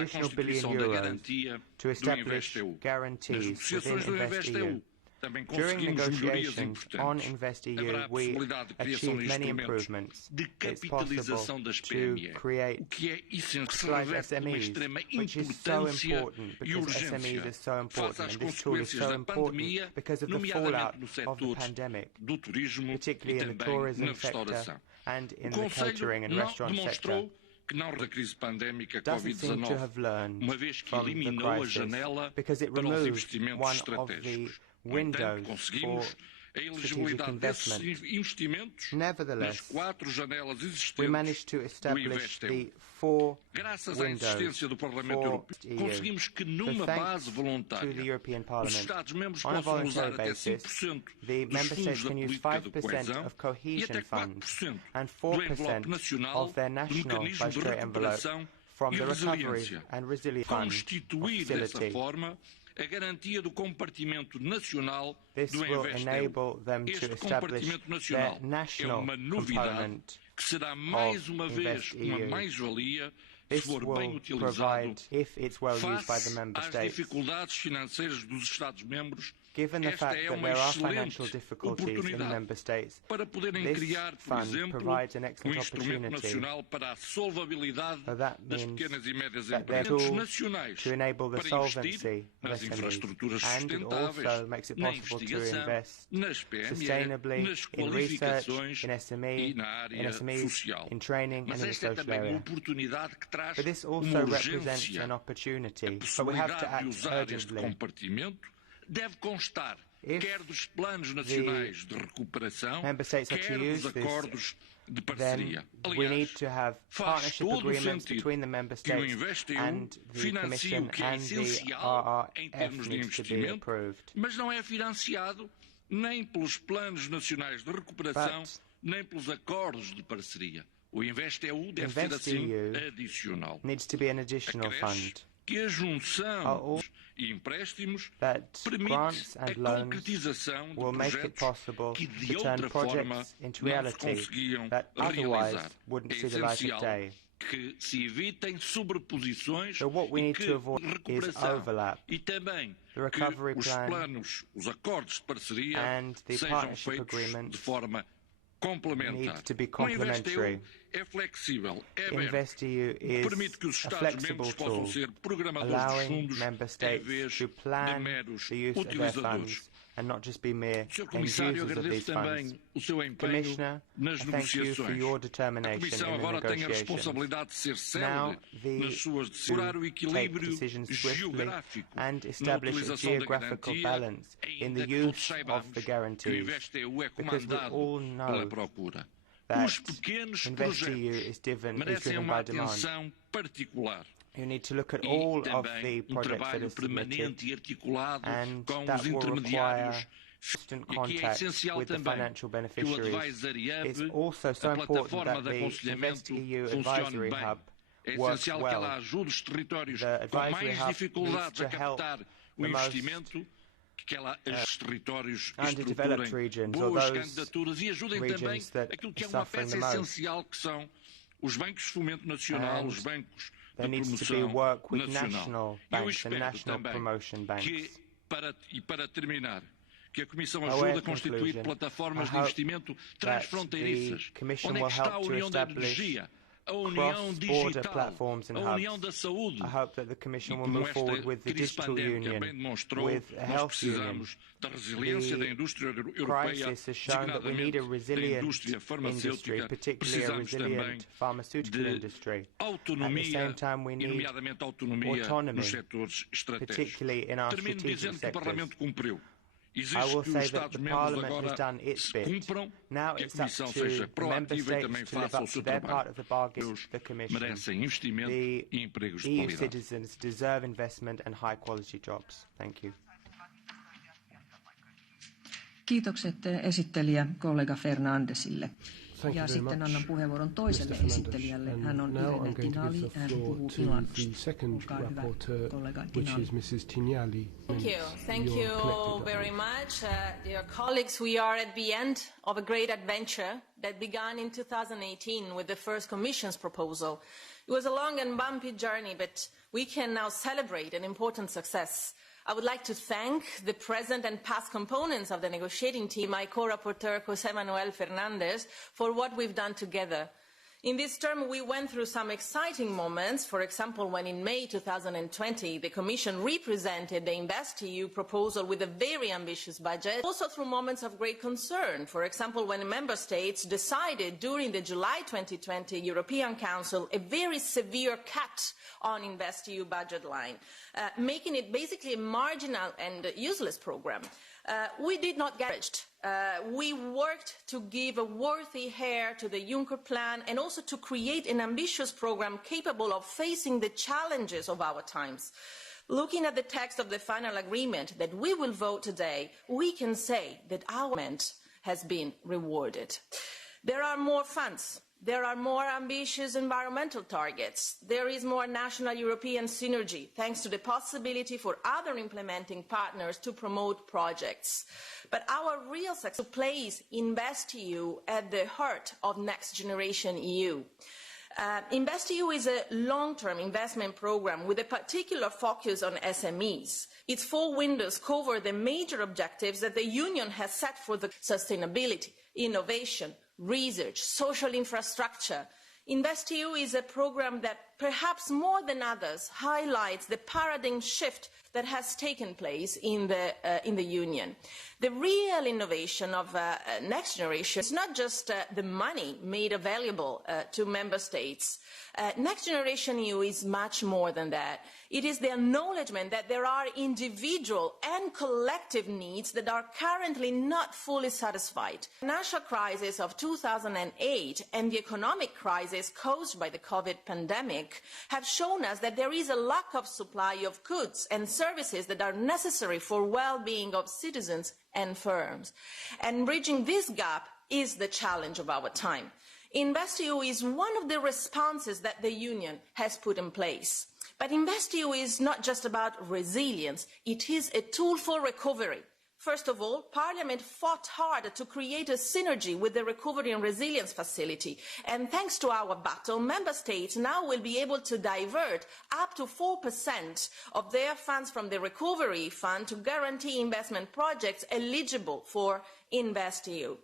additional €1 billion to establish guarantees within InvestEU. During negotiations on InvestEU, we achieved many improvements. It's possible to create specialized SMEs, which is so important because SMEs are so important, and this tool is so important because of the fallout of the pandemic, particularly in the tourism sector and in the catering and restaurant sector. Doesn't seem to have learned from the crisis because it removed one of the windows for strategic investment. Nevertheless, we managed to establish the 4 windows for EU. So thanks to the European Parliament, on a voluntary basis, the Member States can use 5% of cohesion funds and 4% of their national budgetary envelope from the Recovery and Resilience Fund facility. This will enable them to establish their national component of InvestEU. This will provide, if it's well used by the Member States. Given the fact that there are financial difficulties in the Member States, this fund provides an excellent opportunity. So that means that they're a tool to enable the solvency of SMEs, and it also makes it possible to invest sustainably in research, in SMEs, in training and in the social area. But this also represents an opportunity, but we have to act urgently. If the Member States are to use this, then we need to have partnership agreements between the Member States and the Commission, and the RRF needs to be approved. InvestEU needs to be an additional fund. That grants and loans will make it possible to turn projects into reality that otherwise wouldn't see the light of day. So what we need to avoid is overlap. The recovery plan and the partnership agreement needs to be complementary. InvestEU is a flexible tool, allowing Member States to plan the use of their funds and not just be mere end users of these funds. Commissioner, I thank you for your determination in the negotiations. Now, to take decisions swiftly and establish a geographical balance in the use of the guarantees, because we all know that InvestEU is driven by demand. You need to look at all of the projects that are submitted, and that will require constant contact with the financial beneficiaries. It's also so important that the InvestEU Advisory Hub works well. The Advisory Hub needs to help the most underdeveloped regions, or those regions that are suffering the most. And there needs to be work with national banks and national promotion banks. However, conclusion, I hope that the Commission will help to establish cross-border platforms and hubs. I hope that the Commission will move forward with the digital union, with a health union. The crisis has shown that we need a resilient industry, particularly a resilient pharmaceutical industry. At the same time, we need autonomy, particularly in our strategic sectors. I will say that the Parliament has done its bit. Now it's up to the Member States to live up to their part of the bargain, the Commission. The EU citizens deserve investment and high-quality jobs. Thank you. Kiitokset esittelijä kollega Fernandesille. Ja sitten annan puheenvuoron toiselle esittelijälle. Hän on Irene Tinali, hän puhuu Milanosta. Olkaa hyvä, kollega Tinali. Thank you very much. Dear colleagues, we are at the end of a great adventure that began in 2018 with the first Commission's proposal. It was a long and bumpy journey, but we can now celebrate an important success. I would like to thank the present and past components of the negotiating team, my co-rapporteur José Manuel Fernández, for what we've done together. In this term, we went through some exciting moments, for example, when in May 2020, the Commission represented the InvestEU proposal with a very ambitious budget, also through moments of great concern, for example, when Member States decided during the July 2020 European Council a very severe cut on InvestEU budget line, making it basically a marginal and useless programme. We did not get encouraged. We worked to give a worthy heir to the Juncker plan and also to create an ambitious programme capable of facing the challenges of our times. Looking at the text of the final agreement that we will vote today, we can say that our government has been rewarded. There are more funds. There are more ambitious environmental targets. There is more national European synergy, thanks to the possibility for other implementing partners to promote projects. But our real success is to place InvestEU at the heart of Next Generation EU. InvestEU is a long-term investment programme with a particular focus on SMEs. Its 4 windows cover the major objectives that the Union has set for the sustainability, innovation, research, social infrastructure. InvestEU is a programme that perhaps more than others highlights the paradigm shift that has taken place in the Union. The real innovation of Next Generation is not just the money made available to Member States. Next Generation EU is much more than that. It is the acknowledgement that there are individual and collective needs that are currently not fully satisfied. The financial crisis of 2008 and the economic crisis caused by the COVID pandemic have shown us that there is a lack of supply of goods and services that are necessary for well-being of citizens and firms. And bridging this gap is the challenge of our time. InvestEU is one of the responses that the Union has put in place. But InvestEU is not just about resilience, it is a tool for recovery. First of all, Parliament fought hard to create a synergy with the Recovery and Resilience Facility, and thanks to our battle, Member States now will be able to divert up to 4% of their funds from the Recovery Fund to guarantee investment projects eligible for InvestEU.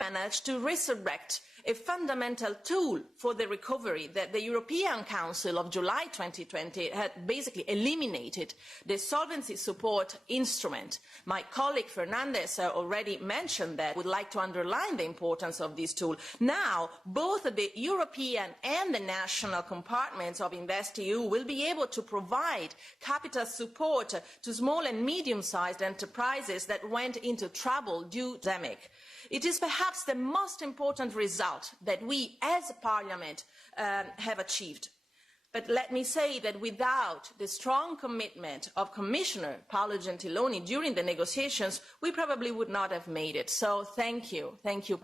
Managed to resurrect a fundamental tool for the recovery that the European Council of July 2020 had basically eliminated, the solvency support instrument. My colleague Fernandez already mentioned that. I would like to underline the importance of this tool. Now, both the European and the national compartments of InvestEU will be able to provide capital support to small and medium-sized enterprises that went into trouble due to the pandemic. It is perhaps the most important result that we as a Parliament have achieved. But let me say that without the strong commitment of Commissioner Paolo Gentiloni during the negotiations, we probably would not have made it. So thank you. Thank you.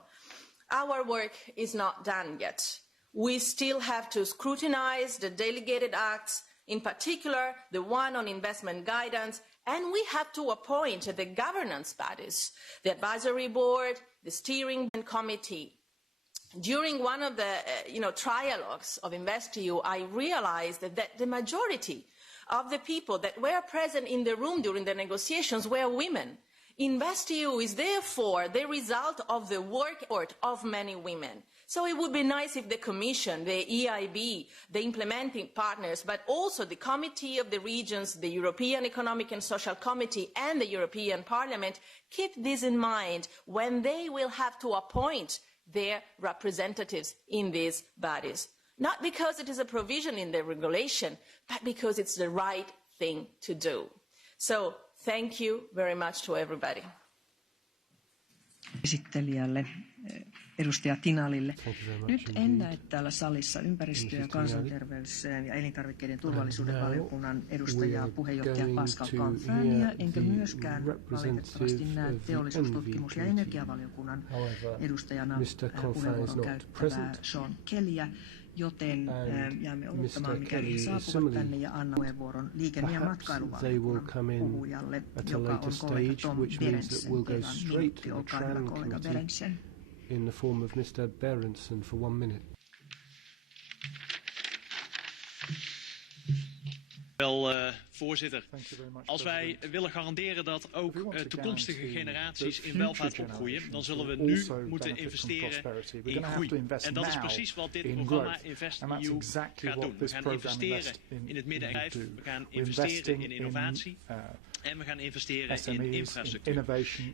Our work is not done yet. We still have to scrutinise the delegated acts, in particular the one on investment guidance, and we have to appoint the governance bodies, the advisory board, the steering committee. During one of the trialogues of InvestEU, I realized that the majority of the people that were present in the room during the negotiations were women. InvestEU is therefore the result of the work of many women. So it would be nice if the Commission, the EIB, the implementing partners, but also the Committee of the Regions, the European Economic and Social Committee and the European Parliament keep this in mind when they will have to appoint their representatives in these bodies. Not because it is a provision in the regulation, but because it's the right thing to do. So thank you very much to everybody. Esittelijälle, edustaja Tinalille. Nyt en näe täällä salissa ympäristö- ja kansanterveys- ja elintarvikkeiden turvallisuuden valiokunnan edustajaa puheenjohtaja Pascal Canfania, enkä myöskään valitettavasti näe teollisuus-, tutkimus- ja energiavaliokunnan edustajana puheenvuoron käyttävää Sean Kellyä, joten jäämme odottamaan, mikäli he saapuvat tänne, ja annan puheenvuoron liikenne- ja matkailuvaliokunnan puhujalle, joka on kollega Tom Berensen. Teillä on minuutti, olkaa hyvä kollega Berensen. In the form of Mr. Berensen for 1 minute. Voorzitter. Als wij willen garanderen dat ook toekomstige generaties in welvaart opgroeien, dan zullen we nu moeten investeren in groei. En dat is precies wat dit programma InvestEU gaat doen. We gaan investeren in het midden- en bedrijf, we gaan investeren in innovatie. En we gaan investeren in infrastructuur.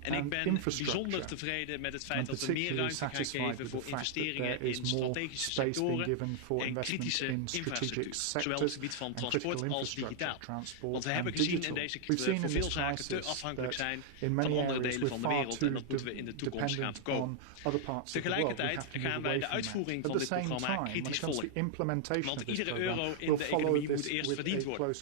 En ik ben bijzonder tevreden met het feit dat we meer ruimte gaan geven voor investeringen in strategische sectoren en kritische infrastructuur. Zowel op het gebied van transport als digitaal. Want we hebben gezien in deze crisis dat we voor veel zaken te afhankelijk zijn van andere delen van de wereld. En dat moeten we in de toekomst gaan voorkomen. Tegelijkertijd gaan wij de uitvoering van dit programma kritisch volgen. Want iedere euro in de economie moet eerst verdiend worden.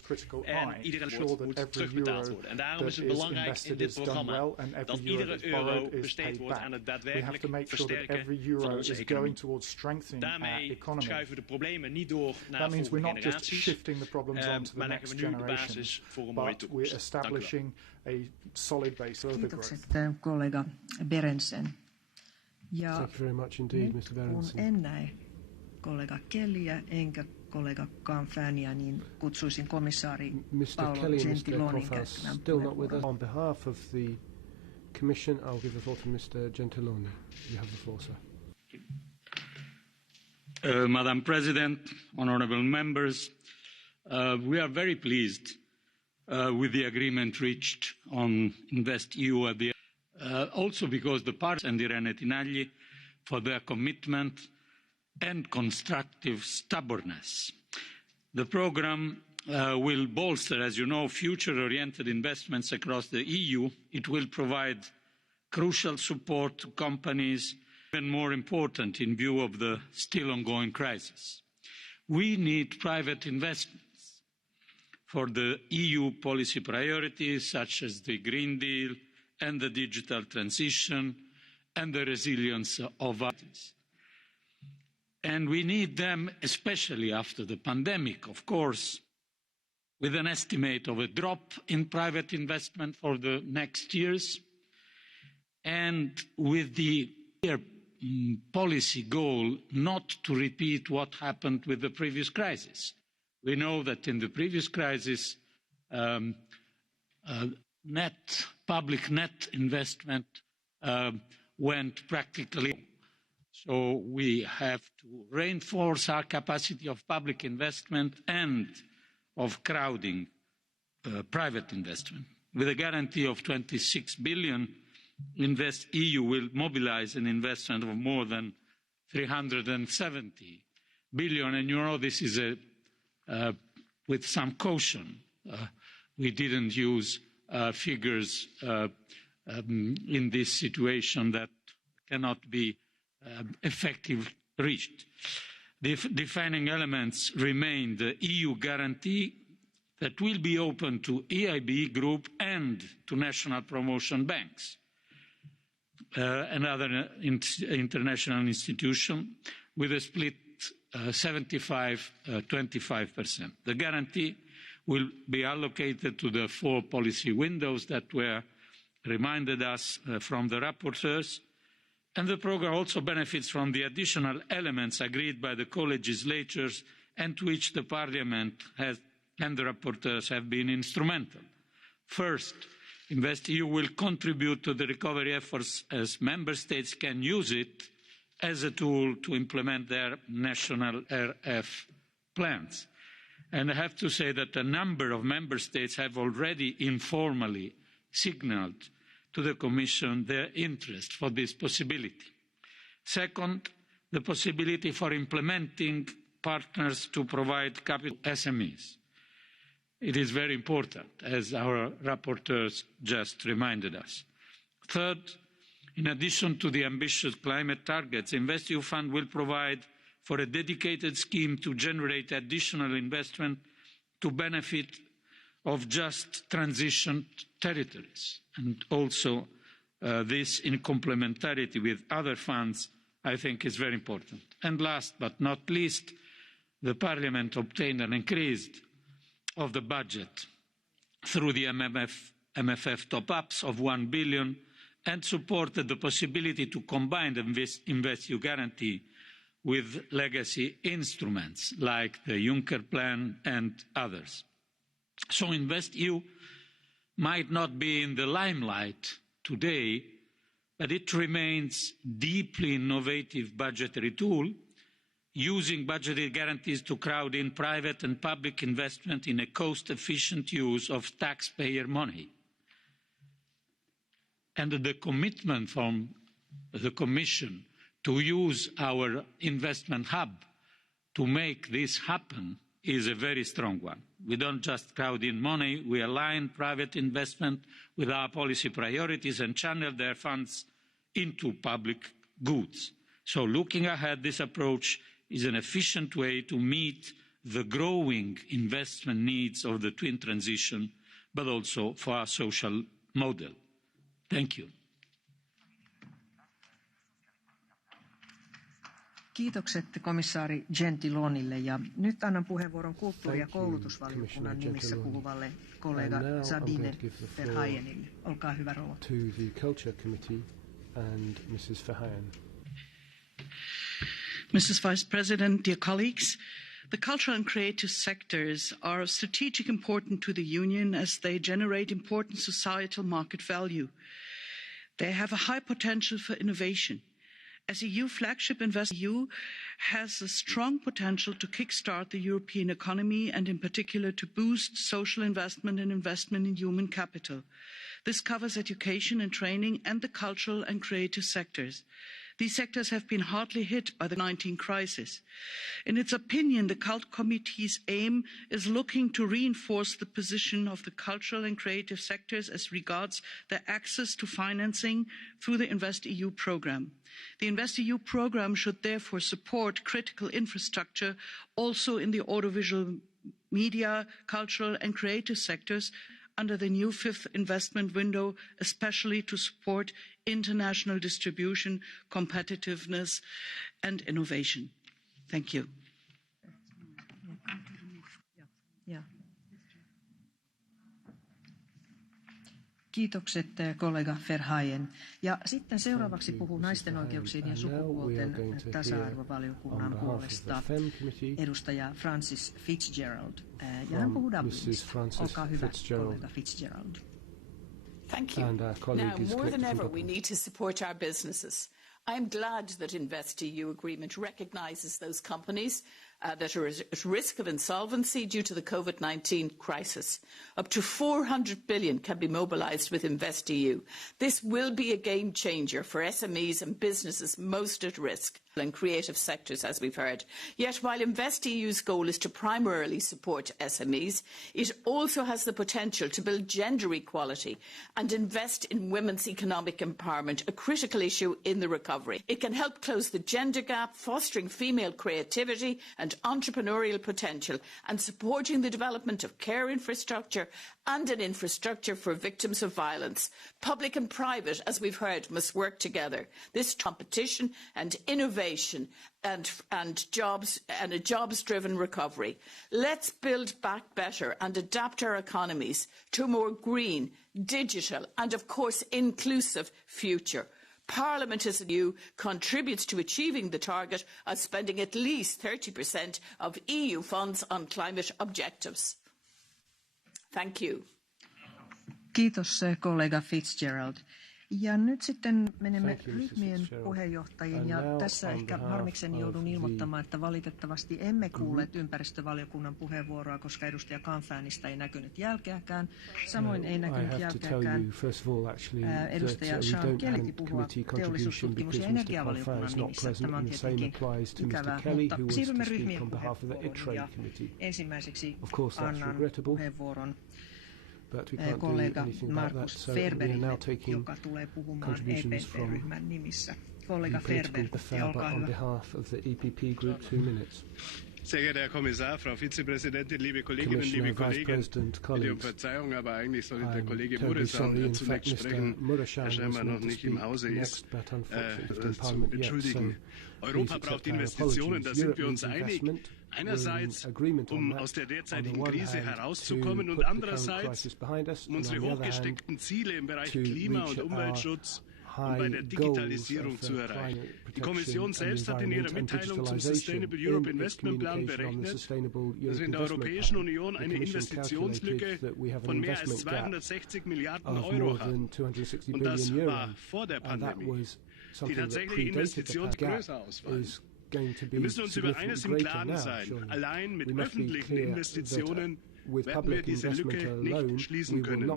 En iedere woord moet terugbetaald worden. En daarom is het belangrijk in dit programma dat iedere euro besteed wordt aan het daadwerkelijk versterken van onze economie. Daarmee schuiven we de problemen niet door naar volgende generaties, maar leggen we nu de basis voor een mooie toekomst. Dank u wel. Kiitokset kollega Berendsen. Ja nyt kun en näe kollega Kellyä enkä kollega Canfania, niin kutsuisin komissaari Paolo Gentilonin käyttämään puheenvuoron. On behalf of the Commission, I'll give the floor to Mr. Gentiloni. You have the floor, sir. Madam President, honourable members, we are very pleased with the agreement reached on InvestEU at the also because the parties and Irene Tinagli for their commitment and constructive stubbornness. The programme will bolster, as you know, future-oriented investments across the EU. It will provide crucial support to companies, even more important in view of the still ongoing crisis. We need private investments for the EU policy priorities such as the Green Deal and the digital transition and the resilience of others. And we need them especially after the pandemic, of course, with an estimate of a drop in private investment for the next years and with the clear policy goal not to repeat what happened with the previous crisis. We know that in the previous crisis, public net investment went practically. So we have to reinforce our capacity of public investment and of crowding private investment. With a guarantee of 26 billion, InvestEU will mobilise an investment of more than 370 billion. And you know, this is with some caution. We didn't use figures in this situation that cannot be effectively reached. The defining elements remain the EU guarantee that will be open to EIB group and to national promotion banks and other international institutions with a split 75-25%. The guarantee will be allocated to the 4 policy windows that were reminded us from the rapporteurs. And the programme also benefits from the additional elements agreed by the co-legislators and to which the Parliament and the rapporteurs have been instrumental. First, InvestEU will contribute to the recovery efforts as Member States can use it as a tool to implement their national RF plans. And I have to say that a number of Member States have already informally signalled to the Commission their interest for this possibility. Second, the possibility for implementing partners to provide capital to SMEs. It is very important, as our rapporteurs just reminded us. Third, in addition to the ambitious climate targets, InvestEU Fund will provide for a dedicated scheme to generate additional investment to benefit of just transition territories. And also this in complementarity with other funds, I think is very important. And last but not least, the Parliament obtained an increase of the budget through the MFF top-ups of 1 billion and supported the possibility to combine the InvestEU guarantee with legacy instruments like the Juncker Plan and others. So InvestEU might not be in the limelight today, but it remains a deeply innovative budgetary tool, using budgetary guarantees to crowd in private and public investment in a cost-efficient use of taxpayer money. And the commitment from the Commission to use our investment hub to make this happen is a very strong one. We don't just crowd in money, we align private investment with our policy priorities and channel their funds into public goods. So looking ahead, this approach is an efficient way to meet the growing investment needs of the twin transition, but also for our social model. Thank you. Kiitokset komissaari Gentilonille ja nyt annan puheenvuoron kulttuuri- ja koulutusvaliokunnan nimissä puhuvalle kollega Sabine Verheyenille. Olkaa hyvä rouva. To the Culture Committee and Mrs. Verheyen. Mrs. Vice President, dear colleagues, the cultural and creative sectors are of strategic importance to the Union as they generate important societal market value. They have a high potential for innovation. As EU flagship InvestEU has a strong potential to kickstart the European economy and in particular to boost social investment and investment in human capital. This covers education and training and the cultural and creative sectors. These sectors have been hardly hit by the COVID-19 crisis. In its opinion, the Cult Committee's aim is looking to reinforce the position of the cultural and creative sectors as regards their access to financing through the InvestEU programme. The InvestEU programme should therefore support critical infrastructure also in the audiovisual media, cultural and creative sectors under the new fifth investment window, especially to support international distribution, competitiveness and innovation. Thank you. Kiitokset kollega Verheyen. Ja sitten seuraavaksi puhuu naisten oikeuksien ja sukupuolten tasa-arvovaliokunnan puolesta edustaja Francis Fitzgerald. Ja hän puhuu Dublinista. Olkaa hyvä, kollega Fitzgerald. Thank you. Now, more than ever, we need to support our businesses. I am glad that InvestEU agreement recognises those companies that are at risk of insolvency due to the COVID-19 crisis. Up to 400 billion can be mobilised with InvestEU. This will be a game changer for SMEs and businesses most at risk and creative sectors, as we've heard. Yet while InvestEU's goal is to primarily support SMEs, it also has the potential to build gender equality and invest in women's economic empowerment, a critical issue in the recovery. It can help close the gender gap, fostering female creativity and entrepreneurial potential and supporting the development of care infrastructure and an infrastructure for victims of violence. Public and private, as we've heard, must work together. This competition and innovation and jobs and a jobs-driven recovery. Let's build back better and adapt our economies to a more green, digital and, of course, inclusive future. Parliament as a EU contributes to achieving the target of spending at least 30% of EU funds on climate objectives. Thank you. Kiitos kollega Fitzgerald. Ja nyt sitten menemme ryhmien puheenjohtajiin ja tässä ehkä harmikseni joudun ilmoittamaan, että valitettavasti emme kuulleet ympäristövaliokunnan puheenvuoroa, koska edustaja Kanfäänistä ei näkynyt jälkeäkään. Samoin ei näkynyt jälkeäkään edustaja Sean Kelly puhua teollisuustutkimus- ja energiavaliokunnan nimissä. Tämä on tietenkin ikävää, mutta siirrymme ryhmien puheenvuoroon ja ensimmäiseksi annan puheenvuoron kollega Markus Ferberille, joka tulee puhumaan EPP-ryhmän nimissä. Kollega Ferber, olkaa hyvä. Sehr geehrter Herr Kommissar, Frau Vizepräsidentin, liebe Kolleginnen, liebe Kollegen, bitte um Verzeihung, aber eigentlich sollte der Kollege Mureşan zunächst sprechen, der scheinbar noch nicht im Hause ist, zu entschuldigen. Europa braucht Investitionen, da sind wir uns einig. Einerseits, um aus der derzeitigen Krise herauszukommen und andererseits, um unsere hochgesteckten Ziele im Bereich Klima- und Umweltschutz bei der Digitalisierung zu erreichen. Die Kommission selbst hat in ihrer Mitteilung zum Sustainable Europe Investment Plan berechnet, dass wir in der Europäischen Union eine Investitionslücke von mehr als 260 Milliarden Euro haben. Und das war vor der Pandemie. Die tatsächliche Investition größer ausfallen. Wir müssen uns über eines im Klaren sein. Allein mit öffentlichen Investitionen werden wir diese Lücke nicht schließen können.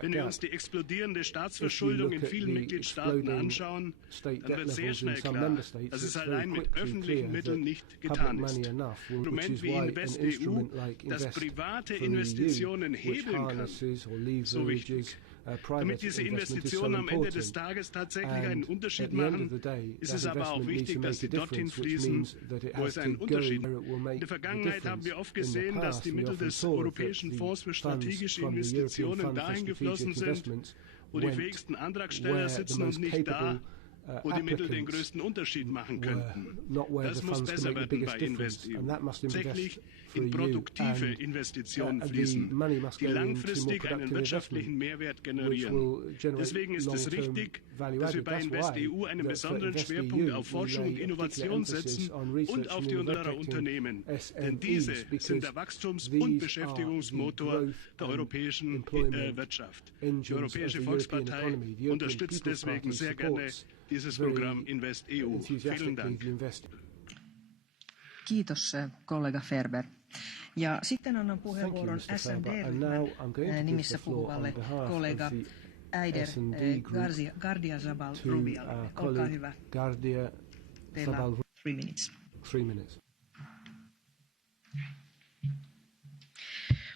Wenn wir uns die explodierende Staatsverschuldung in vielen Mitgliedstaaten anschauen, dann wird sehr schnell klar, dass es allein mit öffentlichen Mitteln nicht getan ist. Ein Instrument wie InvestEU, das private Investitionen hebeln kann, so wichtig. Damit diese Investitionen am Ende des Tages tatsächlich einen Unterschied machen, ist es aber auch wichtig, dass sie dorthin fließen, wo es einen Unterschied macht. In der Vergangenheit haben wir oft gesehen, dass die Mittel des Europäischen Fonds für strategische Investitionen dahin geflossen sind, wo die fähigsten Antragsteller sitzen und nicht da, wo die Mittel den größten Unterschied machen könnten. Das muss besser werden bei InvestEU. Tatsächlich in produktive Investitionen fließen, die langfristig einen wirtschaftlichen Mehrwert generieren. Deswegen ist es richtig, dass wir bei InvestEU einen besonderen Schwerpunkt auf Forschung und Innovation setzen und auf die unserer Unternehmen. Denn diese sind der Wachstums- und Beschäftigungsmotor der europäischen Wirtschaft. Die Europäische Volkspartei unterstützt deswegen sehr gerne dieses Programm InvestEU. Vielen Dank. Kiitos kollega Ferber. Ja sitten annan puheenvuoron SND-ryhmän nimissä puhuvalle kollega Eider Gardiazabal Rubialle. Olkaa hyvä. Teillä on 3 minutes. 3 minutes.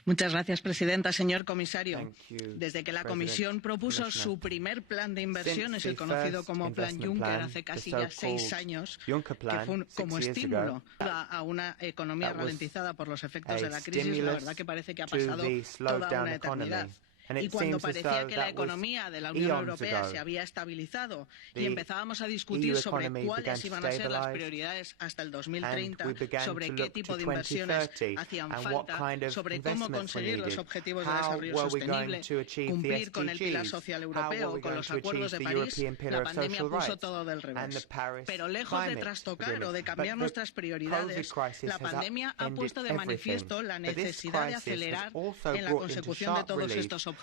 Muchas gracias, presidenta. Señor comisario, desde que la Comisión propuso su primer plan de inversiones, el conocido como Plan Juncker, hace casi ya 6 años, que fue como estímulo a una economía ralentizada por los efectos de la crisis, la verdad que parece que ha pasado toda una eternidad. Y cuando parecía que la economía de la Unión Europea se había estabilizado y empezábamos a discutir sobre cuáles iban a ser las prioridades hasta el 2030, sobre qué tipo de inversiones hacían falta, sobre cómo conseguir los objetivos de desarrollo sostenible, cumplir con el pilar social europeo, con los acuerdos de París, la pandemia puso todo del revés. Pero lejos de trastocar o de cambiar nuestras prioridades, la pandemia ha puesto de manifiesto la necesidad de acelerar en la consecución de todos estos objetivos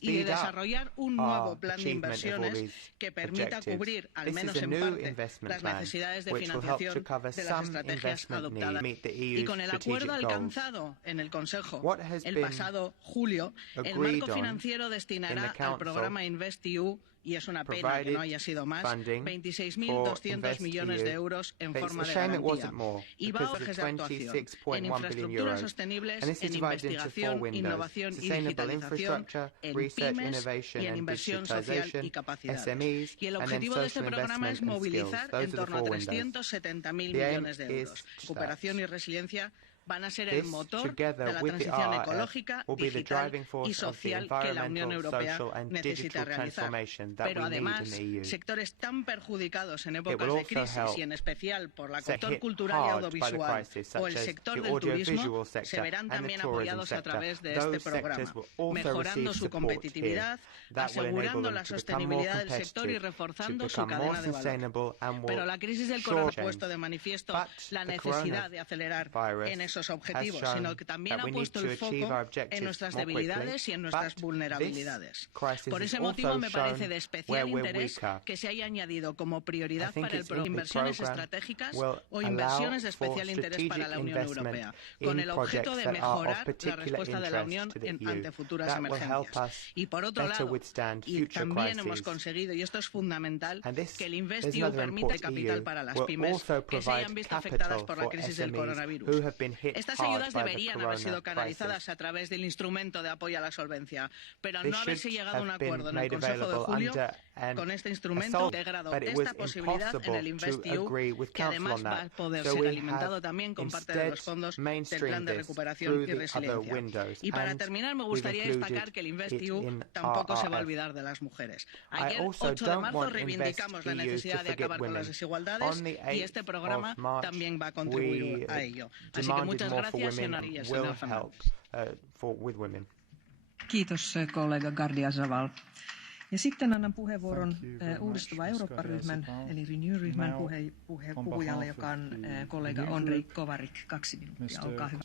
y de desarrollar un nuevo plan de inversiones que permita cubrir, al menos en parte, las necesidades de financiación de las estrategias adoptadas. Y con el acuerdo alcanzado en el Consejo el pasado julio, el marco financiero destinará al programa InvestEU, y es una pena que no haya sido más, 26.200 millones de euros en forma de garantía. Y va a ejes de actuación en infraestructuras sostenibles, en investigación, innovación y digitalización, en pymes y en inversión social y capacidades. Y el objetivo de este programa es movilizar en torno a 370.000 millones de euros. Recuperación y resiliencia van a ser el motor de la transición ecológica, digital y social que la Unión Europea necesita realizar. Pero además, sectores tan perjudicados en épocas de crisis y en especial por el sector cultural y audiovisual o el sector del turismo se verán también apoyados a través de este programa, mejorando su competitividad, asegurando la sostenibilidad del sector y reforzando su cadena de valor. Pero la crisis del coronavirus ha puesto de manifiesto la necesidad de acelerar en esos objetivos, sino que también ha puesto el foco en nuestras debilidades y en nuestras vulnerabilidades. Por ese motivo me parece de especial interés que se haya añadido como prioridad para el programa inversiones estratégicas o inversiones de especial interés para la Unión Europea, con el objeto de mejorar la respuesta de la Unión ante futuras emergencias. Y por otro lado, y también hemos conseguido, y esto es fundamental, que el InvestEU permita capital para las pymes que se hayan visto afectadas por la crisis del coronavirus. Estas ayudas deberían haber sido canalizadas a través del instrumento de apoyo a la solvencia, pero al no haberse llegado a un acuerdo en el Consejo de julio, con este instrumento integrado esta posibilidad en el InvestEU, que además va a poder ser alimentado también con parte de los fondos del Plan de Recuperación y Resiliencia. Y para terminar, me gustaría destacar que el InvestEU tampoco se va a olvidar de las mujeres. Ayer, 8 de marzo, reivindicamos la necesidad de acabar con las desigualdades y este programa también va a contribuir a ello. Así que muchas gracias, señor Fernández. Kiitos kollega Gardiazabal. Ja sitten annan puheenvuoron uudistuva Eurooppa-ryhmän, eli Renew-ryhmän puhujalle, joka on kollega Andrej Kovarik. 2 minuuttia, olkaa hyvä.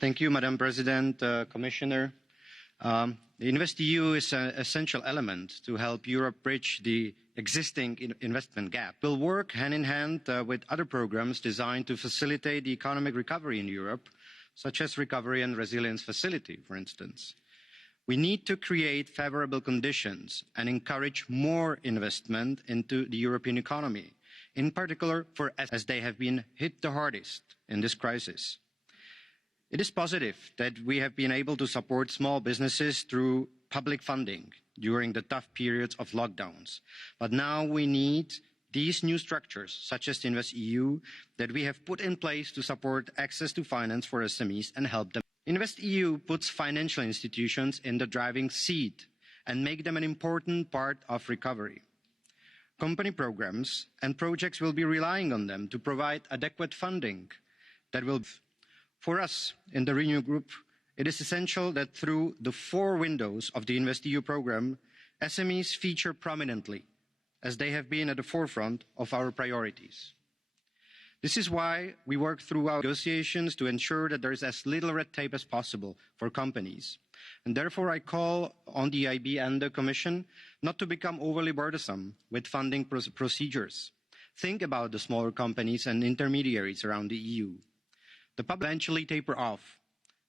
Thank you, Madam President, Commissioner. The InvestEU is an essential element to help Europe bridge the existing investment gap. It will work hand in hand with other programs designed to facilitate the economic recovery in Europe, such as Recovery and Resilience Facility, for instance. We need to create favourable conditions and encourage more investment into the European economy, in particular as they have been hit the hardest in this crisis. It is positive that we have been able to support small businesses through public funding during the tough periods of lockdowns. But now we need these new structures, such as the InvestEU, that we have put in place to support access to finance for SMEs and help them. InvestEU puts financial institutions in the driving seat and make them an important part of recovery. Company programs and projects will be relying on them to provide adequate funding that will. For us in the Renew Group, it is essential that through the 4 windows of the InvestEU programme, SMEs feature prominently, as they have been at the forefront of our priorities. This is why we work through our negotiations to ensure that there is as little red tape as possible for companies. And therefore, I call on the EIB and the Commission not to become overly burdensome with funding procedures. Think about the smaller companies and intermediaries around the EU. The public eventually taper off.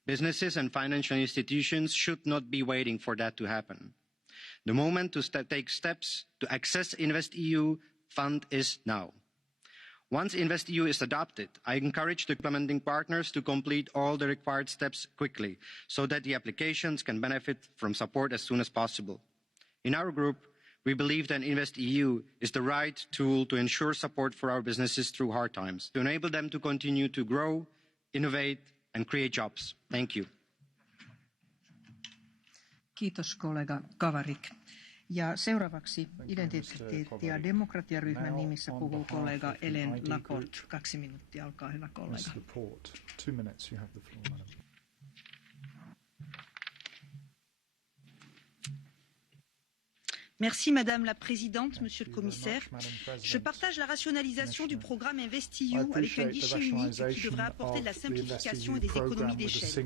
Businesses and financial institutions should not be waiting for that to happen. The moment to take steps to access InvestEU fund is now. Once InvestEU is adopted, I encourage the implementing partners to complete all the required steps quickly so that the applications can benefit from support as soon as possible. In our group, we believe that InvestEU is the right tool to ensure support for our businesses through hard times, to enable them to continue to grow, innovate and create jobs. Thank you. Kiitos kollega Kavarik. Ja seuraavaksi identiteetti- ja demokratiaryhmän nimissä puhuu kollega Ellen Laporte. 2 minuuttia, olkaa hyvä kollega. Merci Madame la Présidente, Monsieur le Commissaire. Je partage la rationalisation du programme InvestEU avec un guichet unique qui devrait apporter de la simplification et des économies d'échelle.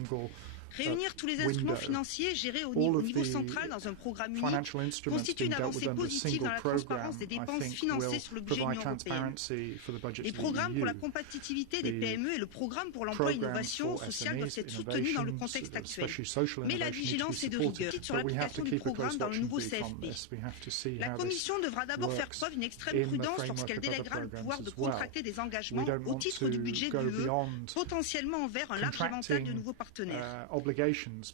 Réunir tous les instruments financiers gérés au niveau central dans un programme unique constitue une avancée positive dans la transparence des dépenses financées sur le budget de l'Union européenne. Les programmes pour la compétitivité des PME et le programme pour l'emploi et l'innovation sociale doivent être soutenus dans le contexte actuel. Mais la vigilance est de rigueur sur l'application du programme dans le nouveau CFP. La Commission devra d'abord faire preuve d'une extrême prudence lorsqu'elle délèguera le pouvoir de contracter des engagements au titre du budget de l'UE, potentiellement envers un large éventail de nouveaux partenaires.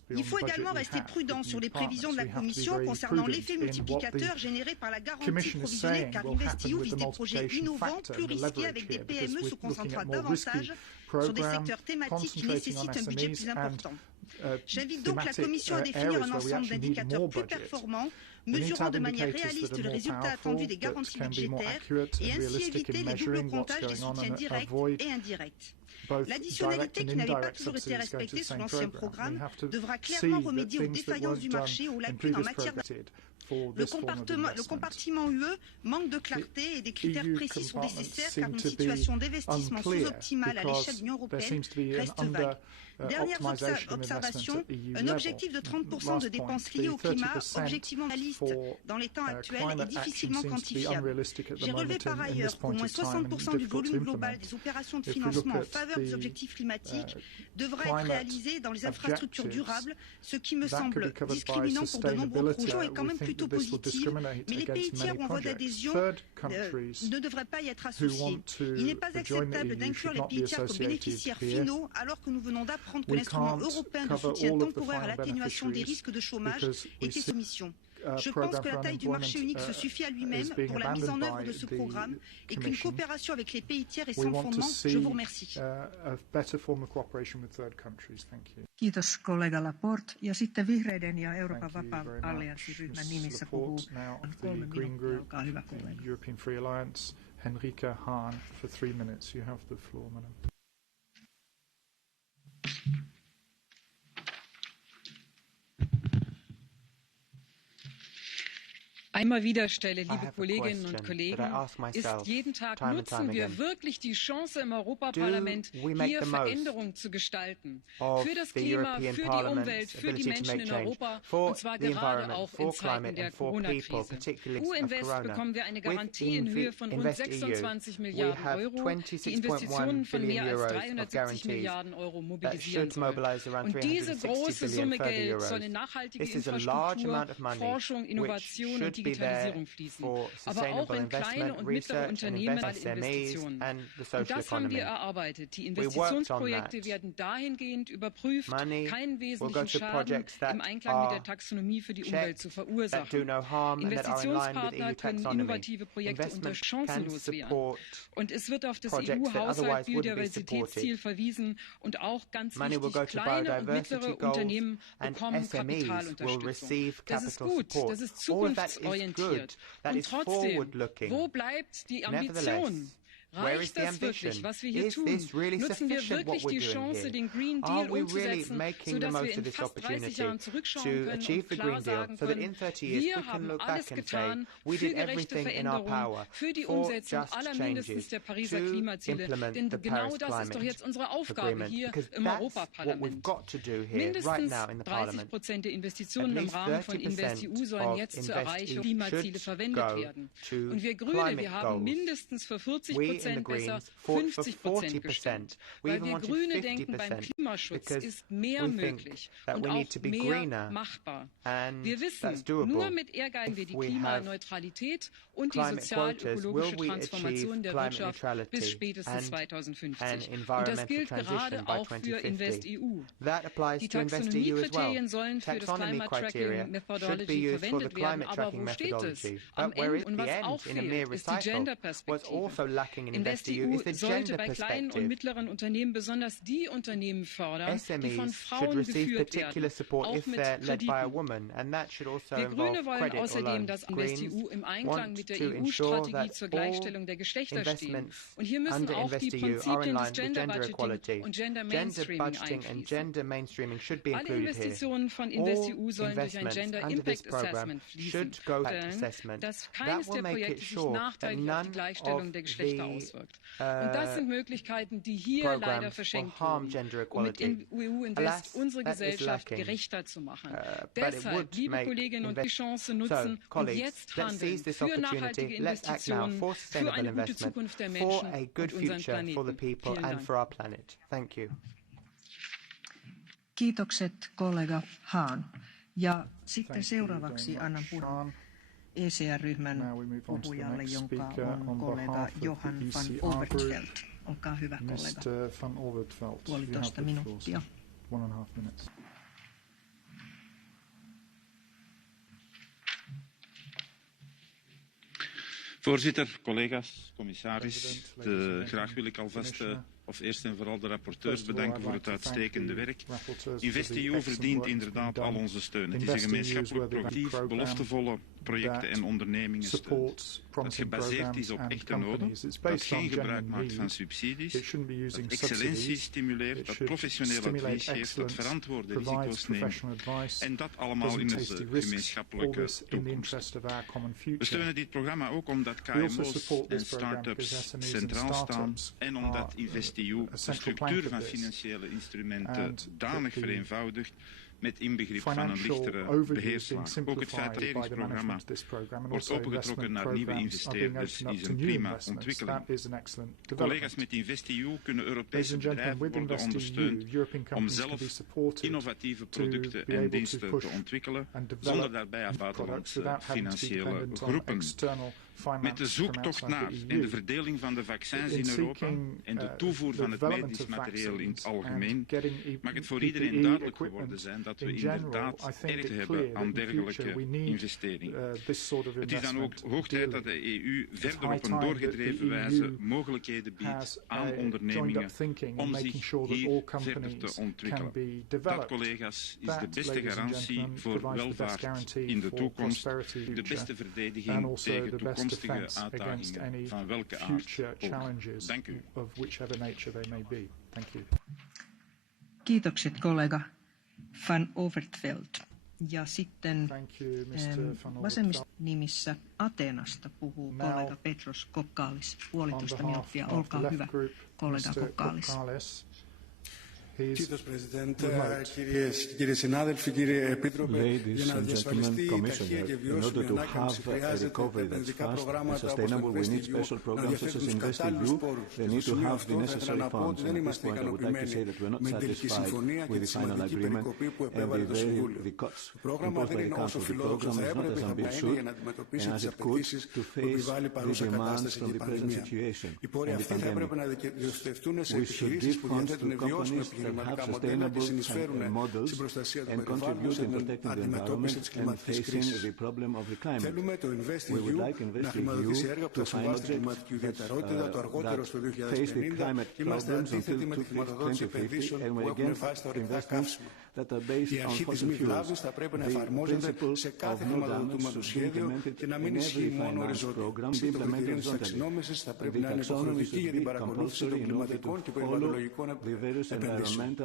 Il faut également rester prudent sur les prévisions de la Commission concernant l'effet multiplicateur généré par la garantie provisionnée, car InvestEU vise des projets innovants, plus risqués, avec des PME se concentrant davantage sur des secteurs thématiques qui nécessitent un budget plus important. J'invite donc la Commission à définir un ensemble d'indicateurs plus performants, mesurant de manière réaliste le résultat attendu des garanties budgétaires et ainsi éviter les doubles comptages des soutiens directs et indirects. L'additionnalité qui n'avait pas toujours été respectée sous l'ancien programme devra clairement remédier aux défaillances du marché et aux lacunes en matière Le compartiment UE manque de clarté et des critères précis sont nécessaires car une situation d'investissement sous-optimale à l'échelle de l'Union européenne reste vague. Dernière observation, un objectif de 30% de dépenses liées au climat, objectivement réaliste dans les temps actuels, est difficilement quantifiable. J'ai relevé par ailleurs qu'au moins 60% du volume global des opérations de financement en faveur des objectifs climatiques devra être réalisé dans les infrastructures durables, ce qui me semble discriminant pour de nombreux projets et quand même plutôt positif, mais les pays tiers en voie d'adhésion ne devraient pas y être associés. Il n'est pas acceptable d'inclure les pays tiers comme bénéficiaires finaux alors que nous venons d'apprendre que l'instrument européen de soutien temporaire à l'atténuation des risques de chômage était soumission. Je pense que la taille du marché unique se suffit à lui-même pour la mise en œuvre de ce programme et qu'une coopération avec les pays tiers est sans fondement. Je vous remercie. Kiitos kollega Laporte. Ja sitten Vihreiden ja Euroopan vapaa-allianssiryhmän nimissä puhuu 3 minuuttia. Olkaa hyvä kollega. European Free Alliance, Henrika Hahn, for 3 minutes. You have the floor, madam. einmal wieder stelle, liebe Kolleginnen und Kollegen, ist jeden Tag, nutzen wir wirklich die Chance im Europaparlament, hier Veränderungen zu gestalten. Für das Klima, für die Umwelt, für die Menschen in Europa, und zwar gerade auch in Zeiten der Corona-Krise. EU-Invest bekommen wir eine Garantie in Höhe von rund 26 Milliarden Euro, die Investitionen von mehr als 370 Milliarden Euro mobilisieren soll. Und diese große Summe Geld soll in nachhaltige Infrastruktur, Forschung, Innovation und Digitalisierung fließen, aber auch in kleine und mittlere Unternehmen bei Investitionen. Und das haben wir erarbeitet. Die Investitionsprojekte werden dahingehend überprüft, keinen wesentlichen Schaden im Einklang mit der Taxonomie für die Umwelt zu verursachen. Investitionspartner können innovative Projekte chancenlos werden. Und es wird auf das EU-Haushalt Biodiversitätsziel verwiesen und auch ganz wichtig, kleine und mittlere Unternehmen bekommen Kapitalunterstützung. Das ist gut, das ist zukunftsorientiert. Und trotzdem, wo bleibt die Ambition? Reicht das wirklich, was wir hier tun? Nutzen wir wirklich die Chance, den Green Deal umzusetzen, sodass wir in fast 30 Jahren zurückschauen können und klar sagen können, wir haben alles getan für gerechte Veränderungen, für die Umsetzung aller mindestens der Pariser Klimaziele. Denn genau das ist doch jetzt unsere Aufgabe hier im Europaparlament. Mindestens 30% der Investitionen im Rahmen von InvestEU sollen jetzt zur Erreichung der Klimaziele verwendet werden. Und wir Grüne, wir haben mindestens für 40% besser 50% gestimmt. Weil wir Grüne denken, beim Klimaschutz ist mehr möglich und auch mehr machbar. Wir wissen, nur mit Ehrgeiz wir die Klimaneutralität und die sozial-ökologische Transformation der Wirtschaft bis spätestens 2050. Und das gilt gerade auch für InvestEU. Die Taxonomiekriterien sollen für das Climate Tracking Methodology verwendet werden. Aber wo steht es? Am Ende, und was auch fehlt, ist die Gender-Perspektive. InvestEU sollte bei kleinen und mittleren Unternehmen besonders die Unternehmen fördern, die von Frauen geführt werden, auch mit Krediten. Wir Grüne wollen außerdem, dass InvestEU im Einklang mit der EU-Strategie zur Gleichstellung der Geschlechter stehen. Und hier müssen auch die Prinzipien des Gender Budgeting und Gender Mainstreaming einfließen. Alle Investitionen von InvestEU sollen durch ein Gender Impact Assessment fließen, dass keines der Projekte sich nachteilig auf die Gleichstellung der Geschlechter auswirkt. Und das sind Möglichkeiten, die hier leider verschenkt wurden, um mit EU-Invest unsere Gesellschaft gerechter zu machen. Deshalb, liebe Kolleginnen, und die Chance nutzen und jetzt handeln für nachhaltige Investitionen, für eine gute Zukunft der Menschen und unseren Planeten. Vielen Dank. Kiitokset kollega Hahn. Ja sitten seuraavaksi annan puheenvuoron ECR-ryhmän puhujalle, jonka on kollega Johan van Overtveld. Olkaa hyvä, kollega. Puolitoista minuuttia. Voorzitter, collega's, commissaris, graag wil ik alvast eerst en vooral de rapporteurs bedanken voor het uitstekende werk. InvestEU verdient inderdaad al onze steun. Het is een gemeenschappelijk productief, beloftevolle projecten en ondernemingen steunt. Dat gebaseerd is op echte noden, dat geen gebruik maakt van subsidies, dat excellentie stimuleert, dat professioneel advies geeft, dat verantwoorde risico's neemt en dat allemaal in onze gemeenschappelijke toekomst. We steunen dit programma ook omdat KMO's en start-ups centraal staan en omdat InvestEU de structuur van financiële instrumenten danig vereenvoudigt met inbegrip van een lichtere beheerslaag. Ook het feit dat het regeringsprogramma wordt opengetrokken naar nieuwe investeerders is een prima ontwikkeling. Collega's, met InvestEU kunnen Europese bedrijven worden ondersteund om zelf innovatieve producten en diensten te ontwikkelen, zonder daarbij aan buitenlandse financiële groepen. Met de zoektocht naar en de verdeling van de vaccins in Europa en de toevoer van het medisch materieel in het algemeen, mag het voor iedereen duidelijk geworden zijn dat we inderdaad erg hebben aan dergelijke investeringen. Het is dan ook hoog tijd dat de EU verder op een doorgedreven wijze mogelijkheden biedt aan ondernemingen om zich hier verder te ontwikkelen. Dat, collega's, is de beste garantie voor welvaart in de toekomst, de beste verdediging tegen toekomstige uitdagingen van welke aard ook. Dank u. Kiitokset kollega van Overtveld. Ja sitten vasemmiston nimissä Ateenasta puhuu kollega Petros Kokkaalis. 1,5 minuuttia. Olkaa hyvä, kollega Kokkaalis. Kiitos, Presidente. Κύριοι συνάδελφοι, κύριε Επίτροπε, για να διασφαλιστεί η ταχεία και βιώσιμη ανάκαμψη χρειάζεται επενδυτικά προγράμματα όπως το InvestEU να διαθέτουν τους κατάλληλους πόρους. Και στο σημείο αυτό θα ήθελα να πω ότι δεν είμαστε ικανοποιημένοι με την τελική συμφωνία και τη σημαντική περικοπή που επέβαλε το Συμβούλιο. Το πρόγραμμα δεν είναι όσο φιλόδοξο θα έπρεπε θα είναι για να αντιμετωπίσει τις απαιτήσεις που επιβάλλει παρούσα κατάσταση και η πανδημία. Οι πόροι αυτοί θα έπρεπε να διοχετευτούν σε επιχειρήσεις που διαθέτουν βιώσιμη επιχειρηματικά μοντέλα και συνεισφέρουν στην προστασία του περιβάλλοντος και την αντιμετώπιση της κλιματικής κρίσης. Θέλουμε το InvestEU να χρηματοδοτήσει έργα που θα συμβάλλουν στην κλιματική ουδετερότητα το αργότερο στο 2050. Είμαστε αντίθετοι με τη χρηματοδότηση επενδύσεων που έχουν βάσει στα ορυκτά καύσιμα. Η αρχή της μη βλάβης θα πρέπει να εφαρμόζεται σε κάθε χρηματοδοτούμενο σχέδιο και να μην ισχύει μόνο οριζόντια. Η κριτηρίων της ταξινόμησης θα πρέπει να είναι υποχρεωτική για την παρακολούθηση των κλιματικών και περιβαλλοντολογικών επενδύσεων.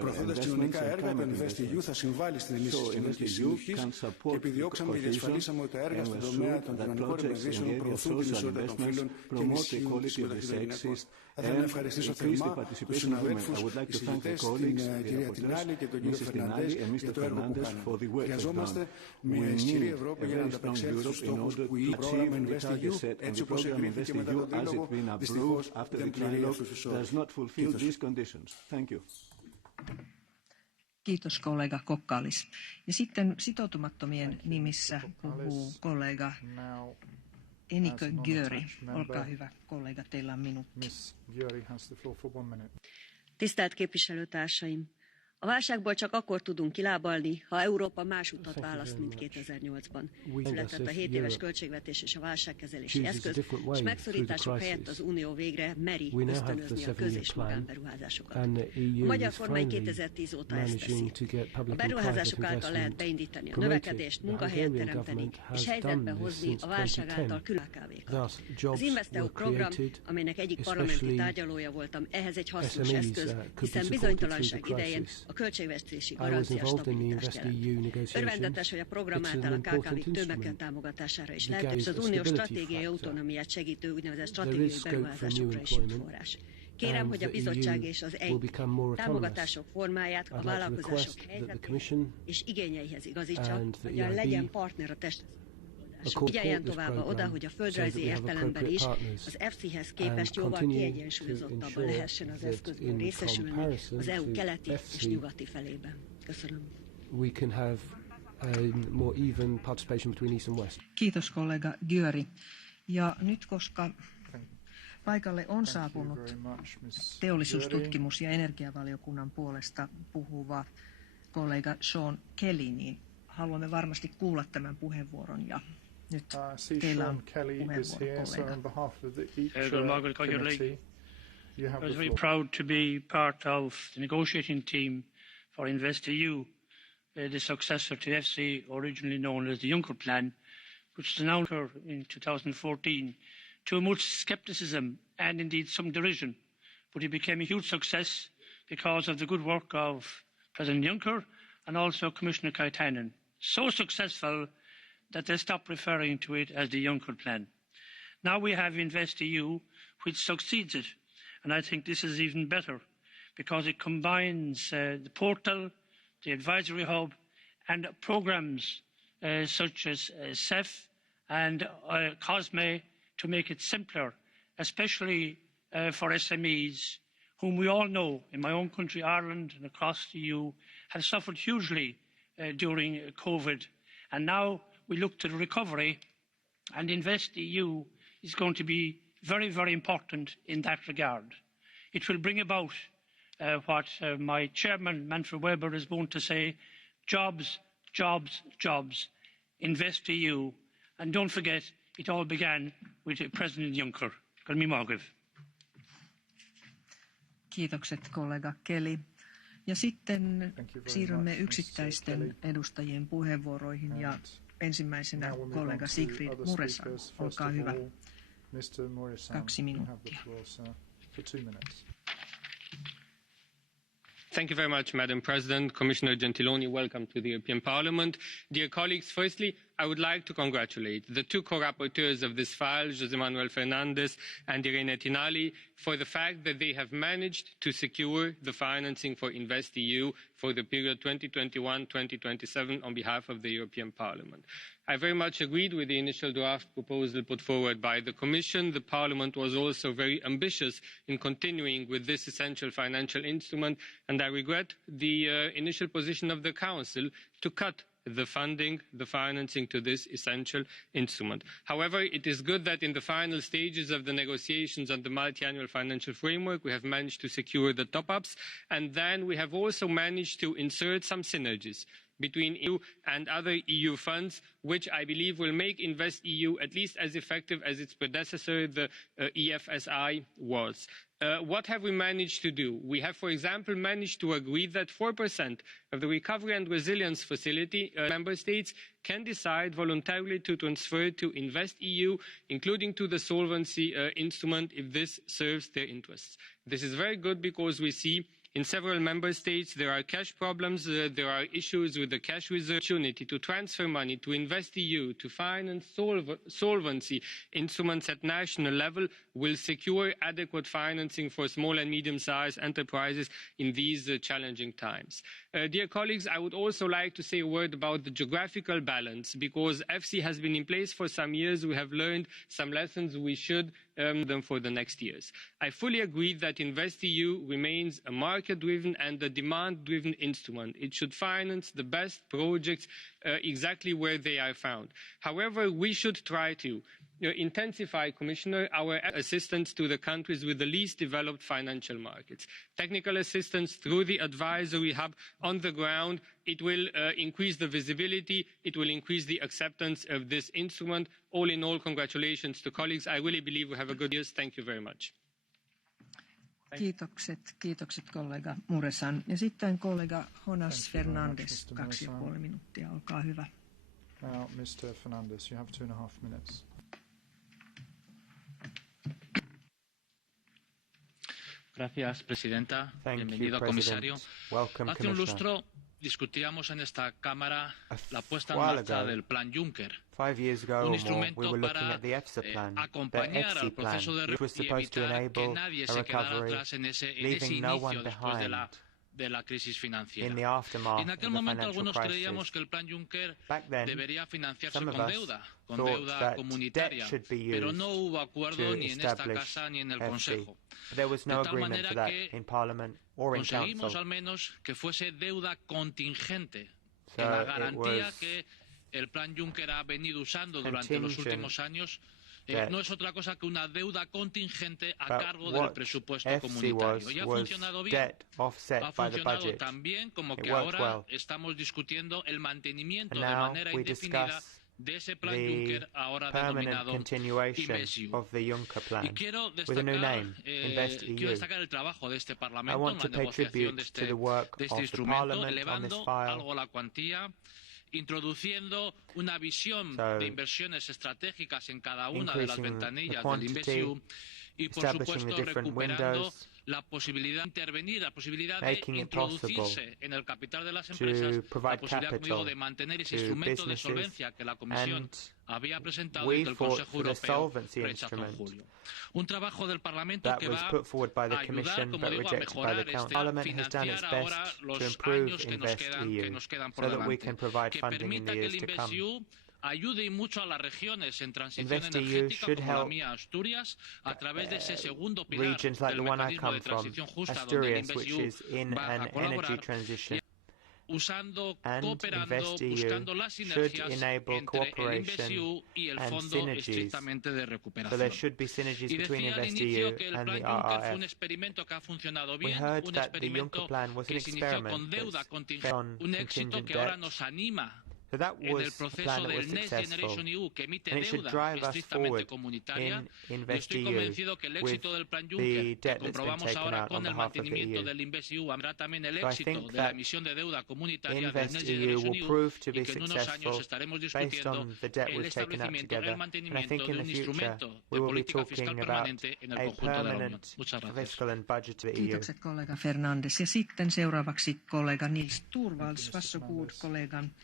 Προωθώντας κοινωνικά έργα, το InvestEU θα συμβάλλει στην ενίσχυση της κοινωνικής συνοχής και επιδιώξαμε και διασφαλίσαμε ότι τα έργα στον τομέα των κοινωνικών επενδύσεων προωθούν την ισότητα των φύλων και ενισχύουν τη συμμετοχή των γυναικών. Θα ήθελα να ευχαριστήσω θερμά τους συναδέλφους, εισηγητές, την κυρία Τινάλη και τον κύριο Φερναντές για το έργο που κάνουν. Χρειαζόμαστε μια ισχυρή Ευρώπη για να ανταπεξέλθει στους στόχους που η πρόγραμμα InvestEU, έτσι όπως εγκρίθηκε μετά τον τρίλογο, δυστυχώς δεν πληρεί αυτούς τους όρους. Kiitos kollega Kokkaalis. Ja sitten sitoutumattomien nimissä puhuu kollega Enikö Győri. Olkaa hyvä, kollega, teillä on minuutti. Tisztelt képviselőtársaim! A válságból csak akkor tudunk kilábalni, ha Európa más utat választ, mint 2008-ban. Született a 7 éves költségvetés és a válságkezelési eszköz, és megszorítások helyett az Unió végre meri ösztönözni a köz- és magánberuházásokat. A magyar kormány 2010 óta ezt teszi. A beruházások által lehet beindítani a növekedést, munkahelyet teremteni, és helyzetbe hozni a válság által KKV-kat. Az InvestEU program, amelynek egyik parlamenti tárgyalója voltam, ehhez egy hasznos eszköz, hiszen bizonytalanság idején a költségvetési garancia stabilitást jelent. Örvendetes, hogy a program által a KKV-k tömegek támogatására is lehet, és az uniós stratégiai autonómiát segítő úgynevezett stratégiai beruházásokra is jut forrás. Kérem, hogy a bizottság és az EIB támogatások formáját a vállalkozások helyzetéhez és igényeihez igazítsa, hogyan legyen partner a testvezérlésben. Figyeljen továbbá oda, hogy a földrajzi értelemben is az EFSI-hez képest jóval kiegyensúlyozottabban lehessen az eszközből részesülni az EU keleti és nyugati felében. Köszönöm. Kiitos kollega Győri. Ja nyt koska paikalle on saapunut teollisuustutkimus- ja energiavaliokunnan puolesta puhuva kollega Sean Kelly, niin haluamme varmasti kuulla tämän puheenvuoron ja nyt teillä on puheenvuoro, kollega. I was very proud to be part of the negotiating team for InvestEU, the successor to EFSI, originally known as the Juncker Plan, which was announced in 2014 to much scepticism and indeed some derision. But it became a huge success because of the good work of President Juncker and also Commissioner Katainen. So successful that they stopped referring to it as the Juncker Plan. Now we have InvestEU, which succeeds it. And I think this is even better because it combines the portal, the advisory hub and programmes such as CEF and COSME to make it simpler, especially for SMEs, whom we all know in my own country, Ireland, and across the EU, have suffered hugely during COVID. And now we look to the recovery, and InvestEU is going to be very, very important in that regard. It will bring about what my chairman, Manfred Weber, is going to say, jobs, jobs, jobs, InvestEU. And don't forget, it all began with President Juncker. Kiitokset kollega Kelly. Ja sitten siirrymme yksittäisten edustajien puheenvuoroihin ja ensimmäisenä kollega Sigfrid Muresan. Olkaa hyvä. 2 minuuttia. Thank you very much, Madam President. Commissioner Gentiloni, welcome to the European Parliament. Dear colleagues, firstly, I would like to congratulate the two co-rapporteurs of this file, José Manuel Fernandes and Irene Tinali, for the fact that they have managed to secure the financing for InvestEU for the period 2021-2027 on behalf of the European Parliament. I very much agreed with the initial draft proposal put forward by the Commission. The Parliament was also very ambitious in continuing with this essential financial instrument, and I regret the initial position of the Council to cut the financing to this essential instrument. However, it is good that in the final stages of the negotiations on the multiannual financial framework, we have managed to secure the top-ups, and then we have also managed to insert some synergies between EU and other EU funds, which I believe will make InvestEU at least as effective as its predecessor, the EFSI, was. What have we managed to do? We have, for example, managed to agree that 4% of the Recovery and Resilience Facility member states can decide voluntarily to transfer to InvestEU, including to the solvency instrument, if this serves their interests. This is very good because we see in several member states there are cash problems, there are issues with the cash reserve. Opportunity to transfer money to InvestEU to finance solvency instruments at national level will secure adequate financing for small and medium-sized enterprises in these challenging times. Dear colleagues, I would also like to say a word about the geographical balance. Because EFSI has been in place for some years, we have learned some lessons we should them for the next years. I fully agree that InvestEU remains a market-driven and a demand-driven instrument. It should finance the best projects exactly where they are found. However, we should try to intensify, Commissioner, our assistance to the countries with the least developed financial markets. Technical assistance through the advisory hub on the ground. It will increase the visibility. It will increase the acceptance of this instrument. All in all, congratulations to colleagues. I really believe we have a good year. Thank you very much. Kiitokset kollega Muresan. Ja sitten kollega Jonas Fernandes, 2,5 minuuttia. Olkaa hyvä. Now, Mr. Fernandes, you have 2.5 minutes. Gracias, presidenta. Bienvenido, comisario. Hace un lustro discutíamos en esta Cámara la puesta en marcha del Plan Juncker, un instrumento para acompañar al proceso de recuperación y evitar que nadie se quedara atrás en ese inicio después de la crisis financiera. Y en aquel momento algunos creíamos que el Plan Juncker debería financiarse con deuda comunitaria, pero no hubo acuerdo ni en esta casa ni en el Consejo. De tal manera que conseguimos al menos que fuese deuda contingente, en la garantía que el Plan Juncker ha venido usando durante los últimos años. No es otra cosa que una deuda contingente a cargo del presupuesto comunitario. Y ha funcionado bien. Ha funcionado tan bien como que ahora estamos discutiendo el mantenimiento de manera indefinida de ese plan Juncker, ahora denominado InvestEU. Y quiero destacar el trabajo de este Parlamento en la negociación de este instrumento, elevando algo la cuantía, introduciendo una visión de inversiones estratégicas en cada una de las ventanillas del InvestEU y, por supuesto, recuperando la posibilidad de intervenir, la posibilidad de introducirse en el capital de las empresas, la posibilidad, como digo, de mantener ese instrumento de solvencia que la Comisión había presentado y que el Consejo Europeo rechazó en julio. Un trabajo del Parlamento que va a ayudar, como digo, a mejorar financiar ahora los años que nos quedan por delante, que permita que el InvestEU ayude mucho a las regiones en transición energética como la mía, Asturias, a través de ese segundo pilar del mecanismo de transición justa, donde el InvestEU va a colaborar, cooperando, buscando las sinergias entre el InvestEU y el Fondo estrictamente de recuperación. Y decía al inicio que el Plan Juncker fue un experimento que ha funcionado bien, un experimento que se inició con deuda contingente, un éxito que ahora nos anima But that was a plan that was successful, and it should drive us forward in InvestEU with the debt that's been taken out on behalf of the EU. So I think that InvestEU will prove to be successful based on the debt we've taken out together, and I think in the future we will be talking about a permanent fiscal and budgetary EU. Kiitokset kollega Fernandes. Ja sitten seuraavaksi kollega Nils Torvalds. Varsågod kollegan.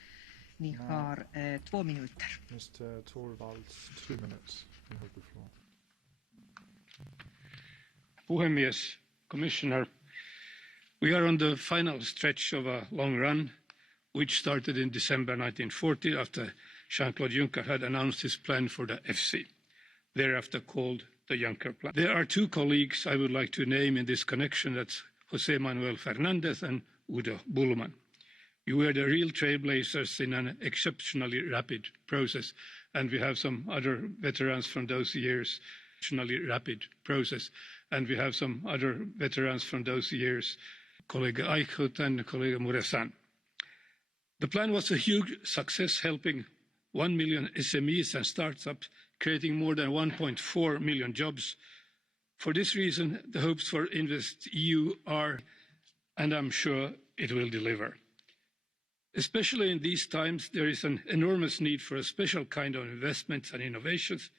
Ni har 2 minuter. Mr. Torvalds, 2 minutes. You have the floor. Puhemies, Commissioner, we are on the final stretch of a long run, which started in December 1940 after Jean-Claude Juncker had announced his plan for the FC, thereafter called the Juncker Plan. There are 2 colleagues I would like to name in this connection. That's José Manuel Fernandes and Udo Bullmann. You were the real trailblazers in an exceptionally rapid process, and we have some other veterans from those years. Colleague Eichhout and colleague Muresan. The plan was a huge success, helping 1 million SMEs and startups, creating more than 1.4 million jobs. For this reason, the hopes for InvestEU are, and I'm sure it will deliver. Especially in these times, there is an enormous need for a special kind of investments and innovations.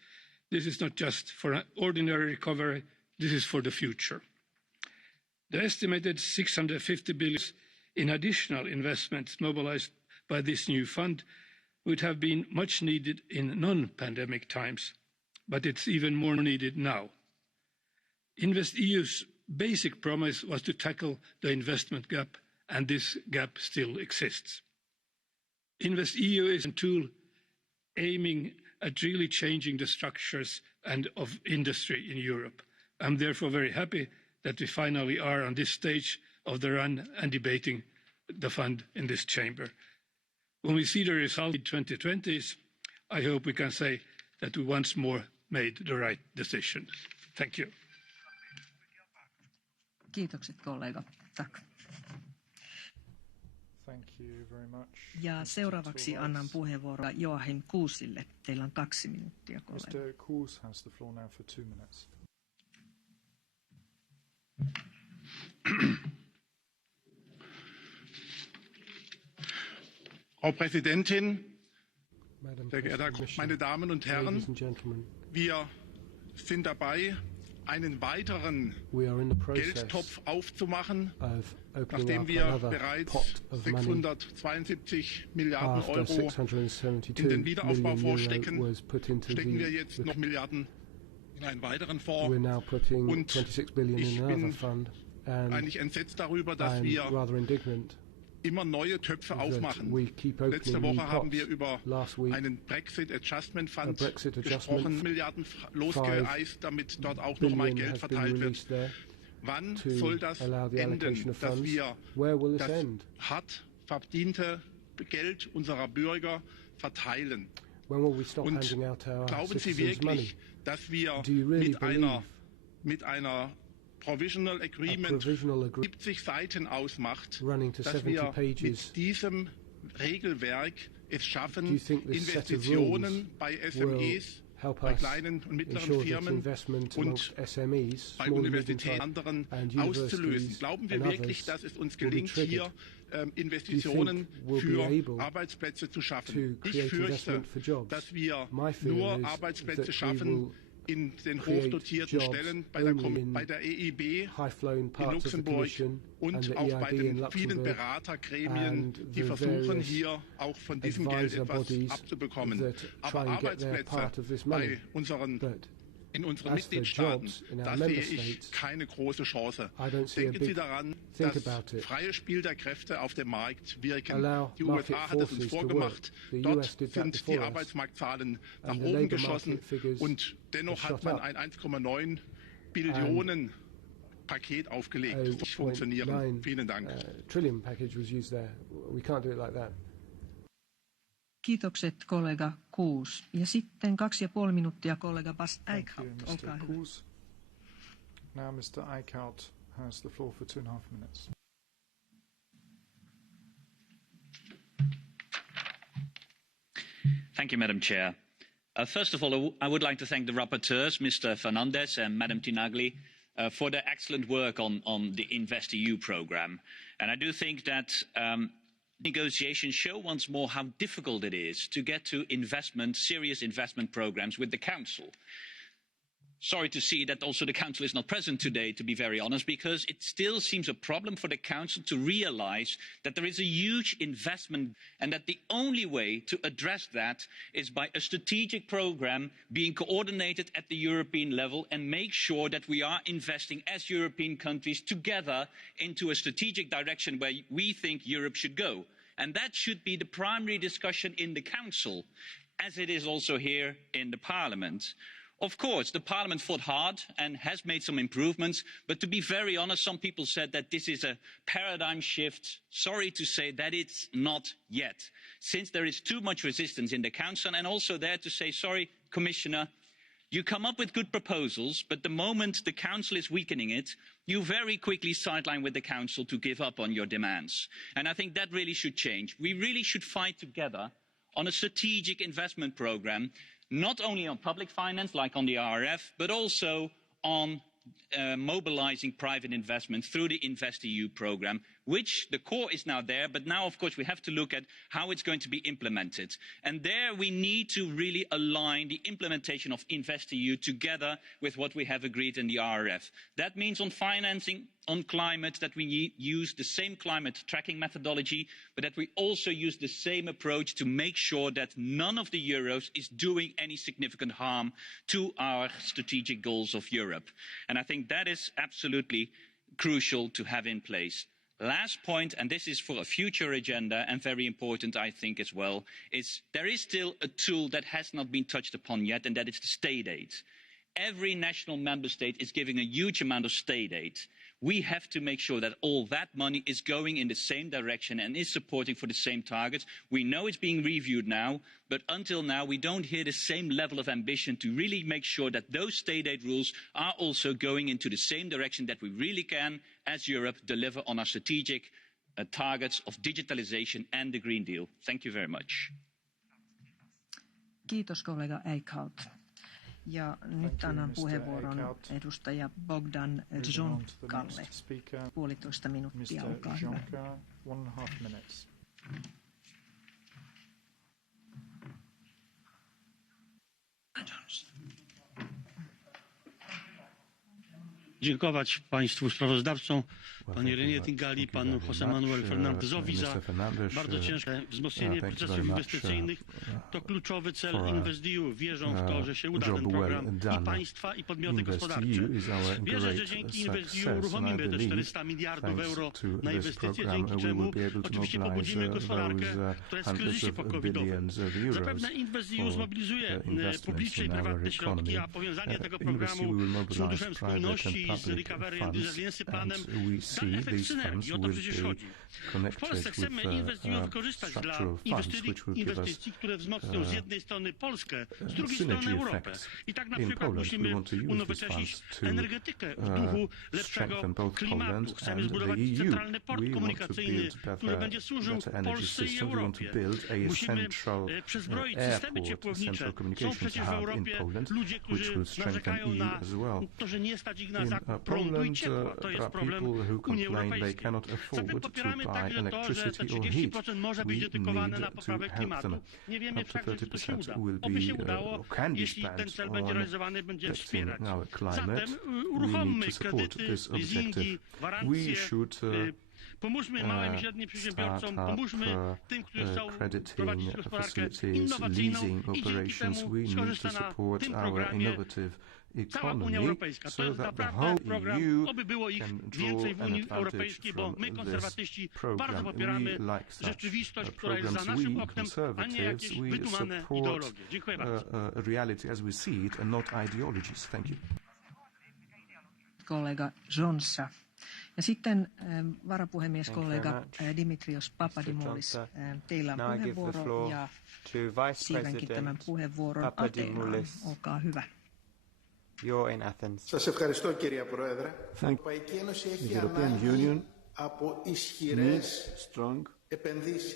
This is not just for an ordinary recovery, this is for the future. The estimated 650 billion in additional investments mobilised by this new fund would have been much needed in non-pandemic times, but it's even more needed now. InvestEU's basic promise was to tackle the investment gap, and this gap still exists. InvestEU is a tool aiming at really changing the structures and of industry in Europe. I'm therefore very happy that we finally are on this stage of the run and debating the fund in this chamber. When we see the result in 2020s, I hope we can say that we once more made the right decision. Thank you. Kiitokset kollega. Tack. Thank you very much. Ja seuraavaksi annan puheenvuoroa Joachim Kuusille. Teillä on 2 minuuttia, kollega. Mr. Kuus has the floor now for 2 minutes. Frau Präsidentin, sehr geehrter meine Damen und Herren, wir sind dabei, einen weiteren Geldtopf aufzumachen, nachdem wir bereits 672 Milliarden Euro in den Wiederaufbau vorstecken, stecken wir jetzt noch Milliarden in einen weiteren Fonds. Und ich bin eigentlich entsetzt darüber, dass wir immer neue Töpfe aufmachen. Letzte Woche haben wir über einen Brexit Adjustment Fund gesprochen, Milliarden losgeeist, damit dort auch noch mal Geld verteilt wird. Wann soll das enden, dass wir das hart verdiente Geld unserer Bürger verteilen? Und glauben Sie wirklich, dass wir mit einer Provisional Agreement 70 Seiten ausmacht, dass wir mit diesem Regelwerk es schaffen, Investitionen bei SMEs, bei kleinen und mittleren Firmen und bei Universitäten anderen auszulösen. Glauben wir wirklich, dass es uns gelingt, hier Investitionen für Arbeitsplätze zu schaffen? Ich fürchte, dass wir nur Arbeitsplätze schaffen in den hochdotierten Stellen bei der EIB in Luxemburg und auch bei den vielen Beratergremien, die versuchen, hier auch von diesem Geld etwas abzubekommen. Aber Arbeitsplätze in unseren Mitgliedstaaten, da sehe ich keine große Chance. Denken Sie daran, das freie Spiel der Kräfte auf dem Markt wirken. Die USA hat es uns vorgemacht. Dort sind die Arbeitsmarktzahlen nach oben geschossen und dennoch hat man ein 1,9 Billionen Paket aufgelegt. Das muss funktionieren. Vielen Dank. Kiitokset kollega Kuus. Ja sitten 2,5 minuuttia kollega Bas Eickhout. Olkaa hyvä. Now Mr. Eickhout has the floor for 2.5 minutes. Madam Chair. First of all, I would like to thank the rapporteurs, Mr. Fernandes and Madam Tinagli, for their excellent work on the InvestEU programme. And I do think that negotiations show once more how difficult it is to get to serious investment programmes with the Council. Sorry to see that also the Council is not present today, to be very honest, because it still seems a problem for the Council to realise that there is a huge investment and that the only way to address that is by a strategic programme being coordinated at the European level and make sure that we are investing as European countries together into a strategic direction where we think Europe should go. And that should be the primary discussion in the Council, as it is also here in the Parliament. Of course, the Parliament fought hard and has made some improvements, but to be very honest, some people said that this is a paradigm shift. Sorry to say that it's not yet, since there is too much resistance in the Council, and also there to say, sorry, Commissioner, you come up with good proposals, but the moment the Council is weakening it, you very quickly sideline with the Council to give up on your demands. And I think that really should change. We really should fight together on a strategic investment programme, not only on public finance, like on the RRF, but also on mobilising private investment through the InvestEU programme, which the core is now there, but now, of course, we have to look at how it's going to be implemented. And there we need to really align the implementation of InvestEU together with what we have agreed in the RRF. That means on financing, on climate, that we use the same climate tracking methodology, but that we also use the same approach to make sure that none of the euros is doing any significant harm to our strategic goals of Europe. And I think that is absolutely crucial to have in place. Last point, and this is for a future agenda and very important, I think, as well, is there is still a tool that has not been touched upon yet, and that is the state aid. Every national member state is giving a huge amount of state aid. We have to make sure that all that money is going in the same direction and is supporting for the same targets. We know it's being reviewed now, but until now we don't hear the same level of ambition to really make sure that those state aid rules are also going into the same direction, that we really can, as Europe, deliver on our strategic targets of digitalisation and the Green Deal. Thank you very much. Kiitos kollega Eickhout. Ja nyt annan puheenvuoron edustaja Bogdan Zonkalle. 1,5 minuuttia, olkaa hyvä. Dziękować Państwu sprawozdawcom, Pani René Tingali, Panu José Manuel Fernandezowi za bardzo ciężkie wzmocnienie procesów inwestycyjnych. To kluczowy cel InvestEU. Wierzą w to, że się uda ten program i państwa, i podmioty gospodarcze. Wierzę, że dzięki InvestEU uruchomimy te 400 miliardów euro na inwestycje, dzięki czemu oczywiście pobudzimy gospodarkę, która jest w kryzysie pocovidowym. Zapewne InvestEU zmobilizuje publiczne i prywatne środki, a powiązanie tego programu z Funduszem Spójności z Recovery and Resilience Planem da efekt synergii. O to przecież chodzi. W Polsce chcemy InvestEU wykorzystać dla inwestycji, które wzmocnią z jednej strony Polskę, z drugiej strony Europę. I tak na przykład musimy unowocześnić energetykę w duchu lepszego klimatu. Chcemy zbudować centralny port komunikacyjny, który będzie służył Polsce i Europie. Musimy przezbroić systemy ciepłownicze. Są przecież w Europie ludzie, którzy narzekają na to, że nie stać ich na zakup prądu i ciepła. To jest problem Unii Europejskiej. Zatem popieramy także to, że te 30% może być dedykowane na poprawę klimatu. Nie wiemy wszak, czy to się uda. Oby się udało, jeśli ten cel będzie realizowany, będziemy wspierać. Zatem uruchommy kredyty, leasingi, gwarancje. Pomóżmy małym i średnim przedsiębiorcom, pomóżmy tym, którzy chcą prowadzić gospodarkę innowacyjną i dzięki temu skorzysta na tym programie cała Unia Europejska. To jest naprawdę program, oby było ich więcej w Unii Europejskiej, bo my, konserwatyści, bardzo popieramy rzeczywistość, która jest za naszym oknem, a nie jakieś wydumane ideologie. Dziękuję bardzo. Kollega Zonsa. Ja sitten varapuhemies kollega Dimitrios Papadimoulis, teillä on puheenvuoro ja siirränkin tämän puheenvuoron Ateenaan. Olkaa hyvä. You're in Athens. Σας ευχαριστώ κυρία Πρόεδρε. Η Ευρωπαϊκή Ένωση έχει ανάγκη από ισχυρές επενδύσεις.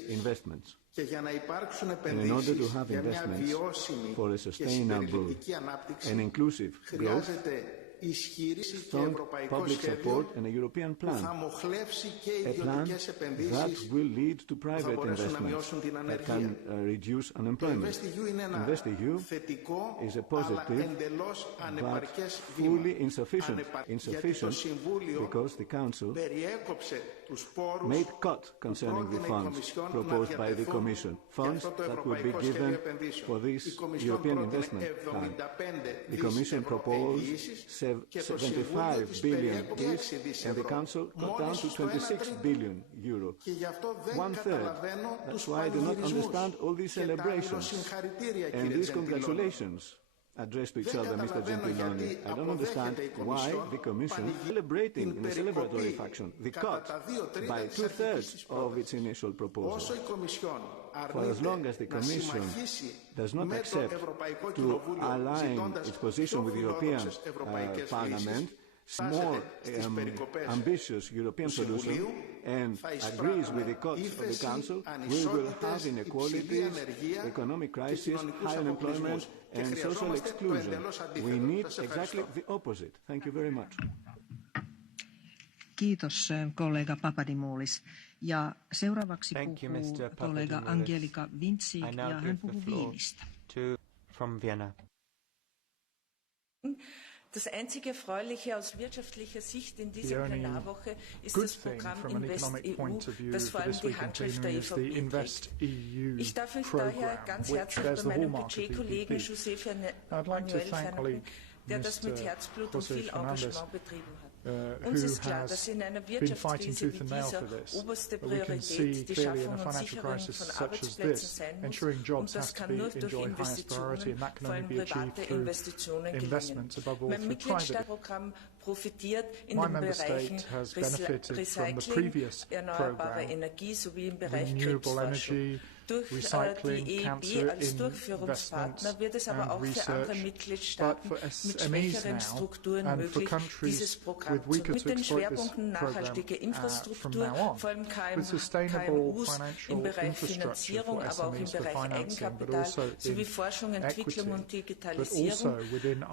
And in order to have investments for a sustainable and inclusive growth, strong public support and a European plan, a plan that will lead to private investments that can reduce unemployment. InvestEU is a positive but fully insufficient because the Council made cut concerning the funds proposed by the Commission, funds that would be given for this European investment plan. The Commission proposed 75 billion each, and the Council got down to 26 billion euro. 1/3. That's why I do not understand all these celebrations and these congratulations addressed to each other, Mr. Gentiloni. I don't understand why the Commission is celebrating in a celebratory fashion the cut by 2/3 of its initial proposal. For as long as the Commission does not accept to align its position with the European Parliament, more ambitious European solution, and agrees with the cuts of the Council, we will have inequalities, economic crisis, high unemployment, and social exclusion. We need exactly the opposite. Thank you very much. Kiitos kollega Papadimoulis. Ja seuraavaksi puhuu kollega Angelika Vinci ja hän puhuu Wienistä. From Vienna. Das einzige Erfreuliche aus wirtschaftlicher Sicht in dieser Plenarwoche ist das Programm InvestEU, das vor allem die Handschrift der EVP trägt. Ich darf mich daher ganz herzlich bei meinem Budgetkollegen José Manuel Fernandes, der das mit Herzblut und viel Engagement betrieben hat. Uns ist klar, dass in einer Wirtschaftskrise wie dieser oberste Priorität die Schaffung und Sicherung von Arbeitsplätzen sein muss, und das kann nur durch Investitionen, vor allem private Investitionen, gelingen. Mein Mitgliedstaatprogramm profitiert in den Bereichen Recycling, erneuerbare Energie sowie im Bereich Krebsforschung. Durch die EIB als Durchführungspartner wird es aber auch für andere Mitgliedstaaten mit schwächeren Strukturen möglich, dieses Programm zu mit den Schwerpunkten nachhaltige Infrastruktur, vor allem KMUs im Bereich Finanzierung, aber auch im Bereich Eigenkapital sowie Forschung, Entwicklung und Digitalisierung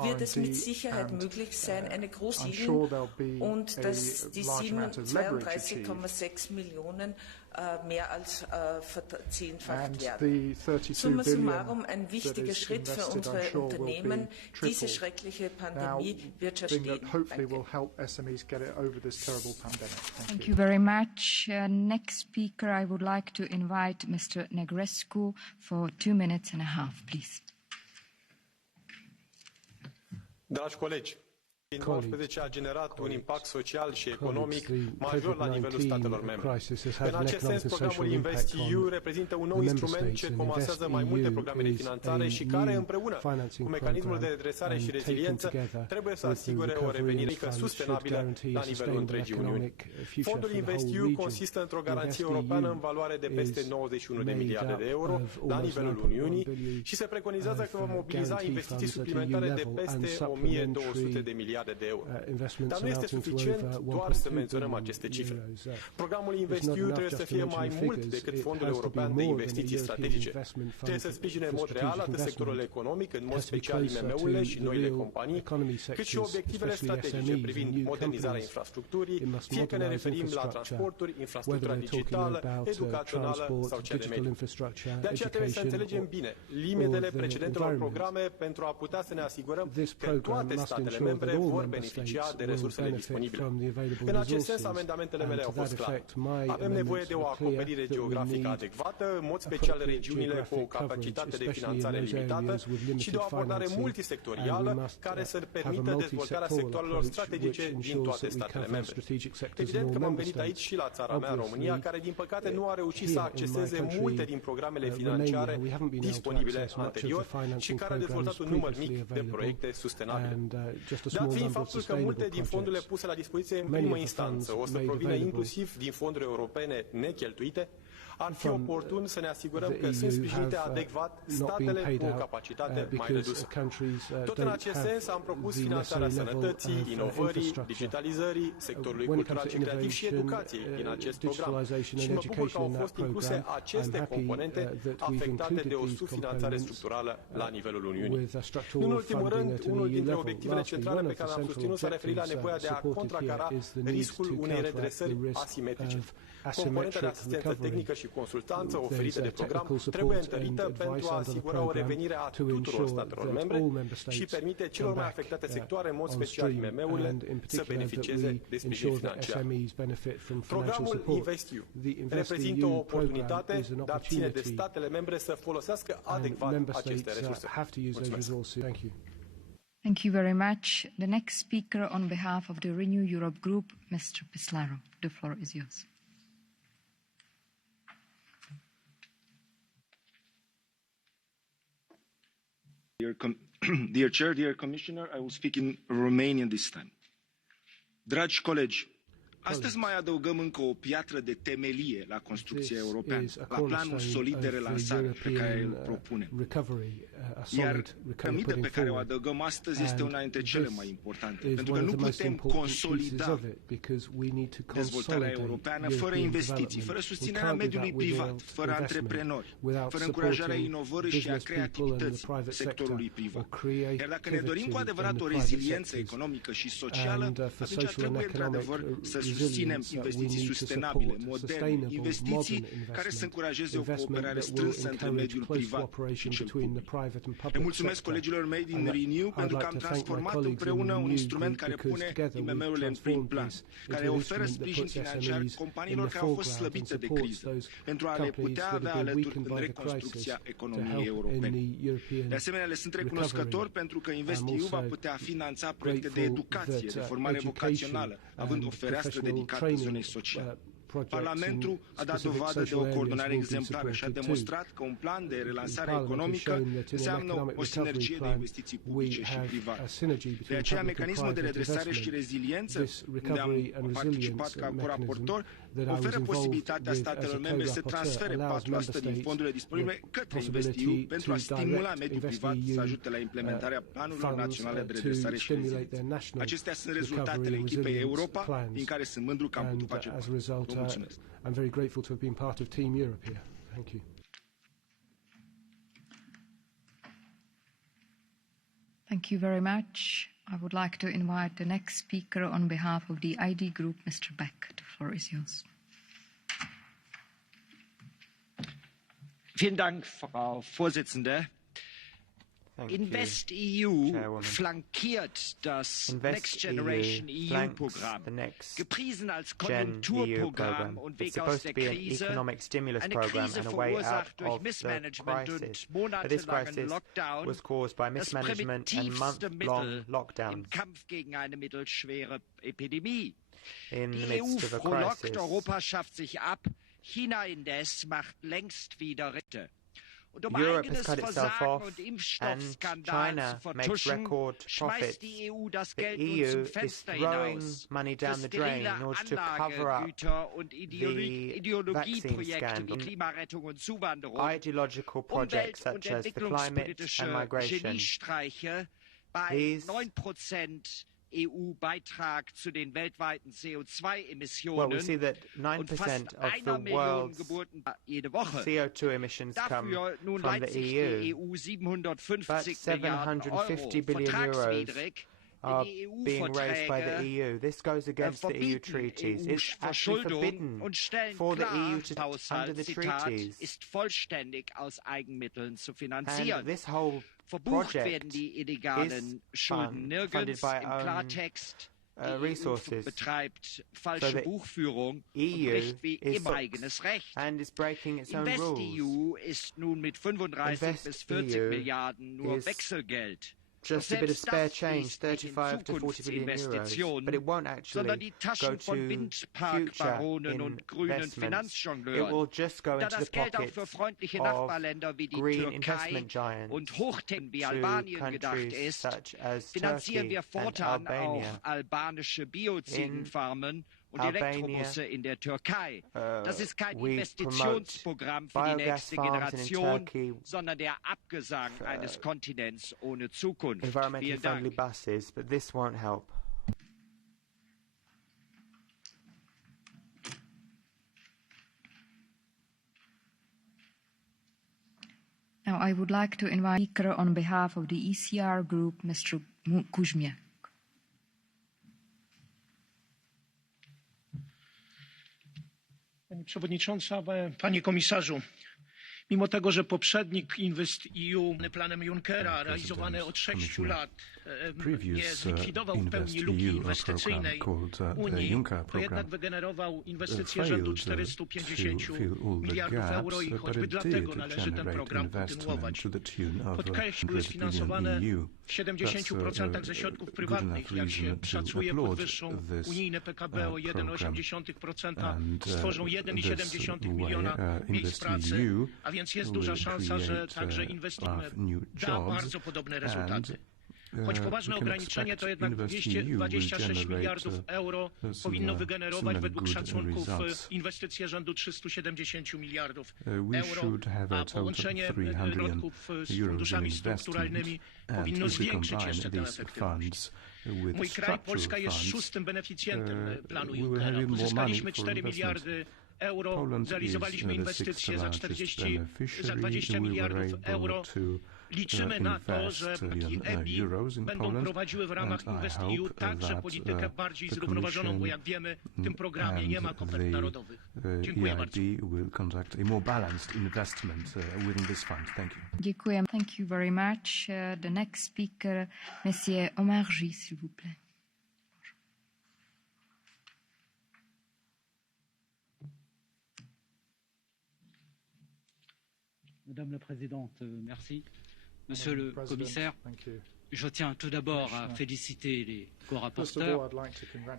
wird es mit Sicherheit möglich sein, eine Großsiedlung und dass die 32,6 Millionen mehr als verzehnfacht werden. Summa summarum ein wichtiger Schritt für unsere Unternehmen, diese schreckliche Pandemie wirtschaftlich. Thank you very much. Next speaker, I would like to invite Mr. Negrescu for 2 minutes and a half, please. Dragi colegi, COVID-19 a generat un impact social și economic major la nivelul statelor membre. În acest sens, programul InvestEU reprezintă un nou instrument ce comasează mai multe programe de finanțare și care, împreună cu mecanismul de redresare și reziliență, trebuie să asigure o revenire sustenabilă la nivelul întregii Uniuni. Fondul InvestEU consistă într-o garanție europeană în valoare de peste 91 de miliarde de euro la nivelul Uniunii și se preconizează că va mobiliza investiții suplimentare de peste 1200 de miliarde de euro. Dar nu este suficient doar să menționăm aceste cifre. Programul InvestEU trebuie să fie mai mult decât Fondul European de Investiții Strategice. Trebuie să sprijine în mod real atât sectorul economic, în mod special IMM-urile și noile companii, cât și obiectivele strategice privind modernizarea infrastructurii, fie că ne referim la transporturi, infrastructura digitală, educațională sau cea de mediu. De aceea trebuie să înțelegem bine limitele precedentelor programe pentru a putea să ne asigurăm că toate statele membre vor beneficia de resursele disponibile. În acest sens, amendamentele mele au fost clare. Avem nevoie de o acoperire geografică adecvată, în mod special regiunile cu o capacitate de finanțare limitată și de o abordare multisectorială care să permită dezvoltarea sectoarelor strategice din toate statele membre. Evident că m-am venit aici și la țara mea, România, care din păcate nu a reușit să acceseze multe din programele financiare disponibile anterior și care a dezvoltat un număr mic de proiecte sustenabile. Dat fiind faptul că multe din fondurile puse la dispoziție în primă instanță o să provină inclusiv din fonduri europene necheltuite, ar fi oportun să ne asigurăm că sunt sprijinite adecvat statele cu o capacitate mai redusă. Tot în acest sens am propus finanțarea sănătății, inovării, digitalizării, sectorului cultural și creativ și educației din acest program. Și mă bucur că au fost incluse aceste componente afectate de o subfinanțare structurală la nivelul Uniunii. În ultimul rând, unul dintre obiectivele centrale pe care l-am susținut s-a referit la nevoia de a contracara riscul unei redresări asimetrice. Componenta de asistență tehnică și consultanță oferită de program trebuie întărită pentru a asigura o revenire a tuturor statelor membre și permite celor mai afectate sectoare, în mod special IMM-urile, să beneficieze de sprijin financiar. Programul InvestEU reprezintă o oportunitate, dar ține de statele membre să folosească adecvat aceste resurse. Mulțumesc! Thank you very much. The next speaker on behalf of the Renew Europe Group, Mr. Pislaro. The floor is yours. Dear Chair, dear Commissioner, I will speak in Romanian this time. Dragi colegi, astăzi mai adăugăm încă o piatră de temelie la construcția europeană, la planul solid de relansare pe care îl propunem. Iar piramida pe care o adăugăm astăzi este una dintre cele mai importante, pentru că nu putem consolida dezvoltarea europeană fără investiții, fără susținerea mediului privat, fără antreprenori, fără încurajarea inovării și a creativității sectorului privat. Iar dacă ne dorim cu adevărat o reziliență economică și socială, atunci trebuie într-adevăr să susținem investiții sustenabile, moderne, investiții care să încurajeze o cooperare strânsă între mediul privat și cel public. Le mulțumesc colegilor mei din Renew pentru că am transformat împreună un instrument care pune IMM-urile în prim plan, care oferă sprijin financiar companiilor care au fost slăbite de criză, pentru a le putea avea alături în reconstrucția economiei europene. De asemenea, le sunt recunoscător pentru că InvestEU va putea finanța proiecte de educație, de formare vocațională, având o fereastră dedicată zonei sociale. Parlamentul a dat dovadă de o coordonare exemplară și a demonstrat că un plan de relansare economică înseamnă o sinergie de investiții publice și private. De aceea, mecanismul de redresare și reziliență, unde am participat ca coraportor, oferă posibilitatea statelor membre să transfere 4% din fondurile disponibile către InvestEU pentru a stimula mediul privat să ajute la implementarea planurilor naționale de redresare și reziliență. Acestea sunt rezultatele echipei Europa, din care sunt mândru că am putut face parte. I'm very grateful to have been part of Team Europe here. Thank you. Thank you very much. I would like to invite the next speaker on behalf of the ID Group, Mr. Beck. The floor is yours. Vielen Dank, Frau Vorsitzende. InvestEU flankiert das Next Generation EU Programm, gepriesen als Konjunkturprogramm und Weg aus der Krise, eine Krise verursacht durch Missmanagement und monatelangen Lockdown, das präventivste Mittel im Kampf gegen eine mittelschwere Epidemie. Die EU frohlockt, Europa schafft sich ab, China indes macht längst wieder Ritte. Und Europe has cut itself off and China makes record profits. The EU is throwing money down the drain in order to cover up the vaccine scandal. Ideological projects such as the climate and migration. These EU-Beitrag zu den weltweiten CO2-Emissionen. Well, we see that 9% of the world's CO2 emissions come from the EU, but 750 billion euros are being raised by the EU. This goes against the EU treaties. It's actually forbidden for the EU to under the treaties. And this whole project is funded by our own resources. So the EU is and is breaking its own rules. InvestEU ist nun mit 35 bis 40 Milliarden nur Wechselgeld. just a bit of spare change, 35 to 40 billion euros, but it won't actually go to future investments. It will just go into the pockets of green investment giants to countries such as Turkey and Albania. In Albania, Das ist kein Investitionsprogramm für die nächste Generation, sondern der Abgesang eines Kontinents ohne Zukunft. Environmentally friendly buses, but this won't help. Now I would like to invite the speaker on behalf of the ECR group, Mr. Kuzmiak. Pani Przewodnicząca, Panie Komisarzu! Mimo tego, że poprzedni InvestEU planem Junckera realizowany od 6 lat nie zlikwidował w pełni luki inwestycyjnej Unii, to jednak wygenerował inwestycje rzędu 450 miliardów euro i choćby dlatego należy ten program kontynuować. Podkreślam, jest finansowany w 70% ze środków prywatnych, jak się szacuje, podwyższą unijne PKB o 1,8%, stworzą 1,7 miliona miejsc pracy, a więc jest duża szansa, że także InvestEU da bardzo podobne rezultaty. Choć poważne ograniczenie, to jednak 226 miliardów euro powinno wygenerować według szacunków inwestycje rzędu 370 miliardów euro, a połączenie środków z funduszami strukturalnymi powinno zwiększyć jeszcze tę efektywność. Mój kraj, Polska, jest 6. beneficjentem planu Junckera. Uzyskaliśmy 4 miliardy euro, zrealizowaliśmy inwestycje za 20 miliardów euro. Liczymy na to, że banki EBI będą prowadziły w ramach InvestEU także politykę bardziej zrównoważoną, bo jak wiemy, w tym programie nie ma kopert narodowych. Dziękuję bardzo. Dziękuję. Thank you very much. The next speaker, Monsieur Omarjee, s'il vous plaît. Madame la Présidente, merci. Monsieur le Commissaire, je tiens tout d'abord à féliciter les co-rapporteurs,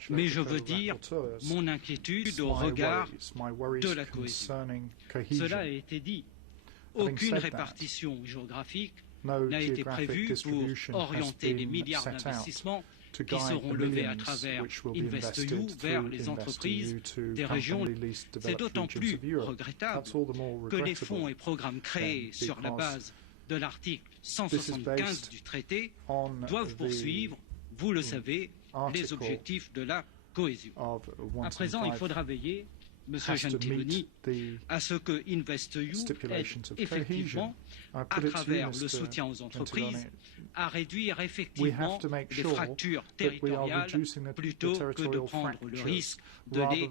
mais je veux dire mon inquiétude au regard de la cohésion. Cela a été dit. Aucune répartition géographique n'a été prévue pour orienter les milliards d'investissements qui seront levés à travers InvestEU vers les entreprises des régions. C'est d'autant plus regrettable que les fonds et programmes créés sur la base de l'article 175 du traité doivent poursuivre, vous le savez, les objectifs de la cohésion. À présent, il faudra veiller, Monsieur Gentiloni, à ce que InvestEU aide effectivement, à travers le soutien aux entreprises, à réduire effectivement les fractures territoriales plutôt que de prendre le risque de les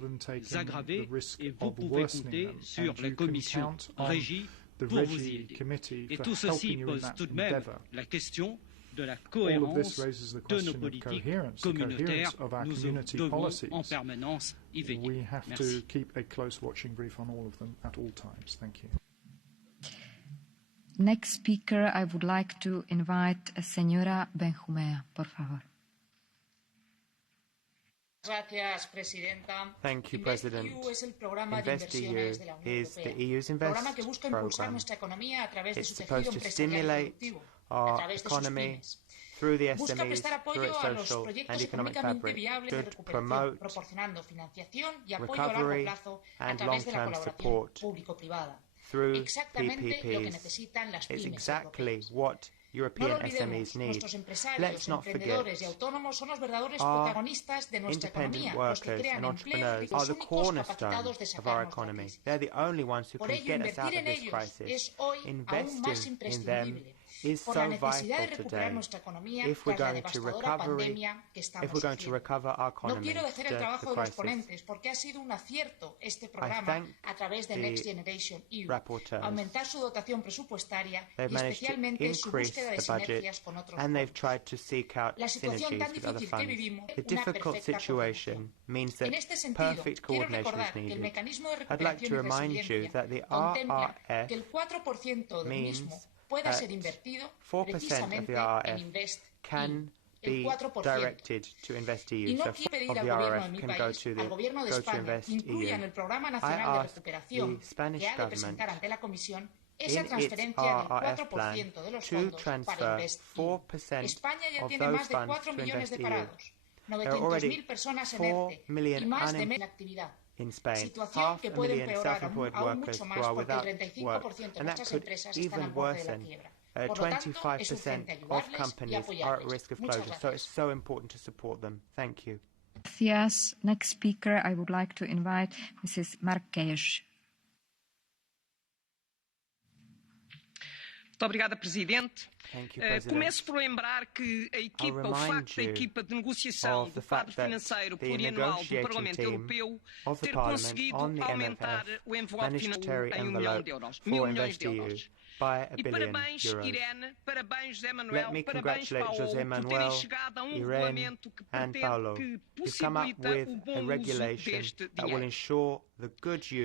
aggraver, et vous pouvez compter sur la commission régie pour vous y aider. Et tout ceci pose tout de même la question de la cohérence de nos politiques communautaires. Nous devons en permanence y veiller. Merci. Next speaker, I would like to invite Señora Benjumea, por favor. Thank you, President. InvestEU is the EU's investment program. It's supposed to stimulate our economy through the SMEs, through its social and economic fabric, to promote recovery and long-term support through PPPs. It's exactly what European SMEs need. Let's not forget, our independent workers and entrepreneurs are the cornerstone of our economy. They're the only ones who can get us out of this crisis. Investing in them is so vital today if we're going to recover our economy after the crisis. I thank the rapporteurs. They've managed to increase the budget and they've tried to seek out synergies with other funds. The difficult situation means that perfect coordination is needed. I'd like to remind you that the RRF means pueda ser invertido 4% of precisamente the en RRF InvestEU, can el be 4%. directed to InvestEU. Y no So quiero 4% pedir of al the gobierno de RRF mi can go país, to al gobierno de España, InvestEU. incluya en el Programa I Nacional de ask Recuperación the Spanish que ha de government presentar ante la Comisión in esa its transferencia del RRF plan 4% de los to fondos para transfer InvestEU. 4% España ya of tiene those más de funds 4 to millones de InvestEU. parados, There are already 900.000 personas en 4 ERTE y million más de media en actividad. in Spain, Situación que puede 500,000 empeorar self-employed aún workers mucho who más are porque el without 35% work, de and that nuestras could empresas están even al borde de la worsen. quiebra. Por lo tanto, es urgente 25% of ayudarles y companies are at apoyarles. risk of Muchas closure, so it's gracias. so important to support them. Thank you. Gracias. Next speaker, I would like to invite Mrs. Marques. Muito obrigada, Presidente. Começo por President. lembrar que o facto da equipa de negociação do quadro financeiro plurianual do Parlamento Europeu ter conseguido aumentar o envelope financeiro em €1 milhão. E parabéns, Irene, parabéns, José Manuel, parabéns, Paulo, por terem chegado a regulamento que possibilita o bom uso deste dinheiro.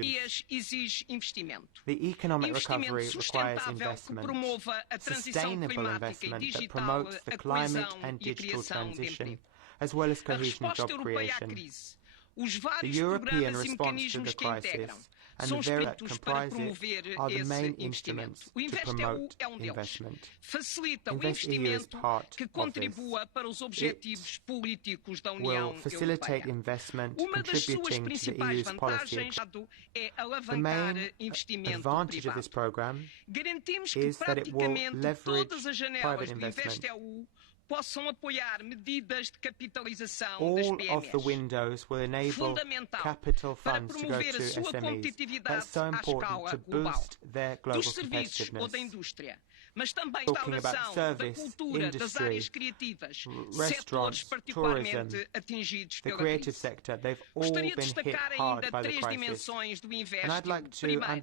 E exige investimento. Investimento sustentável que promova a transição climática e digital, a coesão e a criação de emprego. A resposta europeia à crise, os vários programas e mecanismos que a integram, são espíritos para promover esse investimento. O InvestEU é deles. Facilita o investimento que contribua para os objetivos políticos da União Europeia. Uma das suas principais vantagens é alavancar investimento privado. Garantimos que praticamente todas as janelas do InvestEU possam apoiar medidas de capitalização das PMEs. Fundamental para promover a sua competitividade à escala global, dos serviços ou da indústria, mas também da restauração, da cultura, das áreas criativas, setores particularmente atingidos pela crise. Gostaria de destacar ainda 3 dimensões do InvestEU. Primeira,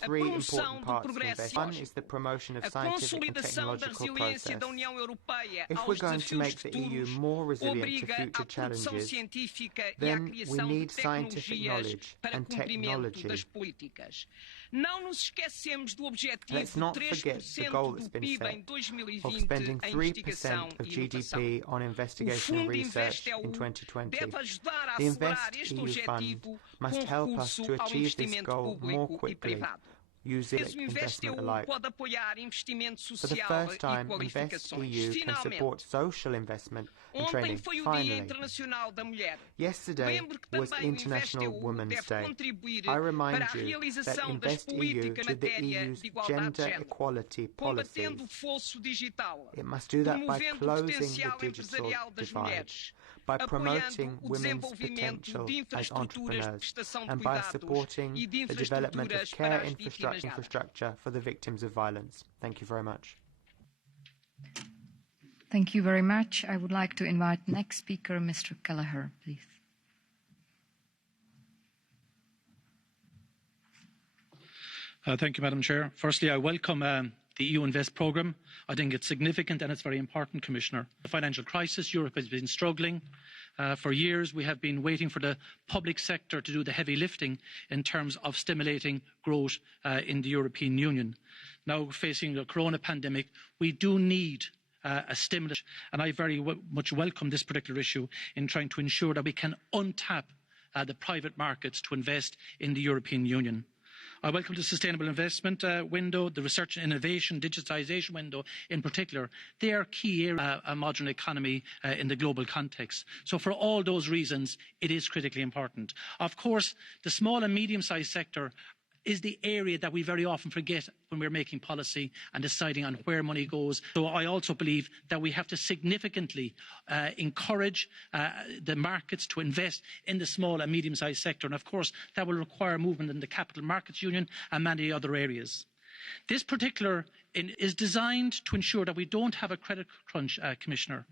a promoção do progresso tecnológico, a consolidação da resiliência da União Europeia aos desafios futuros, obriga à produção científica e à criação de tecnologias para cumprimento das políticas. Não nos esquecemos do objetivo de 3% do PIB em 2020 em investigação e inovação. O Fundo InvestEU deve ajudar a acelerar este objetivo com recurso ao investimento público e privado. Mas o InvestEU pode apoiar investimento social e qualificações. Finalmente, ontem foi o Dia Internacional da Mulher. Lembro que também o InvestEU deve contribuir para a realização das políticas em matéria de igualdade de género, combatendo o fosso digital, promovendo o potencial empresarial das mulheres, apoiando o desenvolvimento de infraestruturas de prestação de cuidados e de infraestruturas para as vítimas de infrastructure for the victims of violence. Thank you very much. Thank you very much. I would like to invite next speaker, Mr. Kelleher, please. Thank you, Madam Chair. Firstly, I welcome the EU Invest programme. I think it's significant and it's very important, Commissioner. The financial crisis, Europe has been struggling. For years, we have been waiting for the public sector to do the heavy lifting in terms of stimulating growth in the European Union. Now, facing the corona pandemic, we do need a stimulus, and I very much welcome this particular issue in trying to ensure that we can untap the private markets to invest in the European Union. I welcome the sustainable investment window, the research and innovation, digitisation window in particular. They are key areas of a modern economy in the global context. So for all those reasons, it is critically important. Of course, the small and medium-sized sector is the area that we very often forget when we're making policy and deciding on where money goes. So I also believe that we have to significantly encourage the markets to invest in the small and medium-sized sector. And of course, that will require movement in the Capital Markets Union and many other areas. This particular is designed to ensure that we don't have a credit crunch, Commissioner.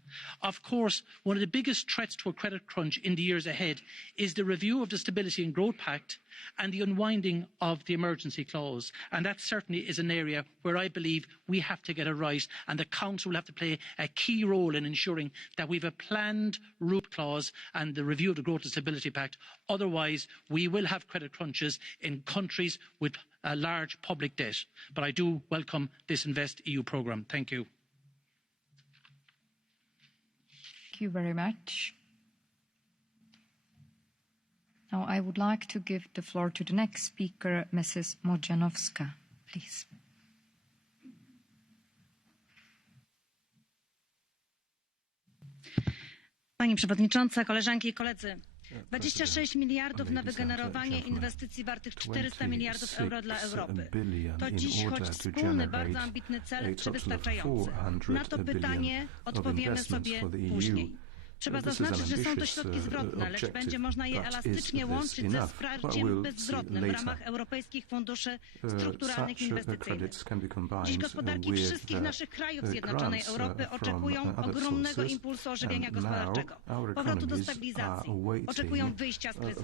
Of course, one of the biggest threats to a credit crunch in the years ahead is the review of the Stability and Growth Pact and the unwinding of the emergency clause. And that certainly is an area where I believe we have to get it right, and the Council will have to play a key role in ensuring that we have a planned root clause and the review of the Growth and Stability Pact. Otherwise, we will have credit crunches in countries with large public debt. But I do welcome this InvestEU programme. Thank you. Thank you very much. Now I would like to give the floor to the next speaker, Mrs. Mojanowska, please. Pani Przewodnicząca, koleżanki i koledzy! 26 miliardów na wygenerowanie inwestycji wartych 400 miliardów euro dla Europy. To dziś, choć wspólny, bardzo ambitny cel, czy wystarczający? Na to pytanie odpowiemy sobie później. Trzeba zaznaczyć, że są to środki zwrotne, lecz będzie można je elastycznie łączyć ze wsparciem bezzwrotnym w ramach europejskich funduszy strukturalnych i inwestycyjnych. Dziś gospodarki wszystkich naszych krajów Zjednoczonej Europy oczekują ogromnego impulsu ożywienia gospodarczego, powrotu do stabilizacji, oczekują wyjścia z kryzysu.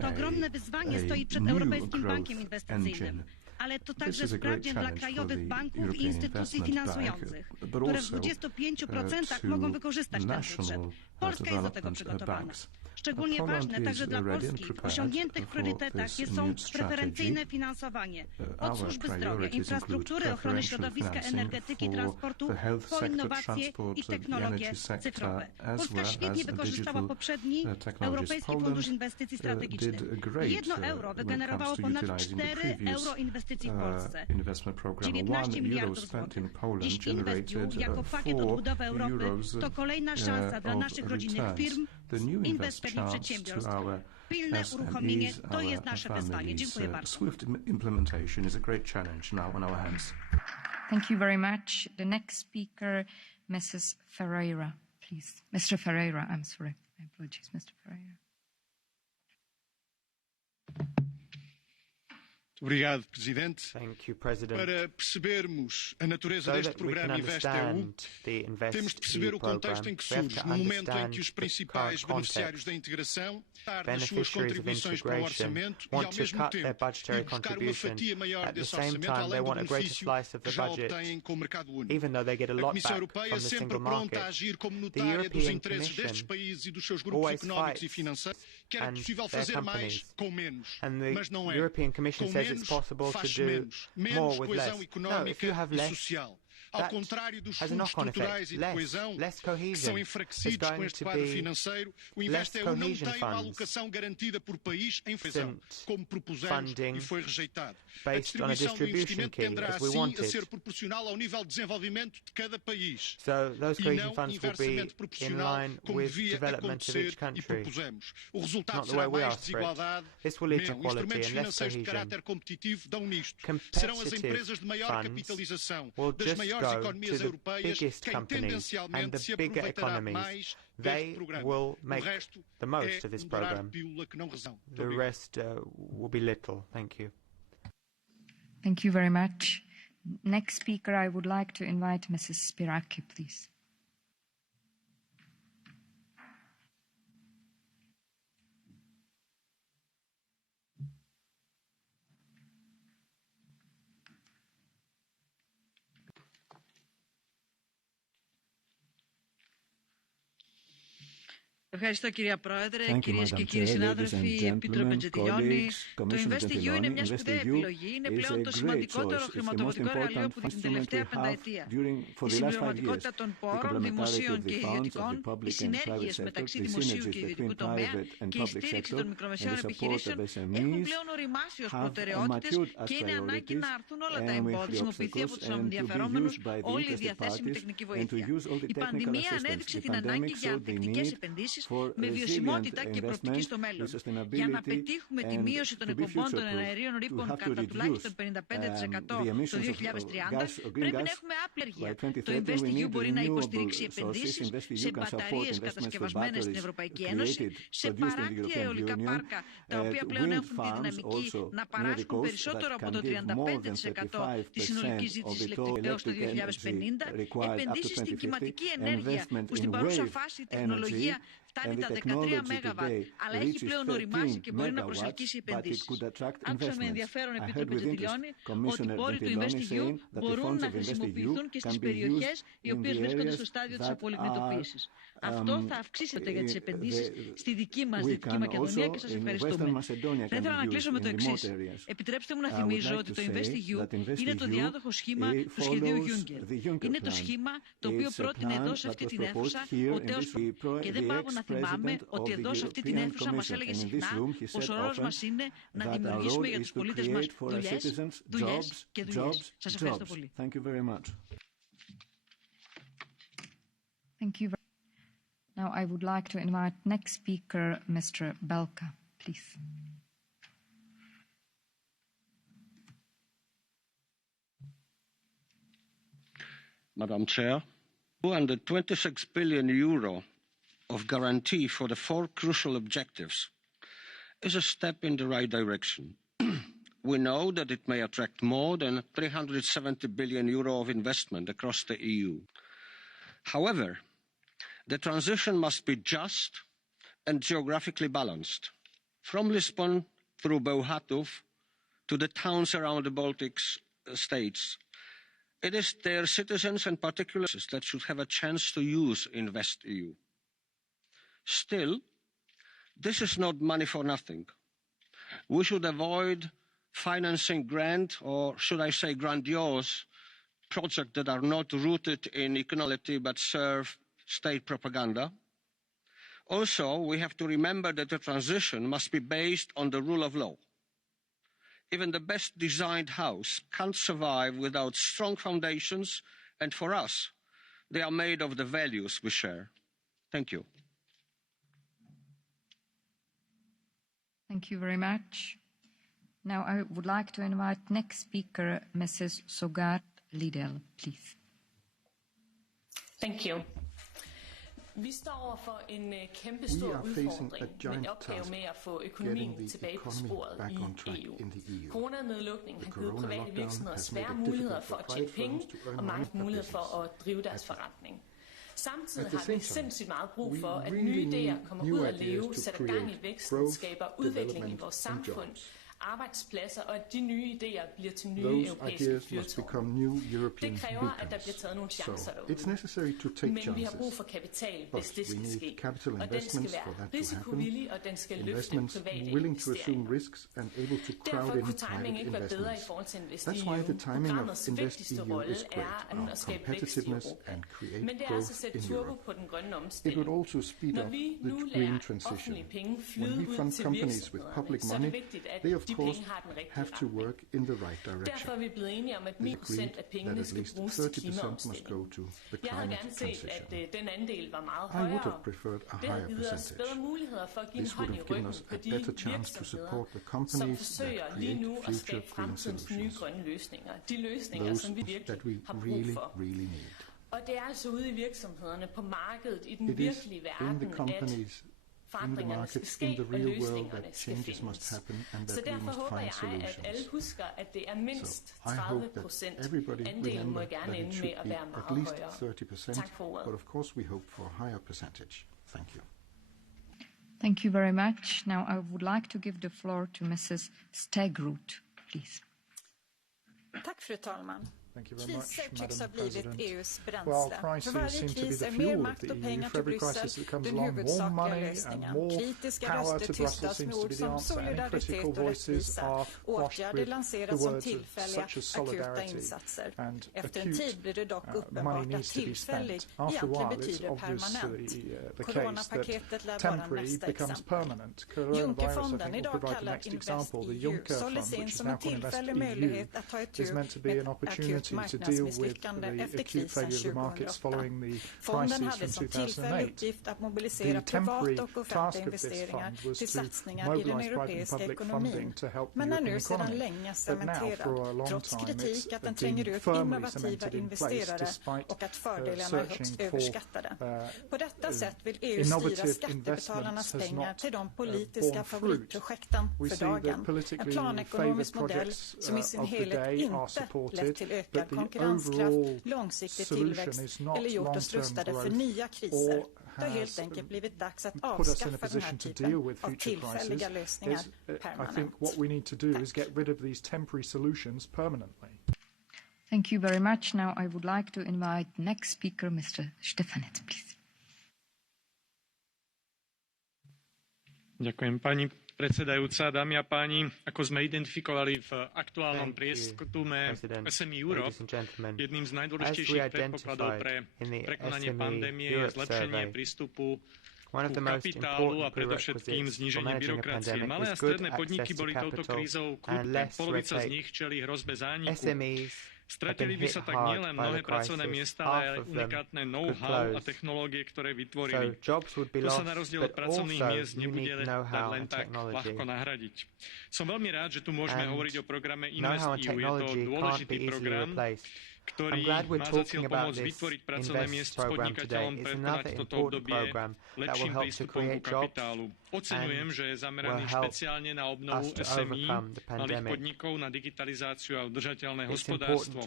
To ogromne wyzwanie stoi przed Europejskim Bankiem Inwestycyjnym. Ale to także sprawdzian dla krajowych banków i instytucji finansujących, które w 25% mogą wykorzystać ten budżet. Polska jest do tego przygotowana. Szczególnie ważne także dla Polski w osiągniętych priorytetach są preferencyjne finansowanie od służby zdrowia, infrastruktury, ochrony środowiska, energetyki, transportu, po innowacje i technologie cyfrowe. Polska świetnie wykorzystała poprzedni Europejski Fundusz Inwestycji Strategicznych. 1 euro wygenerowało ponad 4 euro inwestycji w Polsce. 19 miliardów złotych. Dziś InvestEU jako pakiet odbudowy Europy to kolejna szansa dla naszych rodzinnych firm, inwestorów i przedsiębiorstw. Pilne uruchomienie to jest nasze wyzwanie. Dziękuję bardzo. Thank you very much. The next speaker, Mrs. Ferreira, please. Mr. Ferreira, I'm sorry. My apologies, Mr. Ferreira. Obrigado, Presidente. Thank you, President. Para percebermos a natureza deste programa InvestEU, temos de perceber o contexto em que surge, no momento em que os principais beneficiários da integração das suas contribuições para o orçamento e, ao mesmo tempo, buscar uma fatia maior desse orçamento, além do benefício que já obtêm com o mercado único. A Comissão Europeia, sempre pronta a agir como notária dos interesses destes países e dos seus grupos económicos e financeiros, que era possível fazer mais com menos, mas não é. Com menos, faz menos. Menos coesão económica e social. Ao contrário dos fundos estruturais e de coesão, que são enfraquecidos com este quadro financeiro, o InvestEU não tem uma alocação garantida por país em coesão, como propusemos e foi rejeitado. A distribuição do investimento tenderá assim a ser proporcional ao nível de desenvolvimento de cada país e não inversamente proporcional, como devia acontecer e propusemos. O resultado será mais desigualdade, menos instrumentos financeiros de caráter competitivo dão nisto. Serão as empresas de maior capitalização, das maiores economias europeias, quem tendencialmente se aproveitará mais deste programa. O resto é moderar pílula que não razão. The rest will be little. Thank you. Thank you very much. Next speaker, I would like to invite Mrs. Spiraki, please. Ευχαριστώ κυρία Πρόεδρε, κυρίες και κύριοι συνάδελφοι, Επίτροπε Τζεντιλιώνη. Το InvestEU είναι μια σπουδαία επιλογή, είναι πλέον το σημαντικότερο χρηματοδοτικό εργαλείο που την τελευταία πενταετία. Η συμπληρωματικότητα των πόρων, δημοσίων και ιδιωτικών, οι συνέργειες μεταξύ δημοσίου και ιδιωτικού τομέα και η στήριξη των μικρομεσαίων επιχειρήσεων έχουν πλέον οριμάσει ως προτεραιότητες και είναι ανάγκη να αρθούν όλα τα εμπόδια, χρησιμοποιηθεί από τους ενδιαφερόμενους όλη η διαθέσιμη τεχνική βοήθεια. Η πανδημία ανέδειξε την ανάγκη για ανθεκτικές επενδύσεις με βιωσιμότητα και προοπτική στο μέλλον. Για να πετύχουμε τη μείωση των εκπομπών των εναερίων ρήπων κατά τουλάχιστον 55% το 2030, πρέπει να έχουμε άπλεργεια. Το InvestEU μπορεί να υποστηρίξει επενδύσεις σε μπαταρίες κατασκευασμένες στην Ευρωπαϊκή Ένωση, σε παράκτια αιωλικά πάρκα, τα οποία πλέον έχουν τη δυναμική να παράσχουν περισσότερο από το 35% της συνολικής ζήτησης ηλεκτρικού έως το 2050, επενδύσεις στην κυματική ενέργεια, που στην παρούσα φάση η τεχνολογία ταχύτητα 13 ΜΒ, αλλά έχει πλέον οριμάσει και μπορεί να προσελκύσει επενδύσεις. Άκουσα με ενδιαφέρον, Επίτροπε Τζεντιλόνι, ότι οι πόροι του InvestEU μπορούν να χρησιμοποιηθούν και στις περιοχές οι οποίες βρίσκονται στο στάδιο της απολιγνητοποίησης. Αυτό θα αυξήσει για τις επενδύσεις στη δική μας Δυτική Μακεδονία και σας ευχαριστούμε. Θα ήθελα να κλείσω με το εξής. Επιτρέψτε μου να θυμίζω ότι το InvestEU είναι το διάδοχο σχήμα του σχεδίου Juncker. Είναι το σχήμα το οποίο πρότεινε εδώ σε αυτή την αίθουσα ο Τέος και δεν πάγω να θυμάμαι ότι εδώ σε αυτή την αίθουσα μας έλεγε συχνά πως ο ρόλος μας είναι να δημιουργήσουμε για τους πολίτες μας δουλειές και δουλειές. Σας ευχαριστώ πολύ. Thank you. Now I would like to invite next speaker, Mr. Belka, please. Madam Chair, and the 26 billion euro of guarantee for the 4 crucial objectives is a step in the right direction. We know that it may attract more than 370 billion euro of investment across the EU. However, the transition must be just and geographically balanced. From Lisbon through Bełchatów to the towns around the Baltic states, it is their citizens and particulars that should have a chance to use InvestEU. Still, this is not money for nothing. We should avoid financing grand, or should I say grandiose, projects that are not rooted in equality but serve state propaganda. Also, we have to remember that the transition must be based on the rule of law. Even the best designed house can't survive without strong foundations, and for us, they are made of the values we share. Thank you. Thank you very much. Now I would like to invite next speaker, Mrs. Sogard Lidell, please. Thank you. Vi står over for en kæmpe stor udfordring med opgave med at få økonomien tilbage på sporet i EU. Coronanedlukningen har givet private virksomheder svære muligheder for at tjene penge og mange muligheder for at drive deres forretning. Samtidig har vi sindssygt meget brug for, at nye idéer kommer ud at leve, sætter gang i væksten, skaber udvikling i vores samfund, arbejdspladser, og at de nye idéer bliver til nye europæiske fyrtårne. Det kræver, at der bliver taget nogle chancer derude. Men vi har brug for kapital, hvis det skal ske. Og den skal være risikovillig, og den skal løfte private investeringer. Derfor kunne timing ikke være bedre i forhold til InvestEU. Programmets vigtigste rolle er at skabe vækst i Europa. Men det er altså at sætte turbo på den grønne omstilling. Når vi nu lader offentlige penge flyde ud til virksomhederne, så er det vigtigt, at de penge har den rigtige retning. Derfor er vi blevet enige om, at 9% af pengene skal bruges til klimaomstilling. Jeg havde gerne set, at den andel var meget højere. Det havde givet os bedre muligheder for at give en hånd i ryggen på de virksomheder, som forsøger lige nu at skabe fremtidens nye grønne løsninger. De løsninger, som vi virkelig har brug for. Og det er altså ude i virksomhederne, på markedet, i den virkelige verden, at forandringerne skal ske, og løsningerne skal findes. Så derfor håber jeg, at alle husker, at det er mindst 30%. Andelen må gerne ende med at være meget højere. Tak for ordet. Thank you very much. Now I would like to give the floor to Mrs. Stegrud, please. Tack, fru talman. Kriser tycks ha blivit EUs bränsle. För varje kris är mer makt och pengar till Bryssel den huvudsakliga lösningen. Kritiska röster tystas med ord som solidaritet och rättvisa. Åtgärder lanseras som tillfälliga akuta insatser. Efter en tid blir det dock uppenbart att tillfällig egentligen betyder permanent. Coronapaketet lär vara nästa exempel. Junckerfonden, idag kallad InvestEU, såldes in som en tillfällig möjlighet att ta itu med akut marknadsmisslyckande efter krisen 2008. Fonden hade som tillfällig uppgift att mobilisera privata och offentliga investeringar till satsningar i den europeiska ekonomin. Men är nu sedan länge cementerad, trots kritik att den tränger ut innovativa investerare och att fördelarna är högst överskattade. På detta sätt vill EU styra skattebetalarnas pengar till de politiska favoritprojekten för dagen. En planekonomisk modell som i sin helhet inte lett till ökad konkurrenskraft, långsiktig tillväxt eller gjort oss rustade för nya kriser. Det har helt enkelt blivit dags att avskaffa den här typen av tillfälliga lösningar permanent. I think what we need to do is get rid of these temporary solutions permanently. Thank you very much. Now I would like to invite next speaker, Mr. Štefanec, please. Ďakujem, pani predsedajúca, dámy a páni. Ako sme identifikovali v aktuálnom prieskume SME Europe, jedným z najdôležitejších predpokladov pre prekonanie pandémie je zlepšenie prístupu ku kapitálu a predovšetkým zníženie byrokracie. Malé a stredné podniky boli touto krízou kľúčom. Polovica z nich čelí hrozbe zániku. Stratili by sa tak nielen mnohé pracovné miesta, ale aj unikátne know-how a technológie, ktoré vytvorili. To sa na rozdiel od pracovných miest nebude dať len tak ľahko nahradiť. Som veľmi rád, že tu môžeme hovoriť o programe InvestEU. Je to dôležitý program, ktorý má za cieľ pomôcť vytvoriť pracovné miesta s podnikateľom prekonať toto obdobie lepším prístupom ku kapitálu. Oceňujem, že je zameraný špeciálne na obnovu SME, malých podnikov, na digitalizáciu a udržateľné hospodárstvo.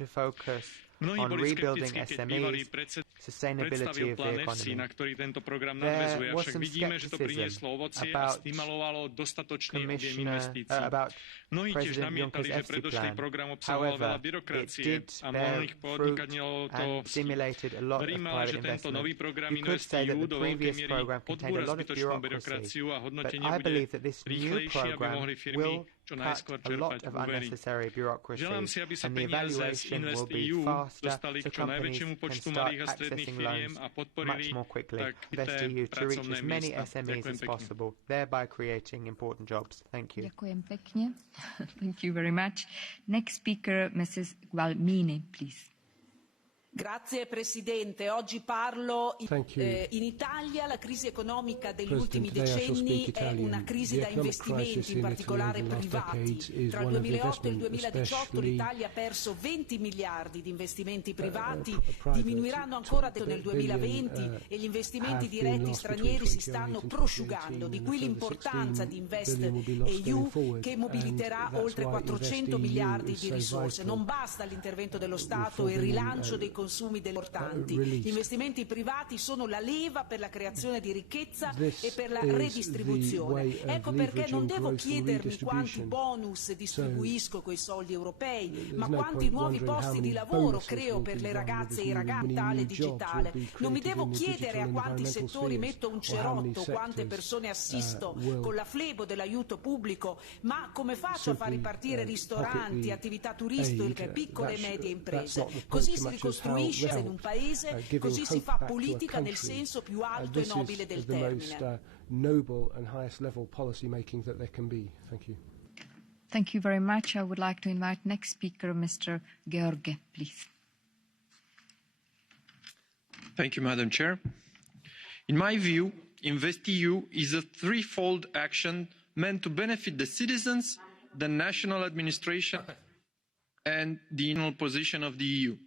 Mnohí boli skeptickí, keď bývalý predstavil plán EFSI, na ktorý tento program nadväzuje, avšak vidíme, že to prinieslo ovocie a stimulovalo dostatočný objem investícií. Mnohí tiež namietali, že predošlý program obsahoval veľa byrokracie a mnohých podnikateľov to verím, ale že tento nový program InvestEU do veľkej miery odbúra zbytočnú byrokraciu a hodnotenie bude rýchlejšie, aby mohli firmy čo najskôr čerpať úvery. Želám si, aby sa peniaze z InvestEU dostali k čo najväčšiemu počtu malých a stredných firiem a podporili tak pracovné miesta. Ďakujem pekne. Ďakujem pekne. Thank you very much. Next speaker, Mrs. Gualmini, please. Grazie Presidente, oggi parlo in Italia. La crisi economica degli ultimi decenni è una crisi da investimenti, in particolare privati. Tra il 2008 e il 2018 l'Italia ha perso 20 miliardi di investimenti privati, diminuiranno ancora nel 2020 e gli investimenti diretti stranieri si stanno prosciugando, di qui l'importanza di InvestEU che mobiliterà oltre 400 miliardi di risorse. Non basta l'intervento dello Stato e il rilancio dei consumi importanti. Gli investimenti privati sono la leva per la creazione di ricchezza e per la redistribuzione. Ecco perché non devo chiedermi quanti bonus distribuisco coi soldi europei, ma quanti nuovi posti di lavoro creo per le ragazze e i ragazzi digitale. Non mi devo chiedere a quanti settori metto un cerotto, quante persone assisto con la flebo dell'aiuto pubblico, ma come faccio a far ripartire ristoranti, attività turistiche, piccole e medie imprese. Così si ricostruisce in un paese, così si fa politica nel senso più alto e nobile del termine. Thank you very much. I would like to invite next speaker, Mr. George, please. Thank you, Madam Chair. In my view, InvestEU is a threefold action meant to benefit the citizens, the national administration, and the internal position of the EU.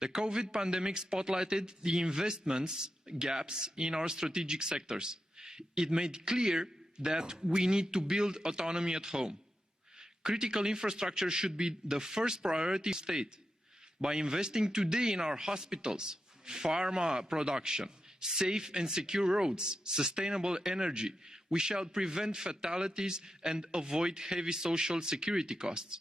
The COVID pandemic spotlighted the investments gaps in our strategic sectors. It made clear that we need to build autonomy at home. Critical infrastructure should be the first priority of the state. By investing today in our hospitals, pharma production, safe and secure roads, sustainable energy, we shall prevent fatalities and avoid heavy social security costs.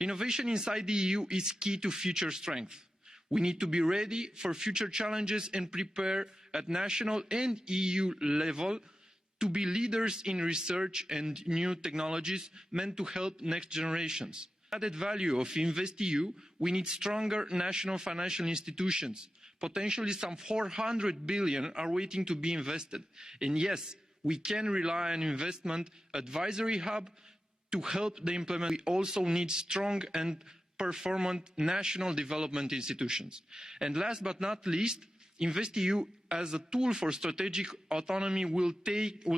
Innovation inside the EU is key to future strength. We need to be ready for future challenges and prepare at national and EU level to be leaders in research and new technologies meant to help next generations. Added value of InvestEU, we need stronger national financial institutions. Potentially some 400 billion are waiting to be invested. And yes, we can rely on investment advisory hub to help the implementation. We also need strong and performant national development institutions. And last but not least, InvestEU as a tool for strategic autonomy will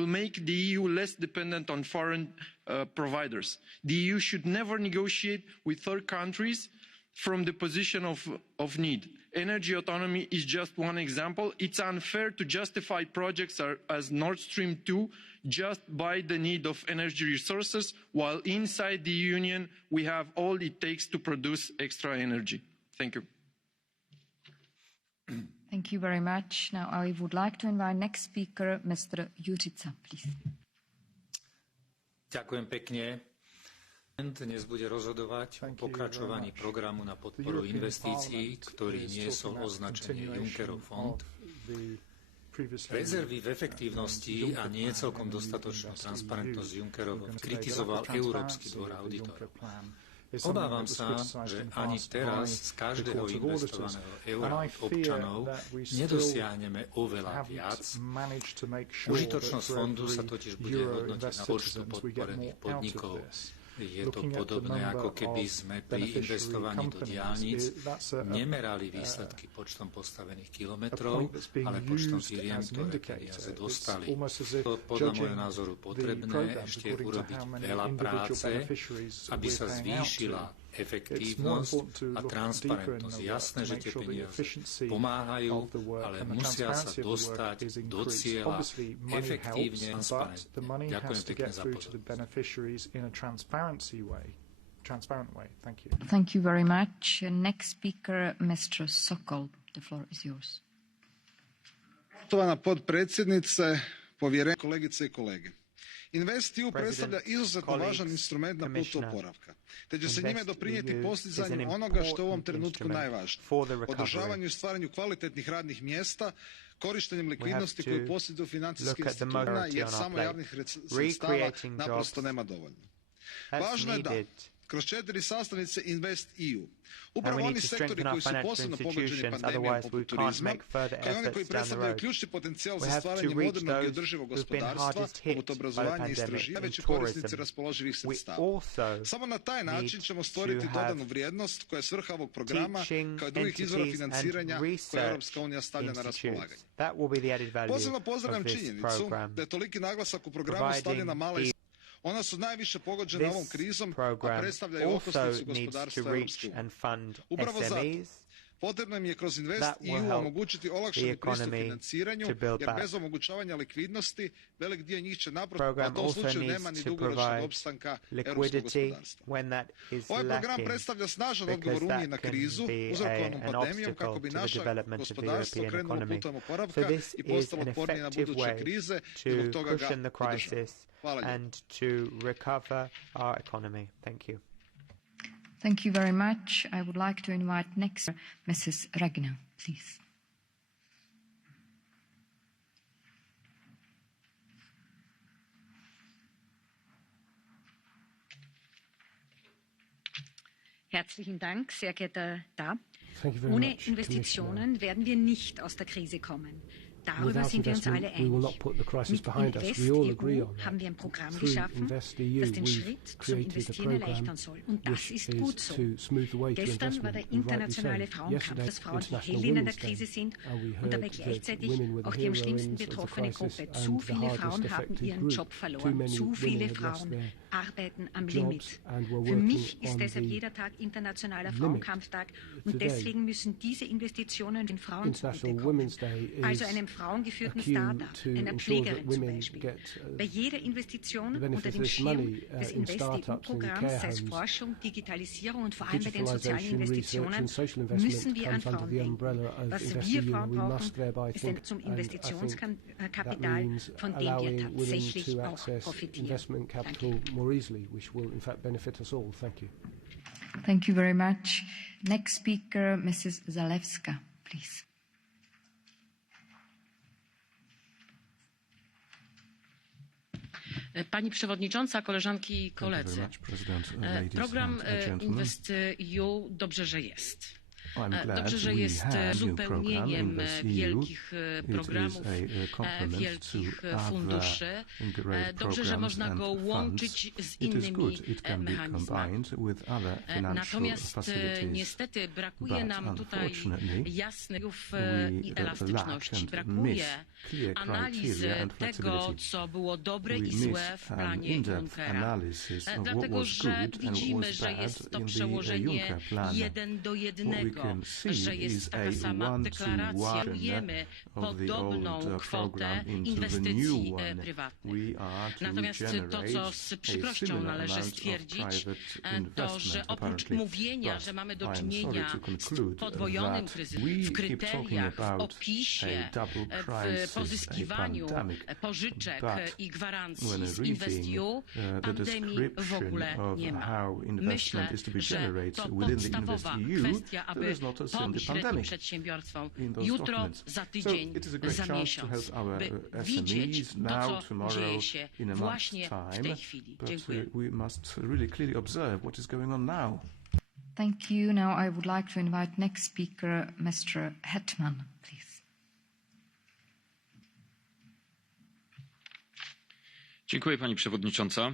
make the EU less dependent on foreign providers. The EU should never negotiate with third countries from the position of need. Energy autonomy is just one example. It's unfair to justify projects as Nord Stream 2 just by the need of energy resources, while inside the Union we have all it takes to produce extra energy. Thank you. Thank you very much. Now I would like to invite next speaker, Mr. Jurica, please. Ďakujem pekne. Dnes bude rozhodovať o pokračovaní programu na podporu investícií, ktorý niesol označenie Junckerov fond. Rezervy v efektívnosti a nie celkom dostatočnú transparentnosť Junckerovho kritizoval Európsky dvor audítorov. Obávam sa, že ani teraz z každého investovaného eura občanov nedosiahneme oveľa viac. Užitočnosť fondu sa totiž bude hodnotiť na počtu podporených podnikov. Je to podobné, ako keby sme pri investovaní do diaľnic nemerali výsledky počtom postavených kilometrov, ale počtom firiem, ktoré peniaze dostali. Podľa môjho názoru potrebné ešte urobiť veľa práce, aby sa zvýšila efektívnosť a transparentnosť. Jasné, že tie peniaze pomáhajú, ale musia sa dostať do cieľa efektívne a transparentne. Ďakujem pekne za pozornosť. Thank you very much. Next speaker, Mr. Sokol. The floor is yours. Poštovana potpredsjednice, povjerenice, kolegice i kolege. InvestEU predstavlja izuzetno važan instrument na putu oporavka, te će se njime doprinijeti postizanju onoga što je u ovom trenutku najvažnije, održavanju i stvaranju kvalitetnih radnih mjesta, korištenjem likvidnosti koju posjeduju financijske institucije, jer samo javnih sredstava naprosto nema dovoljno. Važno je da kroz 4 sastavnice InvestEU upravo oni sektori koji su posebno pogođeni pandemijom poput turizma, kao i oni koji predstavljaju ključni potencijal za stvaranje modernog i održivog gospodarstva, poput obrazovanja i istraživanja, veći korisnici raspoloživih sredstava. Samo na taj način ćemo stvoriti dodanu vrijednost koja je svrha ovog programa, kao i drugih izvora financiranja koje Europska unija stavlja na raspolaganje. Posebno pozdravljam činjenicu da je toliki naglasak u programu stavljen na mala i ona su najviše pogođena ovom krizom, a predstavljaju okosnicu gospodarstva Europske unije. Upravo zato potrebno im je kroz InvestEU omogućiti olakšani pristup financiranju, jer bez omogućavanja likvidnosti velik dio njih će naprosto, a to u slučaju nema ni dugoročnog opstanka europskog gospodarstva. Ovaj program predstavlja snažan odgovor Unije na krizu uzrokovanom pandemijom kako bi naše gospodarstvo krenulo putem oporavka i postalo otpornije na buduće krize i zbog toga ga podržavam. And to recover our economy. Thank you. Thank you very much. I would like to invite next Mrs. Regner, please. Herzlichen Dank, sehr geehrter Da. Ohne Investitionen werden wir nicht aus der Krise kommen. Darüber sind wir uns alle einig. Mit InvestEU haben wir ein Programm geschaffen, das den Schritt zum Investieren erleichtern soll. Und das ist gut so. Gestern war der internationale Frauenkampf, dass Frauen die Heldinnen der Krise sind und dabei gleichzeitig auch die am schlimmsten betroffene Gruppe. Zu viele Frauen haben ihren Job verloren. Zu viele Frauen arbeiten am Limit. Für mich ist deshalb jeder Tag internationaler Frauenkampftag und deswegen müssen diese Investitionen den Frauen zugutekommen. Also einem frauengeführten Start-up, einer Pflegerin zum Beispiel. Bei jeder Investition unter dem Schirm des InvestEU-Programms, sei es Forschung, Digitalisierung und vor allem bei den sozialen Investitionen, müssen wir an Frauen denken. Was wir Frauen brauchen, ist ein zum Investitionskapital, von dem wir tatsächlich auch profitieren. Danke. Thank you very much. Next speaker, Mrs. Zalewska, please. Pani Przewodnicząca, koleżanki i koledzy. Program InvestEU dobrze, że jest. Dobrze, że jest uzupełnieniem wielkich programów, wielkich funduszy. Dobrze, że można go łączyć z innymi mechanizmami. Natomiast niestety brakuje nam tutaj jasnych i elastyczności. Brakuje analizy tego, co było dobre i złe w planie Junckera. Dlatego, że widzimy, że jest to przełożenie 1:1 tego, że jest taka sama deklaracja, kierujemy podobną kwotę inwestycji prywatnych. Natomiast to, co z przykrością należy stwierdzić, to, że oprócz mówienia, że mamy do czynienia z podwojonym kryzysem w kryteriach, w opisie, w pozyskiwaniu pożyczek i gwarancji z InvestEU, pandemii w ogóle nie ma. Myślę, że to podstawowa kwestia, aby pomóc średnim przedsiębiorstwom jutro, za tydzień, za miesiąc, by widzieć to, co dzieje się właśnie w tej chwili. Dziękuję. Thank you. Now I would like to invite next speaker, Mr. Hetman, please. Dziękuję Pani Przewodnicząca.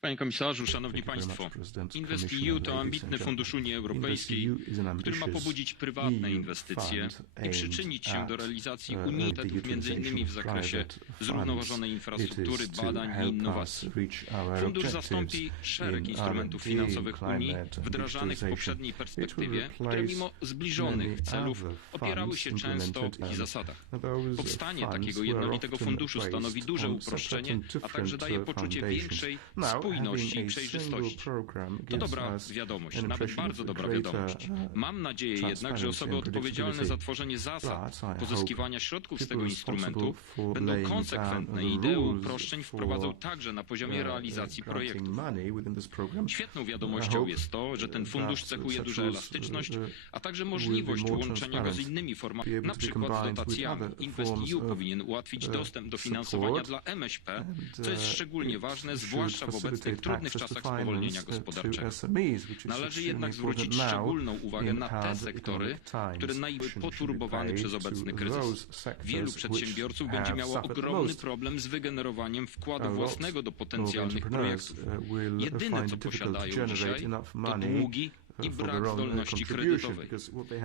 Panie Komisarzu, Szanowni Państwo, InvestEU to ambitny fundusz Unii Europejskiej, który ma pobudzić prywatne inwestycje i przyczynić się do realizacji unijnych priorytetów, m.in. w zakresie zrównoważonej infrastruktury, badań i innowacji. Fundusz zastąpi szereg instrumentów finansowych Unii wdrażanych w poprzedniej perspektywie, które mimo zbliżonych celów opierały się często na takich zasadach. Powstanie takiego jednolitego funduszu stanowi duże uproszczenie, a także daje poczucie większej spójności i przejrzystości. To dobra wiadomość, nawet bardzo dobra wiadomość. Mam nadzieję jednak, że osoby odpowiedzialne za tworzenie zasad pozyskiwania środków z tego instrumentu będą konsekwentne i ideę uproszczeń wprowadzą także na poziomie realizacji projektów. Świetną wiadomością jest to, że ten fundusz cechuje duża elastyczność, a także możliwość łączenia go z innymi formami, na przykład z dotacjami. InvestEU powinien ułatwić dostęp do finansowania dla MŚP, co jest szczególnie ważne, zwłaszcza w obecnych trudnych czasach spowolnienia gospodarczego. Należy jednak zwrócić szczególną uwagę na te sektory, które najbardziej poturbowane przez obecny kryzys. Wielu przedsiębiorców będzie miało ogromny problem z wygenerowaniem wkładu własnego do potencjalnych projektów. Jedyne, co posiadają dzisiaj, to długi i brak zdolności kredytowej.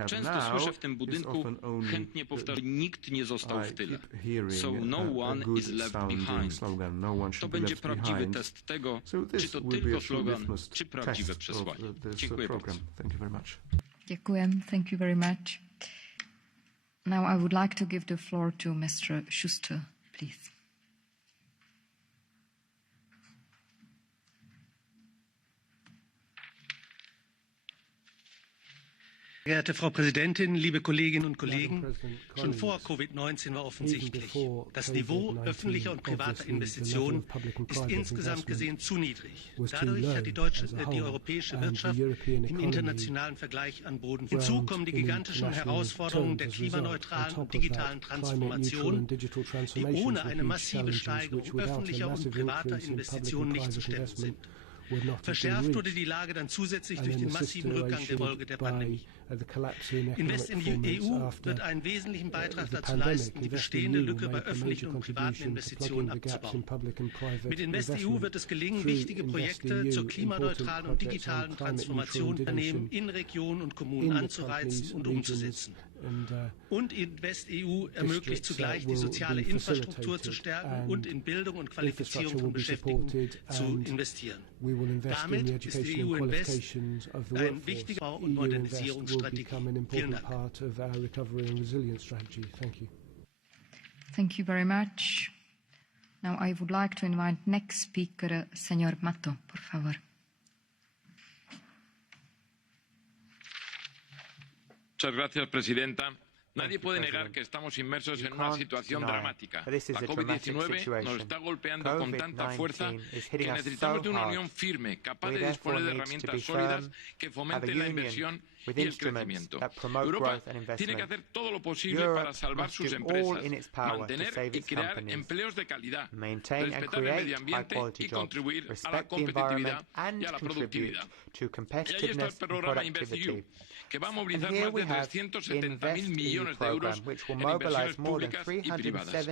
Często słyszę w tym budynku chętnie powtarzać, nikt nie został w tyle. So no one is left behind. To będzie prawdziwy test tego, czy to tylko slogan, czy prawdziwe przesłanie. Dziękuję bardzo. Dziękuję. Thank you very much. Now I would like to give the floor to Mr. Schuster, please. Geehrte Frau Präsidentin, liebe Kolleginnen und Kollegen! Schon vor Covid-19 war offensichtlich, das Niveau öffentlicher und privater Investitionen ist insgesamt gesehen zu niedrig. Dadurch hat die europäische Wirtschaft im internationalen Vergleich an Boden verloren. Hinzu kommen die gigantischen Herausforderungen der klimaneutralen und digitalen Transformation, die ohne eine massive Steigerung öffentlicher und privater Investitionen nicht zu stemmen sind. Verschärft wurde die Lage dann zusätzlich durch den massiven Rückgang der Folge der Pandemie. InvestEU wird einen wesentlichen Beitrag dazu leisten, die bestehende Lücke bei öffentlichen und privaten Investitionen abzubauen. Mit InvestEU wird es gelingen, wichtige Projekte zur klimaneutralen und digitalen Transformation der Unternehmen in Regionen und Kommunen anzureizen und umzusetzen. Und InvestEU ermöglicht zugleich, die soziale Infrastruktur zu stärken und in Bildung und Qualifizierung von Beschäftigten zu investieren. Damit ist die EU Invest ein wichtiger Bau- und Modernisierungsstrategie. Vielen Dank. Thank you very much. Now I would like to invite next speaker, Señor Mato, por favor. Muchas gracias, presidenta. Nadie puede negar que estamos inmersos en una situación dramática. La COVID-19 nos está golpeando con tanta fuerza que necesitamos de una unión firme, capaz de disponer de herramientas sólidas que fomenten la inversión y el crecimiento. Europa tiene que hacer todo lo posible para salvar sus empresas, mantener y crear empleos de calidad, respetar el medio ambiente y contribuir a la competitividad y a la productividad. Y ahí está el programa InvestEU, que va a movilizar más de 370.000 millones de euros en inversiones públicas y privadas.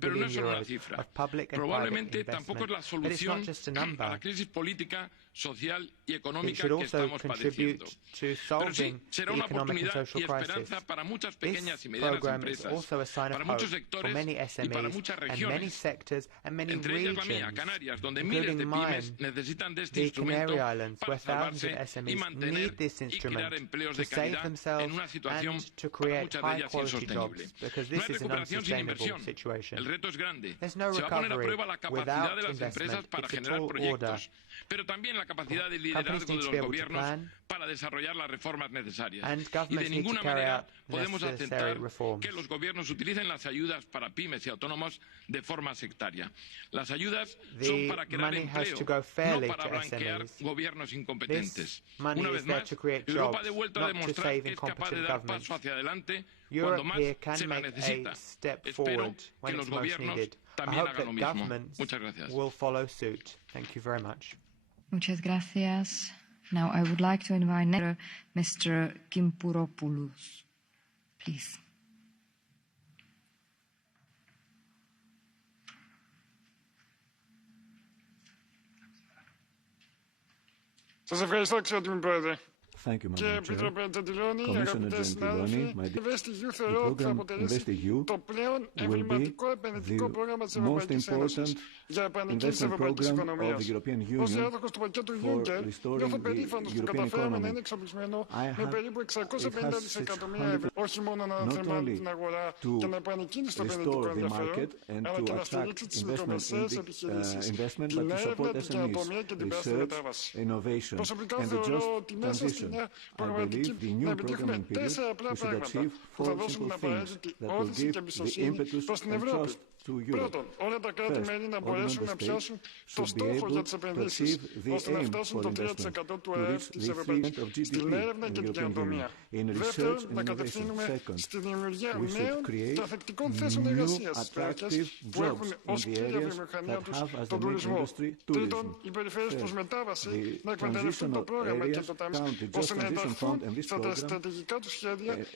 Pero no es solo una cifra. Probablemente tampoco es la solución a la crisis política social y económica que estamos padeciendo. Pero sí, será una oportunidad y esperanza para muchas pequeñas y medianas empresas, para muchos sectores y para muchas regiones, entre ellas la mía, Canarias, donde miles de pymes necesitan de este instrumento para salvarse y mantener y crear empleos de calidad en una situación para muchas de ellas insostenible. No hay recuperación sin inversión. El reto es grande. Se va a poner a prueba la capacidad de las empresas para generar proyectos, pero también la capacidad de liderazgo de los gobiernos para desarrollar las reformas necesarias. Y de ninguna manera podemos aceptar que los gobiernos utilicen las ayudas para pymes y autónomos de forma sectaria. Las ayudas son para crear empleo, no para blanquear gobiernos incompetentes. Una vez más, Europa ha devuelto a demostrar que es capaz de dar paso hacia adelante cuando más se la necesita. Espero que los gobiernos también hagan lo mismo. Muchas gracias. Muchas gracias. Now I would like to invite Mr. Kimpuropoulos, please. Thank you, Madam Chair. Commissioner Gentiloni, my dear, the program InvestEU will be the most important investment program of the European Union for restoring the European economy. It has 600 not only to restore the market and to attract investment, but to support SMEs, research, innovation, and the just transition. I believe the new programming period we should achieve 4 simple things that will give the impetus and trust to Europe. First, all member states should be able to achieve the aim for investment, to reach the 3% of GDP in the European Union. In research and innovation, second, we should create new attractive jobs in the areas that have as the main industry tourism. Third, the transitional areas count the Just Transition Fund and this program,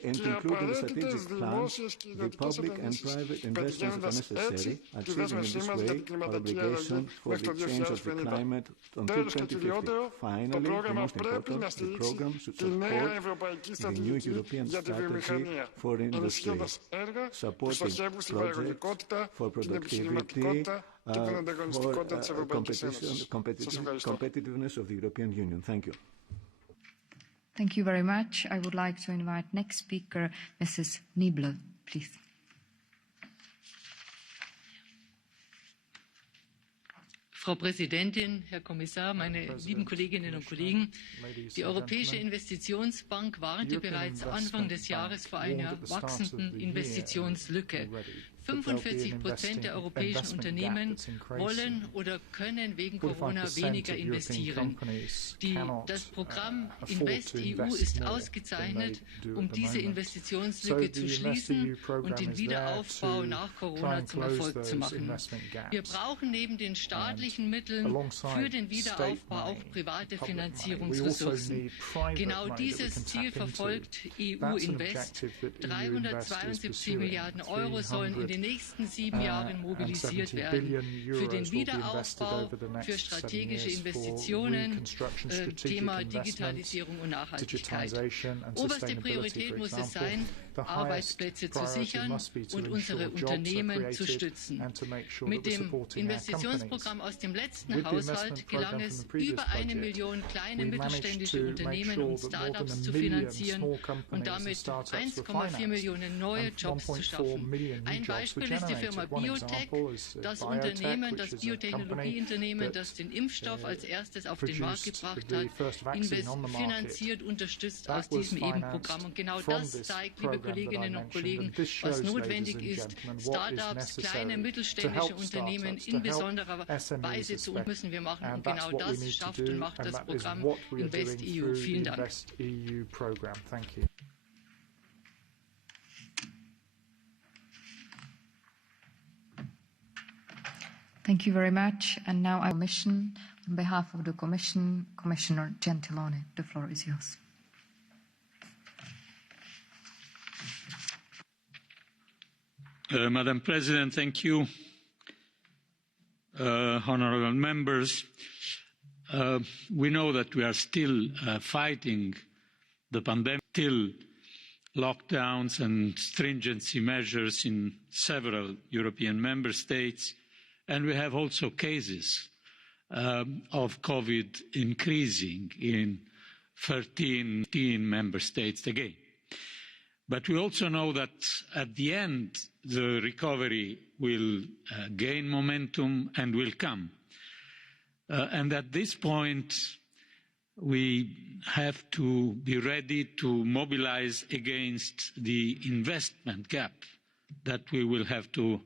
and including the strategic plans, the public and private investments are necessary, achieving in this way our obligation for the change of the climate until 2050. Finally, the most important, the program should support the new European strategy for industry, supporting projects for productivity, for competitiveness of the European Union. Thank you. Thank you very much. I would like to invite next speaker, Mrs. Niebler, please. Frau Präsidentin, Herr Kommissar, meine lieben Kolleginnen und Kollegen! Die Europäische Investitionsbank warnte bereits Anfang des Jahres vor einer wachsenden Investitionslücke. 45% der europäischen Unternehmen wollen oder können wegen Corona weniger investieren. Das Programm InvestEU ist ausgezeichnet, um diese Investitionslücke zu schließen und den Wiederaufbau nach Corona zum Erfolg zu machen. Wir brauchen neben den staatlichen Mitteln für den Wiederaufbau auch private Finanzierungsressourcen. Genau dieses Ziel verfolgt EU Invest. 372 Milliarden Euro sollen in den nächsten 7 Jahren mobilisiert werden für den Wiederaufbau, für strategische Investitionen, Thema Digitalisierung und Nachhaltigkeit. Oberste Priorität muss es sein, Arbeitsplätze zu sichern und unsere Unternehmen zu stützen. Mit dem Investitionsprogramm aus dem letzten Haushalt gelang es, über 1 Million kleine mittelständische Unternehmen und Start-ups zu finanzieren und damit 1,4 Millionen neue Jobs zu schaffen. Ein Beispiel ist die Firma Biotech, das Unternehmen, das Biotechnologieunternehmen, das den Impfstoff als erstes auf den Markt gebracht hat, finanziert, unterstützt aus diesem Programm. Und genau das zeigt, liebe Kolleginnen und Kollegen, was notwendig ist, Start-ups, kleine mittelständische Unternehmen in besonderer Weise zu unterstützen, müssen wir machen. Und genau das schafft und macht das Programm InvestEU. Vielen Dank. Thank you very much. And now I commission, on behalf of the Commission, Commissioner Gentiloni. The floor is yours. Madam President, thank you. Honourable members, We know that we are still fighting the pandemic, still lockdowns and stringency measures in several European member states, and we have also cases of COVID increasing in 13 member states again. But we also know that at the end, the recovery will gain momentum and will come. And at this point, we have to be ready to mobilize against the investment gap that we will have to,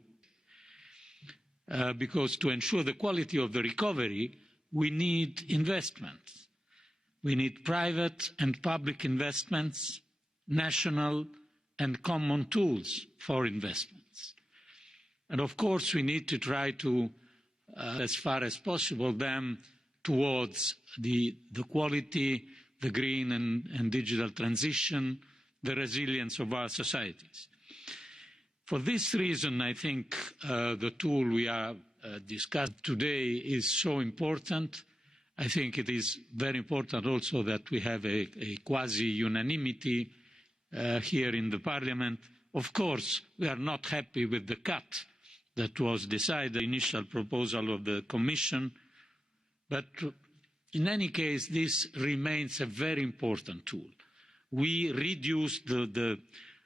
because to ensure the quality of the recovery, we need investments. We need private and public investments, national and common tools for investments. And of course, we need to try to, as far as possible, them towards the quality, the green and digital transition, the resilience of our societies. For this reason, I think the tool we are discussing today is so important. I think it is very important also that we have a quasi-unanimity here in the Parliament. Of course, we are not happy with the cut that was decided, the initial proposal of the Commission, but in any case, this remains a very important tool. We reduced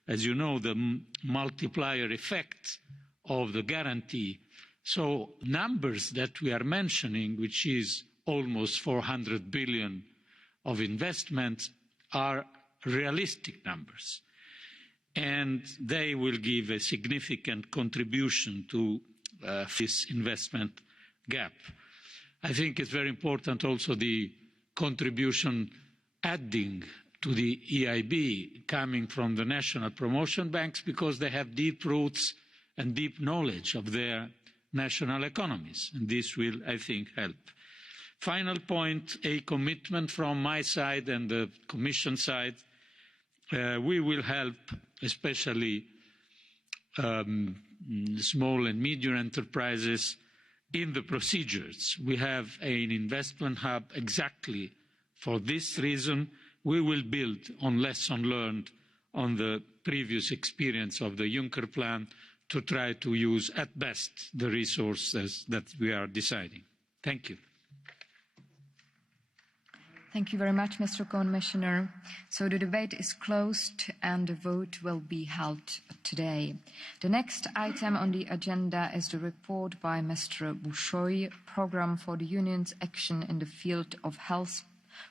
as you know, the multiplier effect of the guarantee. So numbers that we are mentioning, which is almost 400 billion of investments, are realistic numbers. And they will give a significant contribution to this investment gap. I think it's very important also the contribution adding to the EIB coming from the national promotion banks, because they have deep roots and deep knowledge of their national economies. And this will, I think, help. Final point, a commitment from my side and the Commission side. We will help especially small and medium enterprises in the procedures. We have an investment hub exactly for this reason. We will build on lessons learned on the previous experience of the Juncker plan to try to use at best the resources that we are deciding. Thank you. Thank you very much, Mr. Commissioner. So the debate is closed and the vote will be held today. The next item on the agenda is the report by Mr. Bușoi, Programme for the Union's Action in the Field of Health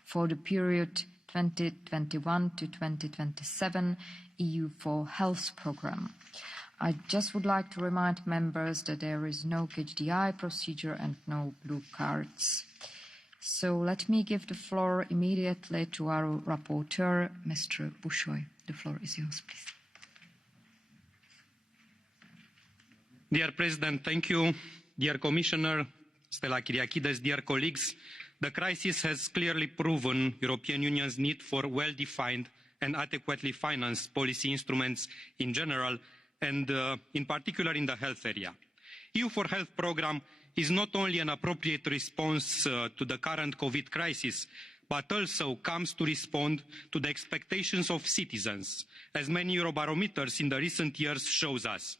for the period 2021 to 2027 EU for Health Programme. I just would like to remind members that there is no HDI procedure and no blue cards. So let me give the floor immediately to our rapporteur, Mr. Bușoi. The floor is yours, please. Dear President, thank you. Dear Commissioner, Stella Kyriakides, dear colleagues, the crisis has clearly proven European Union's need for well-defined and adequately financed policy instruments in general, and in particular in the health area. EU for Health programme is not only an appropriate response to the current COVID crisis, but also comes to respond to the expectations of citizens, as many Eurobarometers in the recent years shows us.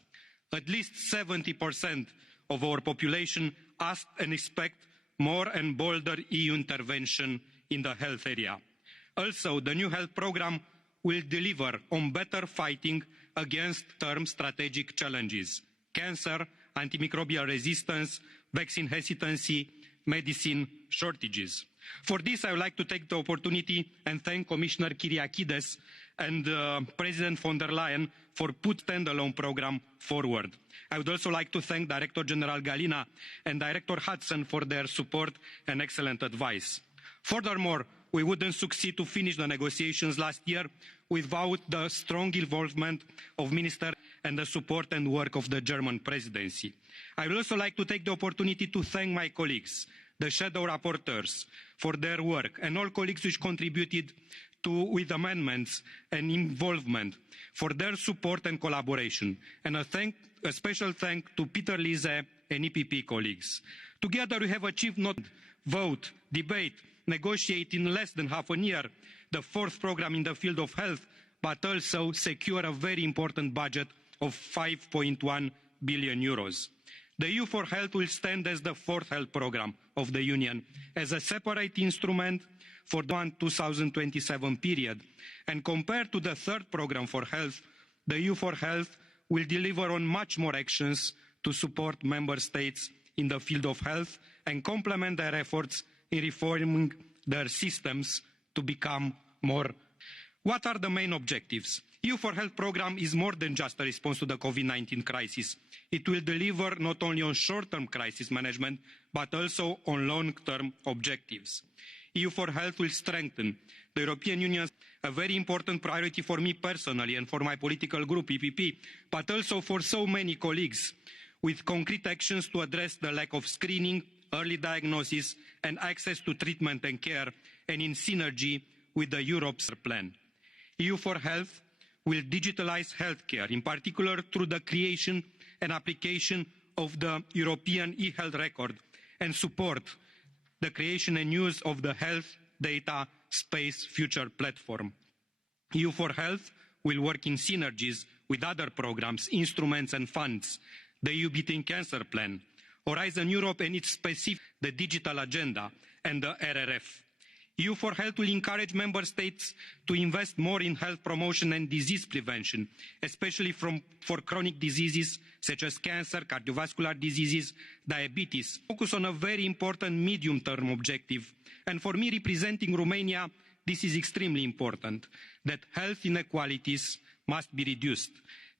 At least 70% of our population ask and expect more and bolder EU intervention in the health area. Also, the new health programme will deliver on better fighting against term strategic challenges: cancer, antimicrobial resistance, vaccine hesitancy, medicine shortages. For this, I would like to take the opportunity and thank Commissioner Kyriakides and President von der Leyen for putting the standalone programme forward. I would also like to thank Director General Galina and Director Hudson for their support and excellent advice. Furthermore, we wouldn't succeed to finish the negotiations last year without the strong involvement of Minister and the support and work of the German presidency. I would also like to take the opportunity to thank my colleagues, the shadow rapporteurs, for their work, and all colleagues which contributed with amendments and involvement, for their support and collaboration. And a special thank to Peter Liese and EPP colleagues. Together we have achieved not vote, debate, negotiate in less than half a year the fourth programme in the field of health, but also secure a very important budget of 5.1 billion euros. The EU for Health will stand as the fourth health programme of the Union, as a separate instrument for the 2027 period. And compared to the third programme for health, the EU for Health will deliver on much more actions to support member states in the field of health and complement their efforts in reforming their systems to become more. What are the main objectives? EU for Health programme is more than just a response to the COVID-19 crisis. It will deliver not only on short-term crisis management, but also on long-term objectives. EU for Health will strengthen the European Union, a very important priority for me personally and for my political group, EPP, but also for so many colleagues, with concrete actions to address the lack of screening, early diagnosis and access to treatment and care, and in synergy with the Europe's plan. EU for Health will digitalise healthcare, in particular through the creation and application of the European e-health record, and support the creation and use of the Health Data Space Future platform. EU for Health will work in synergies with other programmes, instruments and funds, the EU Beating Cancer Plan, Horizon Europe and its specific, the digital agenda and the RRF. EU for Health will encourage member states to invest more in health promotion and disease prevention, especially for chronic diseases such as cancer, cardiovascular diseases, diabetes. Focus on a very important medium-term objective. And for me, representing Romania, this is extremely important, that health inequalities must be reduced.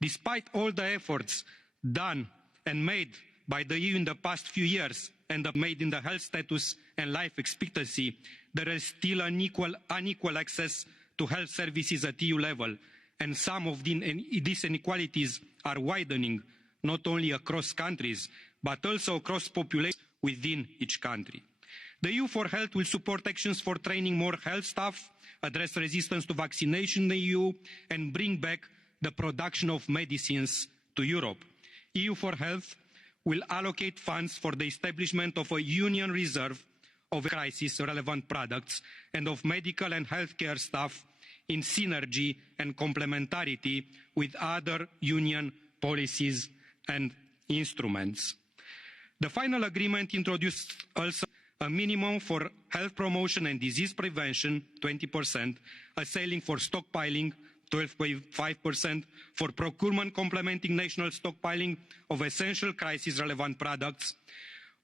Despite all the efforts done and made by the EU in the past few years, and made in the health status and life expectancy, there is still unequal access to health services at EU level, and some of these inequalities are widening, not only across countries, but also across populations within each country. The EU for Health will support actions for training more health staff, address resistance to vaccination in the EU, and bring back the production of medicines to Europe. EU for Health will allocate funds for the establishment of a union reserve of crisis-relevant products and of medical and healthcare staff in synergy and complementarity with other union policies and instruments. The final agreement introduced also a minimum for health promotion and disease prevention, 20%, a ceiling for stockpiling, 12.5%, for procurement complementing national stockpiling of essential crisis-relevant products,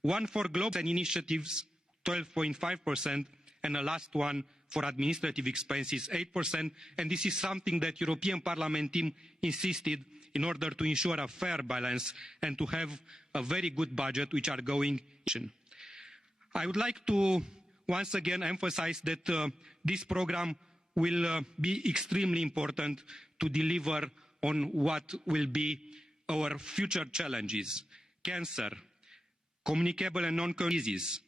one for global initiatives, 12.5%, and a last one for administrative expenses, 8%. And this is something that European Parliament team insisted in order to ensure a fair balance and to have a very good budget which are going. I would like to once again emphasise that this programme will be extremely important to deliver on what will be our future challenges: cancer, communicable and non-communicable diseases,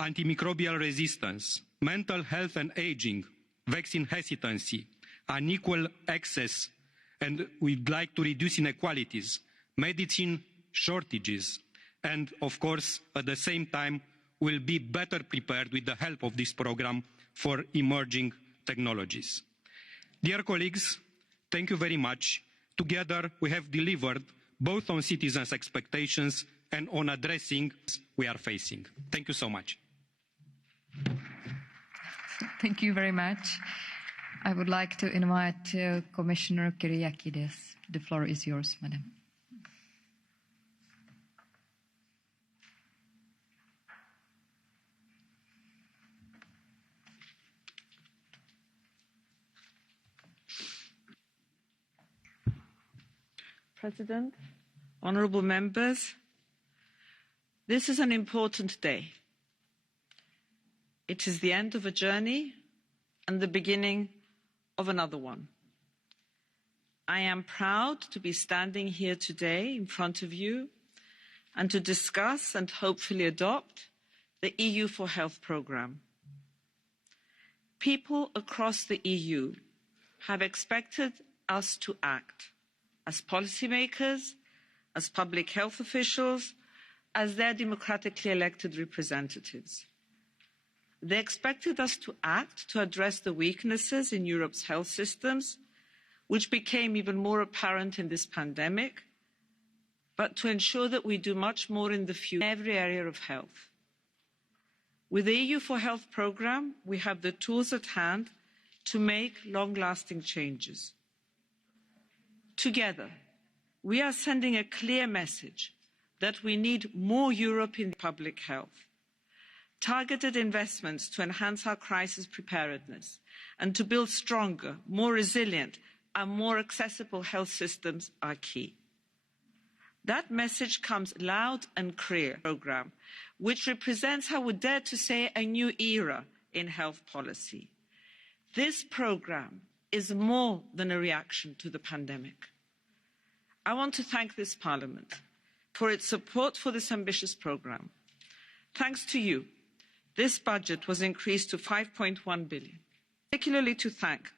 antimicrobial resistance, mental health and ageing, vaccine hesitancy, unequal access, and we'd like to reduce inequalities, medicine shortages, and of course, at the same time, will be better prepared with the help of this programme for emerging technologies. Dear colleagues, thank you very much. Together, we have delivered both on citizens' expectations and on addressing we are facing. Thank you so much. Thank you very much. I would like to invite Commissioner Kyriakides. The floor is yours, Madam. President, honourable members, this is an important day. It is the end of a journey and the beginning of another one. I am proud to be standing here today in front of you and to discuss and hopefully adopt the EU for Health programme. People across the EU have expected us to act as policymakers, as public health officials, as their democratically elected representatives. They expected us to act to address the weaknesses in Europe's health systems, which became even more apparent in this pandemic, but to ensure that we do much more in the future in every area of health. With the EU4Health programme, we have the tools at hand to make long-lasting changes. Together, we are sending a clear message that we need more Europe in public health. Targeted investments to enhance our crisis preparedness and to build stronger, more resilient and more accessible health systems are key. That message comes loud and clear programme, which represents, I would dare to say, a new era in health policy. This programme is more than a reaction to the pandemic. I want to thank this Parliament for its support for this ambitious programme. Thanks to you, this budget was increased to 5.1 billion. Particularly to thank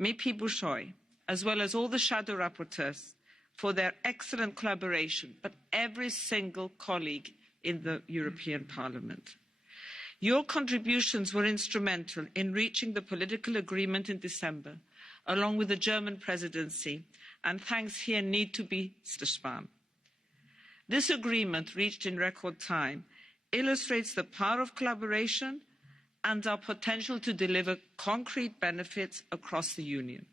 MEP Bushoi, as well as all the shadow rapporteurs, for their excellent collaboration, but every single colleague in the European Parliament. Your contributions were instrumental in reaching the political agreement in December, along with the German presidency, and thanks here need to be Span. This agreement, reached in record time, illustrates the power of collaboration and our potential to deliver concrete benefits across the Union.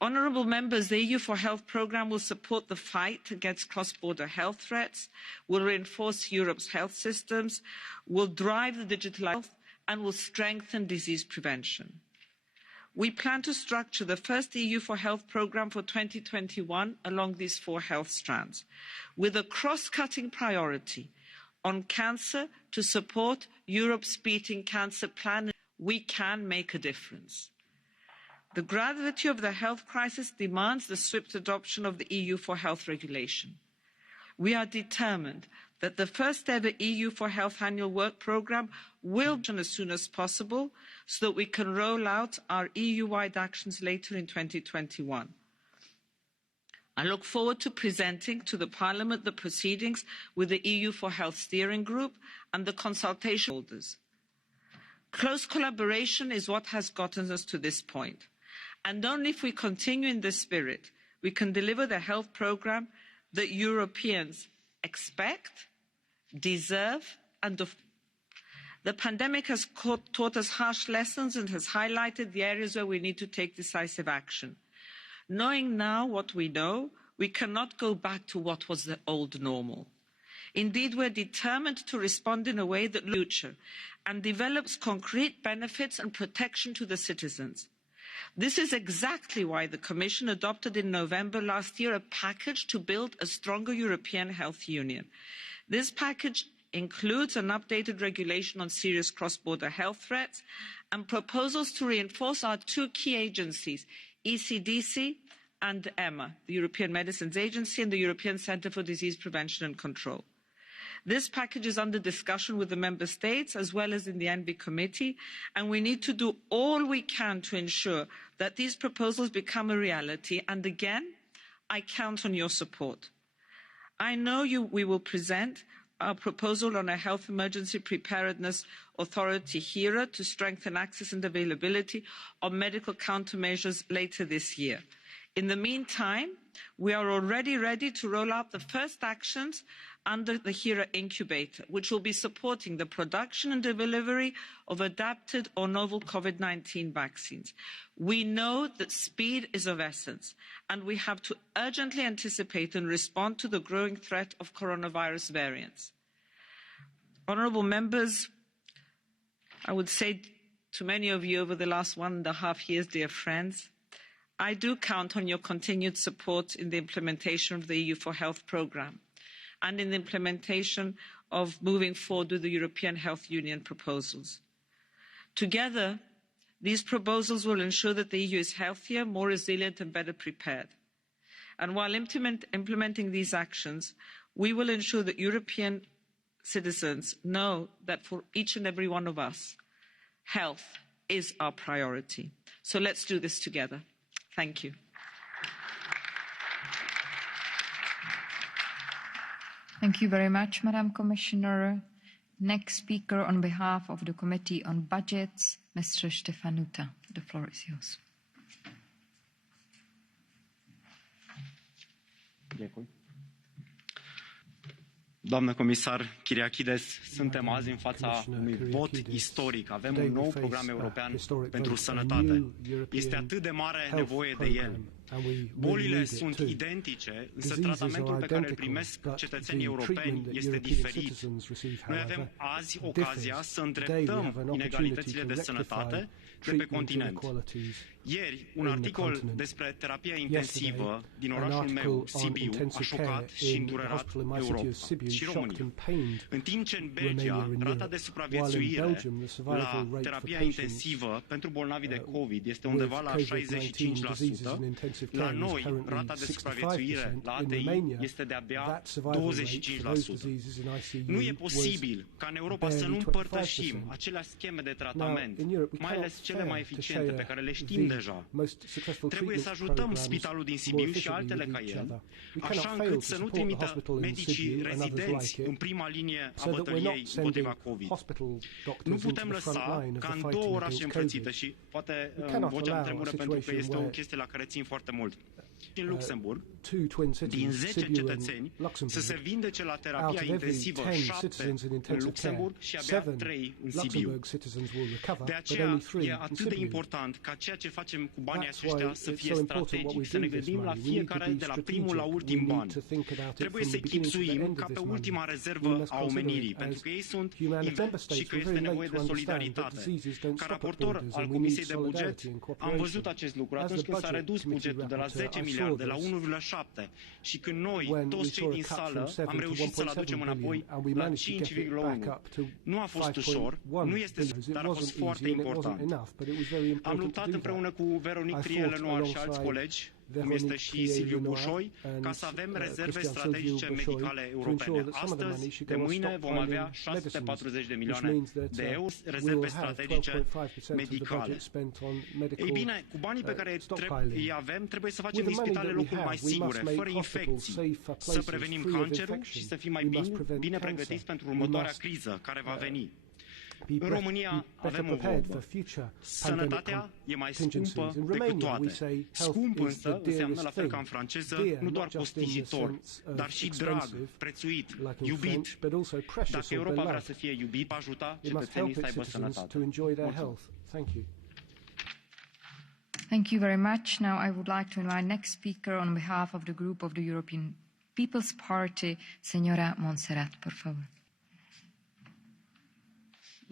Honourable members, the EU4Health programme will support the fight against cross-border health threats, will reinforce Europe's health systems, will drive the digital health and will strengthen disease prevention. We plan to structure the first EU4Health programme for 2021 along these 4 health strands, with a cross-cutting priority on cancer to support Europe's Beating Cancer Plan. We can make a difference. The gravity of the health crisis demands the swift adoption of the EU4Health regulation. We are determined that the first ever EU4Health annual work programme will be as soon as possible so that we can roll out our EU-wide actions later in 2021. I look forward to presenting to the Parliament the proceedings with the EU4Health steering group and the consultation holders. Close collaboration is what has gotten us to this point. And only if we continue in this spirit, we can deliver the health programme that Europeans expect, deserve and the pandemic has taught us harsh lessons and has highlighted the areas where we need to take decisive action. Knowing now what we know, we cannot go back to what was the old normal. Indeed, we're determined to respond in a way that future and develops concrete benefits and protection to the citizens. This is exactly why the Commission adopted in November last year a package to build a stronger European health union. This package includes an updated regulation on serious cross-border health threats and proposals to reinforce our 2 key agencies, ECDC and EMA, the European Medicines Agency and the European Centre for Disease Prevention and Control. This package is under discussion with the Member States as well as in the ENVI Committee, and we need to do all we can to ensure that these proposals become a reality. And again, I count on your support. I know we will present our proposal on a health emergency preparedness authority HERA to strengthen access and availability of medical countermeasures later this year. In the meantime, we are already ready to roll out the first actions under the HERA incubator, which will be supporting the production and delivery of adapted or novel COVID-19 vaccines. We know that speed is of essence, and we have to urgently anticipate and respond to the growing threat of coronavirus variants. Honourable members, I would say to many of you over the last 1.5 years, dear friends, I do count on your continued support in the implementation of the EU4Health programme and in the implementation of moving forward with the European Health Union proposals. Together, these proposals will ensure that the EU is healthier, more resilient and better prepared. And while implementing these actions, we will ensure that European citizens know that for each and every one of us, health is our priority. So let's do this together. Thank you. Thank you very much, Madam Commissioner. Next speaker on behalf of the Committee on Budgets, Mr. Stefanuta. The floor is yours. Doamnă comisar Kyriakides, suntem azi în fața unui vot istoric. Avem un nou program european pentru sănătate. Este atât de mare nevoie de el. Bolile sunt identice, însă tratamentul pe care îl primesc cetățenii europeni este diferit. Noi avem azi ocazia să îndreptăm inegalitățile de sănătate de pe continent. Ieri, un articol despre terapia intensivă din orașul meu, Sibiu, a șocat și îndurerat Europa și România. În timp ce în Belgia, rata de supraviețuire la terapia intensivă pentru bolnavi de COVID este undeva la 65%, la noi, rata de supraviețuire la ATI este de-abia 25%. Nu e posibil ca în Europa să nu împărtășim aceleași scheme de tratament, mai ales cele mai eficiente pe care le știm deja. Trebuie să ajutăm spitalul din Sibiu și altele ca el, așa încât să nu trimită medicii rezidenți în prima linie a bătăliei împotriva COVID. Nu putem lăsa ca în două orașe înfrățite și poate vocea îmi tremură pentru că este o chestie la care țin foarte mult. În Luxemburg, din 10 cetățeni, să se vindece la terapia intensivă 7 în Luxemburg și abia 3 în Sibiu. De aceea e atât de important ca ceea ce facem cu banii aceștia să fie strategic, să ne gândim la fiecare de la primul la ultim ban. Trebuie să-i chipzuim ca pe ultima rezervă a omenirii, pentru că ei sunt și că este nevoie de solidaritate. Ca raportor al Comisiei de Buget, am văzut acest lucru atunci când s-a redus bugetul de la 10 miliarde la 1,7 și când noi, toți cei din sală, am reușit să-l aducem înapoi la 5,1. Nu a fost ușor, nu este, dar a fost foarte important. Am luptat împreună cu Veronique Trier-Lenoir și alți colegi, cum este și Silviu Bușoi, ca să avem rezerve strategice medicale europene. Astăzi, de mâine, vom avea 640 de milioane de euro rezerve strategice medicale. Ei bine, cu banii pe care îi avem, trebuie să facem din spitale locuri mai sigure, fără infecții, să prevenim cancerul și să fim mai bine pregătiți pentru următoarea criză care va veni. În România avem o vorbă. Sănătatea e mai scumpă decât toate. Scump însă înseamnă, la fel ca în franceză, nu doar costisitor, dar și drag, prețuit, iubit. Dacă Europa vrea să fie iubit, va ajuta cetățenii să aibă sănătate. Thank you very much. Now I would like to invite next speaker on behalf of the group of the European People's Party, señora Montserrat, por favor.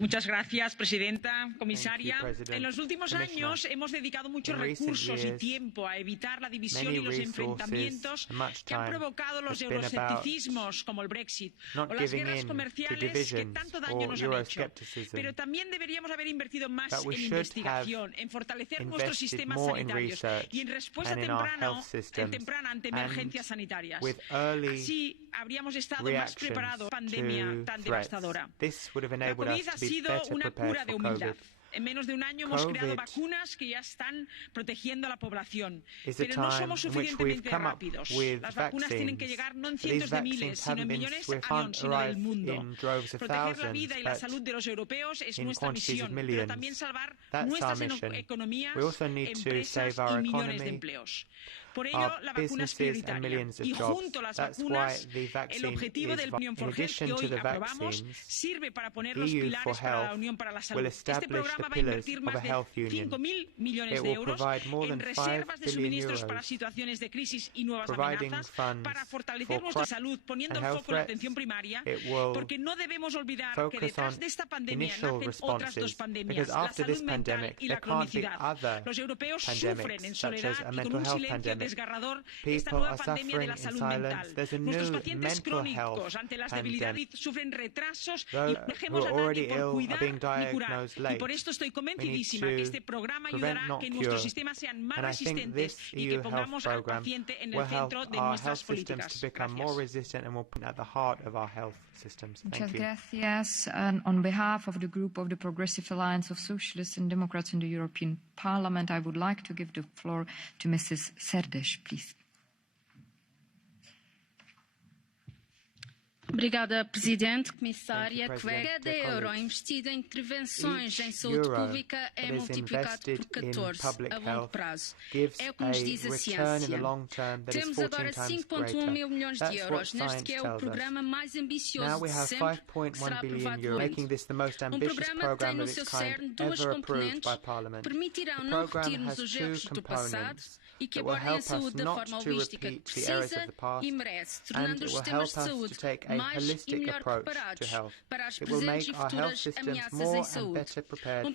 Señora presidenta, comisaria, en los últimos años hemos dedicado muchos recursos y tiempo a evitar la división y los enfrentamientos que han provocado los euroescepticismos como el Brexit o las guerras comerciales que tanto daño nos han hecho. Pero también deberíamos haber invertido más en investigación, en fortalecer nuestros sistemas sanitarios y en respuesta temprana ante emergencias sanitarias. Así habríamos estado más preparados para una pandemia tan devastadora. La COVID ha sido una cura de humildad. En menos de un año hemos creado vacunas que ya están protegiendo a la población, pero no somos suficientemente rápidos. Las vacunas tienen que llegar no en cientos de miles, sino en millones de aviones, sino del mundo. Proteger la vida y la salud de los europeos es nuestra misión, pero también salvar nuestras economías, empresas y millones de empleos. Por ello, la vacuna es prioritaria y junto a las vacunas, el objetivo del Unión for Health que hoy aprobamos sirve para poner los pilares para la Unión para la Salud. Este programa va a invertir más de 5.000 millones de euros en reservas de suministros para situaciones de crisis y nuevas amenazas, para fortalecer nuestra salud, poniendo el foco en la atención primaria, porque no debemos olvidar que detrás de esta pandemia nacen otras dos pandemias, la salud mental y la cronicidad. Los europeos sufren en soledad y con un silencio desgarrador esta nueva pandemia de la salud mental. Nuestros pacientes crónicos ante las debilidades sufren retrasos y dejemos a nadie por cuidar ni curar. Y por esto estoy convencidísima que este programa ayudará a que nuestros sistemas sean más resistentes y que pongamos al paciente en el centro de nuestras políticas. Muchas gracias. On behalf of the group of the Progressive Alliance of Socialists and Democrats in the European Parliament, I would like to give the floor to Mrs. Serdeș, please. Obrigada, Presidente, Comissária. Cada euro investido em intervenções em saúde pública é multiplicado por 14 a longo prazo. É o que nos diz a ciência. Temos agora 5,1 mil milhões de euros neste que é o programa mais ambicioso de sempre que será aprovado hoje. Programa que tem no seu cerne duas componentes que permitirão não repetirmos os erros do passado e que abordem a saúde da forma holística que precisa e merece, tornando os sistemas de saúde mais e melhor preparados para as presentes e futuras ameaças em saúde.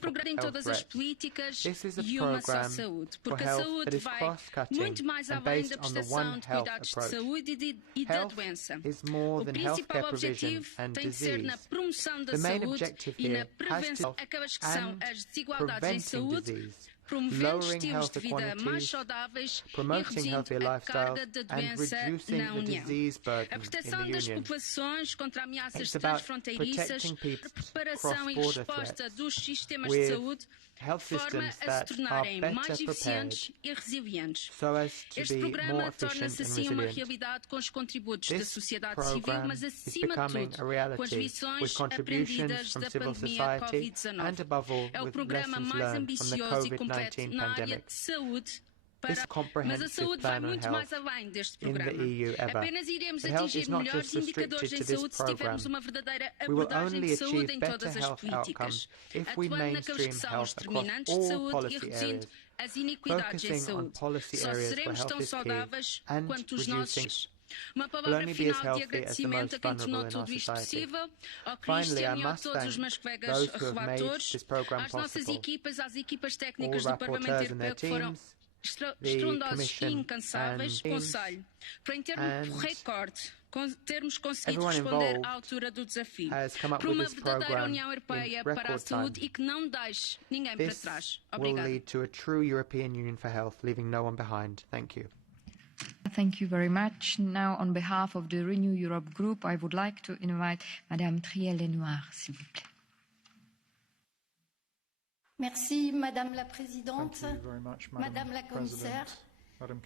Programa em todas as políticas e uma só saúde, porque a saúde vai muito mais além da prestação de cuidados de saúde e da doença. O principal objetivo tem de ser na promoção da saúde e na prevenção daquelas que são as desigualdades em saúde, promovendo estilos de vida mais saudáveis e reduzindo a carga da doença na União. A proteção das populações contra ameaças transfronteiriças, a preparação e resposta dos sistemas de saúde, de forma a se tornarem mais eficientes e resilientes. Este programa torna-se assim uma realidade com os contributos da sociedade civil, mas acima de tudo com as lições aprendidas da pandemia Covid-19. É o programa mais ambicioso e completo na área de saúde, mas a saúde vai muito mais além deste programa. Apenas iremos atingir melhores indicadores em saúde se tivermos uma verdadeira abordagem de saúde em todas as políticas, atuando naqueles que são os determinantes de saúde e reduzindo as iniquidades em saúde. Só seremos tão saudáveis quanto os nossos. Uma palavra final de agradecimento a quem tornou tudo isto possível, ao Christian e a todos os meus colegas relatores, às nossas equipas, às equipas técnicas do Parlamento Europeu que foram estrondosos e incansáveis. Conselho, para em termos recorde, termos conseguido responder à altura do desafio, para uma verdadeira União Europeia para a saúde e que não deixe ninguém para trás. Obrigada. Thank you very much. Now, on behalf of the Renew Europe Group, I would like to invite Madame Trier-Lenoir, s'il vous plaît. Merci, Madame la Présidente, Madame la Commissaire.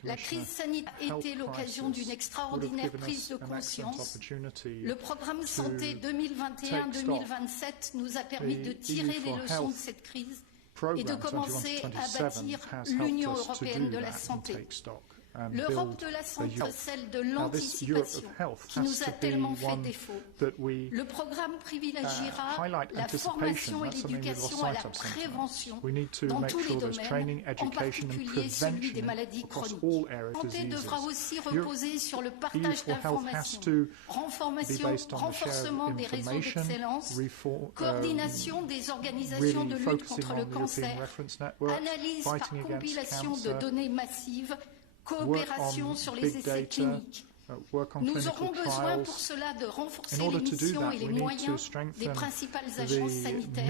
La crise sanitaire a été l'occasion d'une extraordinaire prise de conscience. Le programme Santé 2021-2027 nous a permis de tirer les leçons de cette crise et de commencer à bâtir l'Union européenne de la santé. L'Europe de la santé, celle de l'anticipation, qui nous a tellement fait défaut. Le programme privilégiera la formation et l'éducation à la prévention dans tous les domaines, en particulier celui des maladies chroniques. La santé devra aussi reposer sur le partage d'informations, renforcement des réseaux d'excellence, coordination des organisations de lutte contre le cancer, analyse par compilation de données massives, coopération sur les essais cliniques. Nous aurons besoin pour cela de renforcer les missions et les moyens des principales agences sanitaires.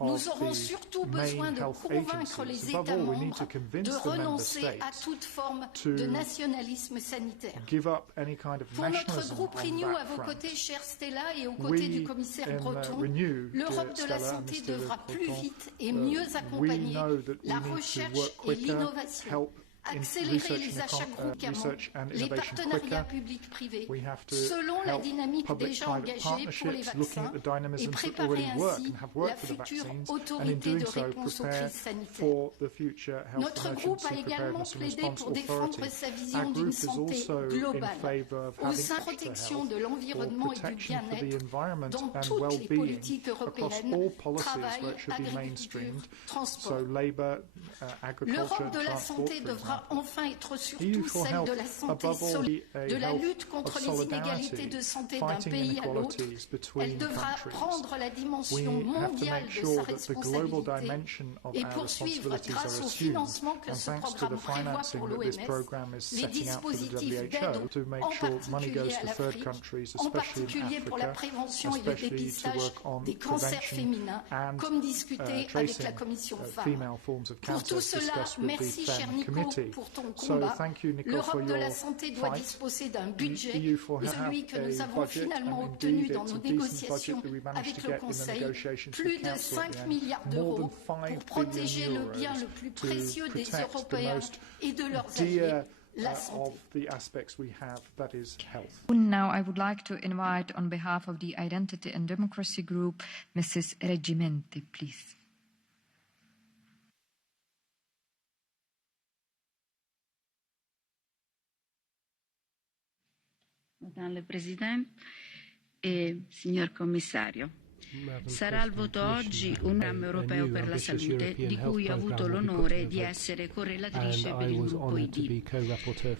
Nous aurons surtout besoin de convaincre les États membres de renoncer à toute forme de nationalisme sanitaire. Pour notre groupe Renew, à vos côtés, chère Stella, et aux côtés du commissaire Breton, l'Europe de la santé devra plus vite et mieux accompagner la recherche et l'innovation. Accélérer les achats groupement, les partenariats publics-privés, selon la dynamique déjà engagée pour les vaccins et préparer ainsi la future autorité de réponse aux crises sanitaires. Notre groupe a également plaidé pour défendre sa vision d'une santé globale, au sein de la protection de l'environnement et du bien-être, dans toutes les politiques européennes, travail, agriculture, transport. L'Europe de la santé devra enfin être surtout celle de la santé solidaire, de la lutte contre les inégalités de santé d'un pays à l'autre. Elle devra prendre la dimension mondiale de sa responsabilité et poursuivre, grâce au financement que ce programme prévoit pour l'OMS, les dispositifs d'aide, en particulier à l'Afrique, en particulier pour la prévention et le dépistage des cancers féminins, comme discuté avec la Commission Femmes. Pour tout cela, merci cher Nico pour ton combat. L'Europe de la santé doit disposer d'un budget, celui que nous avons finalement obtenu dans nos négociations avec le Conseil, plus de 5 milliards d'euros pour protéger le bien le plus précieux des Européens et de leurs alliés, la santé. of the aspects we have, that is health. Now I would like to invite, on behalf of the Identity and Democracy Group, Mrs. Regimente, please. Madame la Présidente e signor Commissario, sarà al voto oggi un programma europeo per la salute di cui ho avuto l'onore di essere correlatrice per il gruppo ID.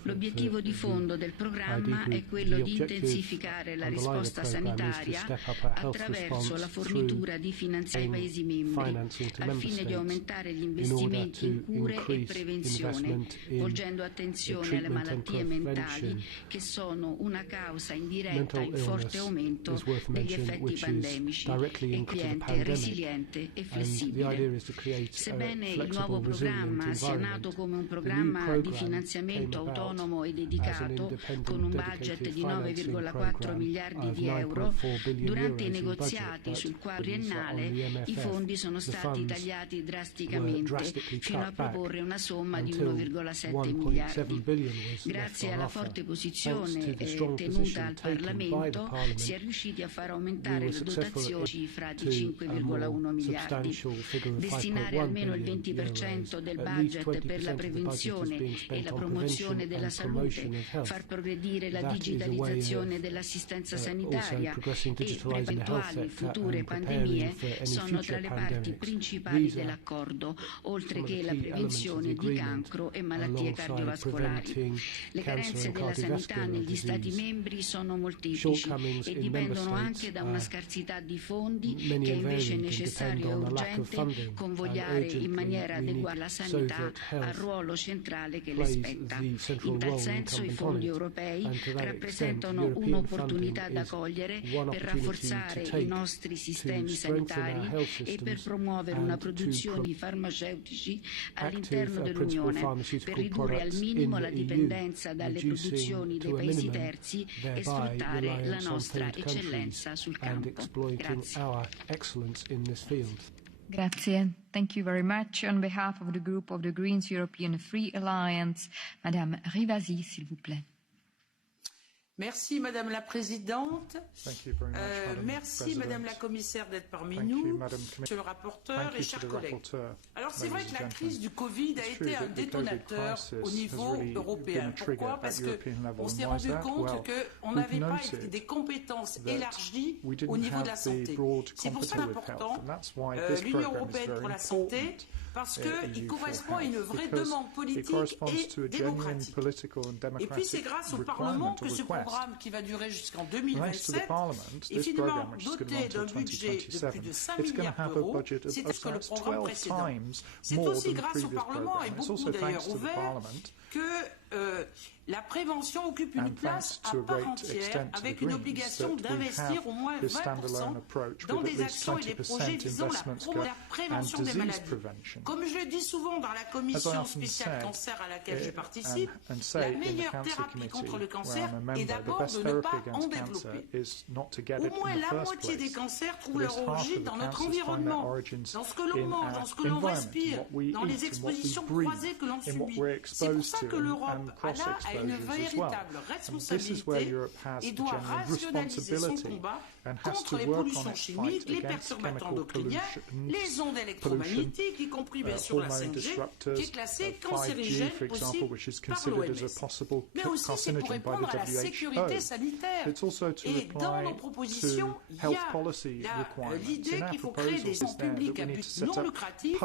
L'obiettivo di fondo del programma è quello di intensificare la risposta sanitaria attraverso la fornitura di finanziamenti ai Paesi membri, al fine di aumentare gli investimenti in cure e prevenzione, volgendo attenzione alle malattie mentali che sono una causa indiretta in forte aumento degli effetti pandemici e cliente resiliente e flessibile. Sebbene il nuovo programma sia nato come un programma di finanziamento autonomo e dedicato, con un budget di 9,4 miliardi di euro, durante i negoziati sul quadro triennale i fondi sono stati tagliati drasticamente, fino a proporre una somma di 1,7 miliardi. Grazie alla forte posizione tenuta al Parlamento si è riusciti a far aumentare la dotazione cifra di 5,1 miliardi. Destinare almeno il 20% del budget per la prevenzione e la promozione della salute, far progredire la digitalizzazione dell'assistenza sanitaria e eventuali future pandemie sono tra le parti principali dell'accordo, oltre che la prevenzione di cancro e malattie cardiovascolari. Le carenze della sanità negli Stati membri sono molteplici e dipendono anche da una scarsità di fondi che invece è necessario e urgente convogliare in maniera adeguata la sanità al ruolo centrale che le spetta. In tal senso i fondi europei rappresentano un'opportunità da cogliere per rafforzare i nostri sistemi sanitari e per promuovere una produzione di farmaceutici all'interno dell'Unione, per ridurre al minimo la dipendenza dalle produzioni dei paesi terzi e sfruttare la nostra eccellenza sul campo. Grazie. Our excellence in this field. Grazie. Thank you very much. On behalf of the group of the Greens European Free Alliance, Madame Rivasi, s'il vous plaît. Merci Madame la Présidente. Merci Madame la Commissaire d'être parmi nous, Monsieur le rapporteur et chers collègues. Alors c'est vrai que la crise du Covid a été un détonateur au niveau européen. Pourquoi? Parce qu'on s'est rendu compte qu'on n'avait pas des compétences élargies au niveau de la santé. C'est pour ça important l'Union européenne pour la santé, parce qu'il correspond à une vraie demande politique et démocratique. Et puis c'est grâce au Parlement que ce programme qui va durer jusqu'en 2027 est finalement doté d'un budget de plus de 5 milliards d'euros, c'est plus que le programme précédent. C'est aussi grâce au Parlement, et beaucoup d'ailleurs ouvert, que la prévention occupe une place à part entière, avec une obligation d'investir au moins 20% dans des actions et des projets visant la prévention des maladies. Comme je le dis souvent dans la commission spéciale cancer à laquelle je participe, la meilleure thérapie contre le cancer est d'abord de ne pas en développer. Au moins la moitié des cancers trouvent leur origine dans notre environnement, dans ce que l'on mange, dans ce que l'on respire, dans les expositions croisées que l'on subit. C'est pour ça que l'Europe a une véritable responsabilité et doit rationaliser son combat contre les pollutions chimiques, les perturbateurs endocriniens, les ondes électromagnétiques, y compris bien sûr la 5G, qui est classée cancérigène aussi par l'OMS. Mais aussi c'est pour répondre à la sécurité sanitaire. Et dans nos propositions, il y a l'idée qu'il faut créer des centres publics à but non lucratif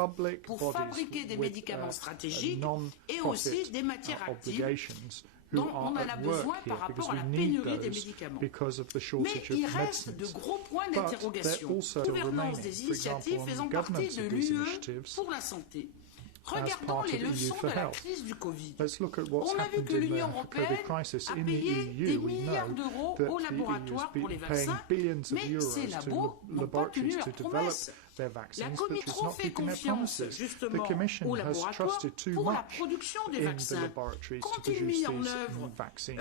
pour fabriquer des médicaments stratégiques et aussi des matières actives dont on en a besoin par rapport à la pénurie des médicaments. Mais il reste de gros points d'interrogation. Gouvernance des initiatives faisant partie de l'UE pour la santé. Regardons les leçons de la crise du Covid. On a vu que l'Union européenne a payé des milliards d'euros aux laboratoires pour les vaccins, mais ces labos n'ont pas tenu leur promesse. their vaccines, La but Commission it's not fait keeping their confiance promises. The justement Commission aux has laboratoires trusted too pour la much production des in the vaccins. laboratories to Quand ils produce mis en these œuvre vaccines.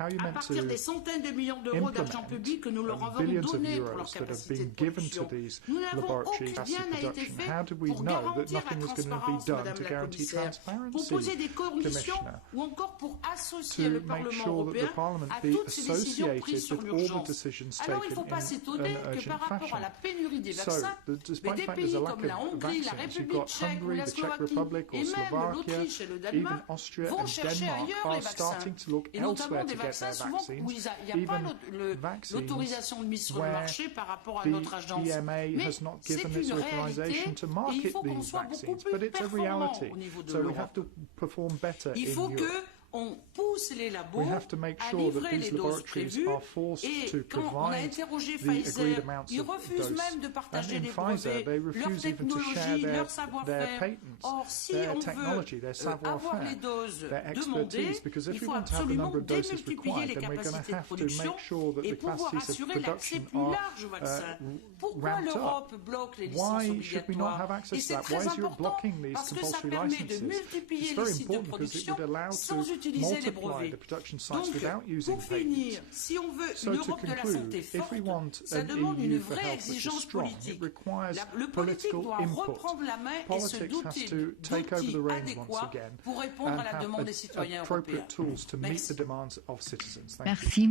How are you à meant partir to des centaines de millions d'euros d'argent public que nous leur avons billions of donné pour leur euros that have capacité been de given to production, these nous n'avons laboratories aucun capacity bien n'a été production? fait How do we pour know that garantir la nothing is going to be transparence, done Madame to la guarantee Commissaire, pour transparency, poser des conditions Commissioner, ou encore pour associer le to make Parlement sure that the européen Parliament à be toutes ces décisions associated prises sur with all the l'urgence? decisions Alors il ne taken faut pas in s'étonner an que urgent par rapport fashion. à la pénurie des So, vaccins, mais despite des the fact there's pays a lack comme la of Hongrie, la vaccines, you've République got tchèque ou Hungary, la the Czech Slovaquie Republic or et même Slovakia, l'Autriche et le even Danemark Austria vont and chercher Denmark ailleurs are les vaccins. starting to look Et notamment elsewhere des to get vaccins their souvent où il vaccines, n'y a pas even vaccines l'autorisation de mise sur le where marché par rapport à the notre agence. EMA Mais has not c'est given its une réalité authorization to et il market faut qu'on these soit beaucoup vaccines, plus but it's a performant reality. au niveau de So we have l'Europe. to perform better Il in faut Europe. on pousse les labos We have to make à sure that livrer these les doses laboratories prévues are forced et to quand on a provide interrogé the agreed Pfizer, amounts ils of refusent dose. même de And partager in les Pfizer, brevets, they leur refuse even to share technologie, their leur savoir-faire. patents, Or, si their on technology, veut their avoir savoir-faire, les doses their demandées, expertise, because il if we faut want to have the absolument number of doses démultiplier required, les then we're going to capacités de have to production make sure that et the pouvoir capacities of assurer l'accès production plus are large au vaccin. Pourquoi ramped up. l'Europe bloque les licences Why should we not have obligatoires? access Et to c'est that? très Why is Europe important blocking these parce que ça compulsory permet de licenses? multiplier It's les very sites de important because it production would allow sans to utiliser les multiply brevets. the production sites Donc, without using pour finir, patents. si on veut So une to Europe de la conclude, santé if forte, we want ça an demande EU une for vraie health which is exigence strong, politique. it requires Le politique political doit input. reprendre la main et se Politics has doter to take over the d'outils reins once adéquats again pour répondre and à la have demande des citoyens appropriate européens. tools to meet the demands of citizens. Thank you. Merci.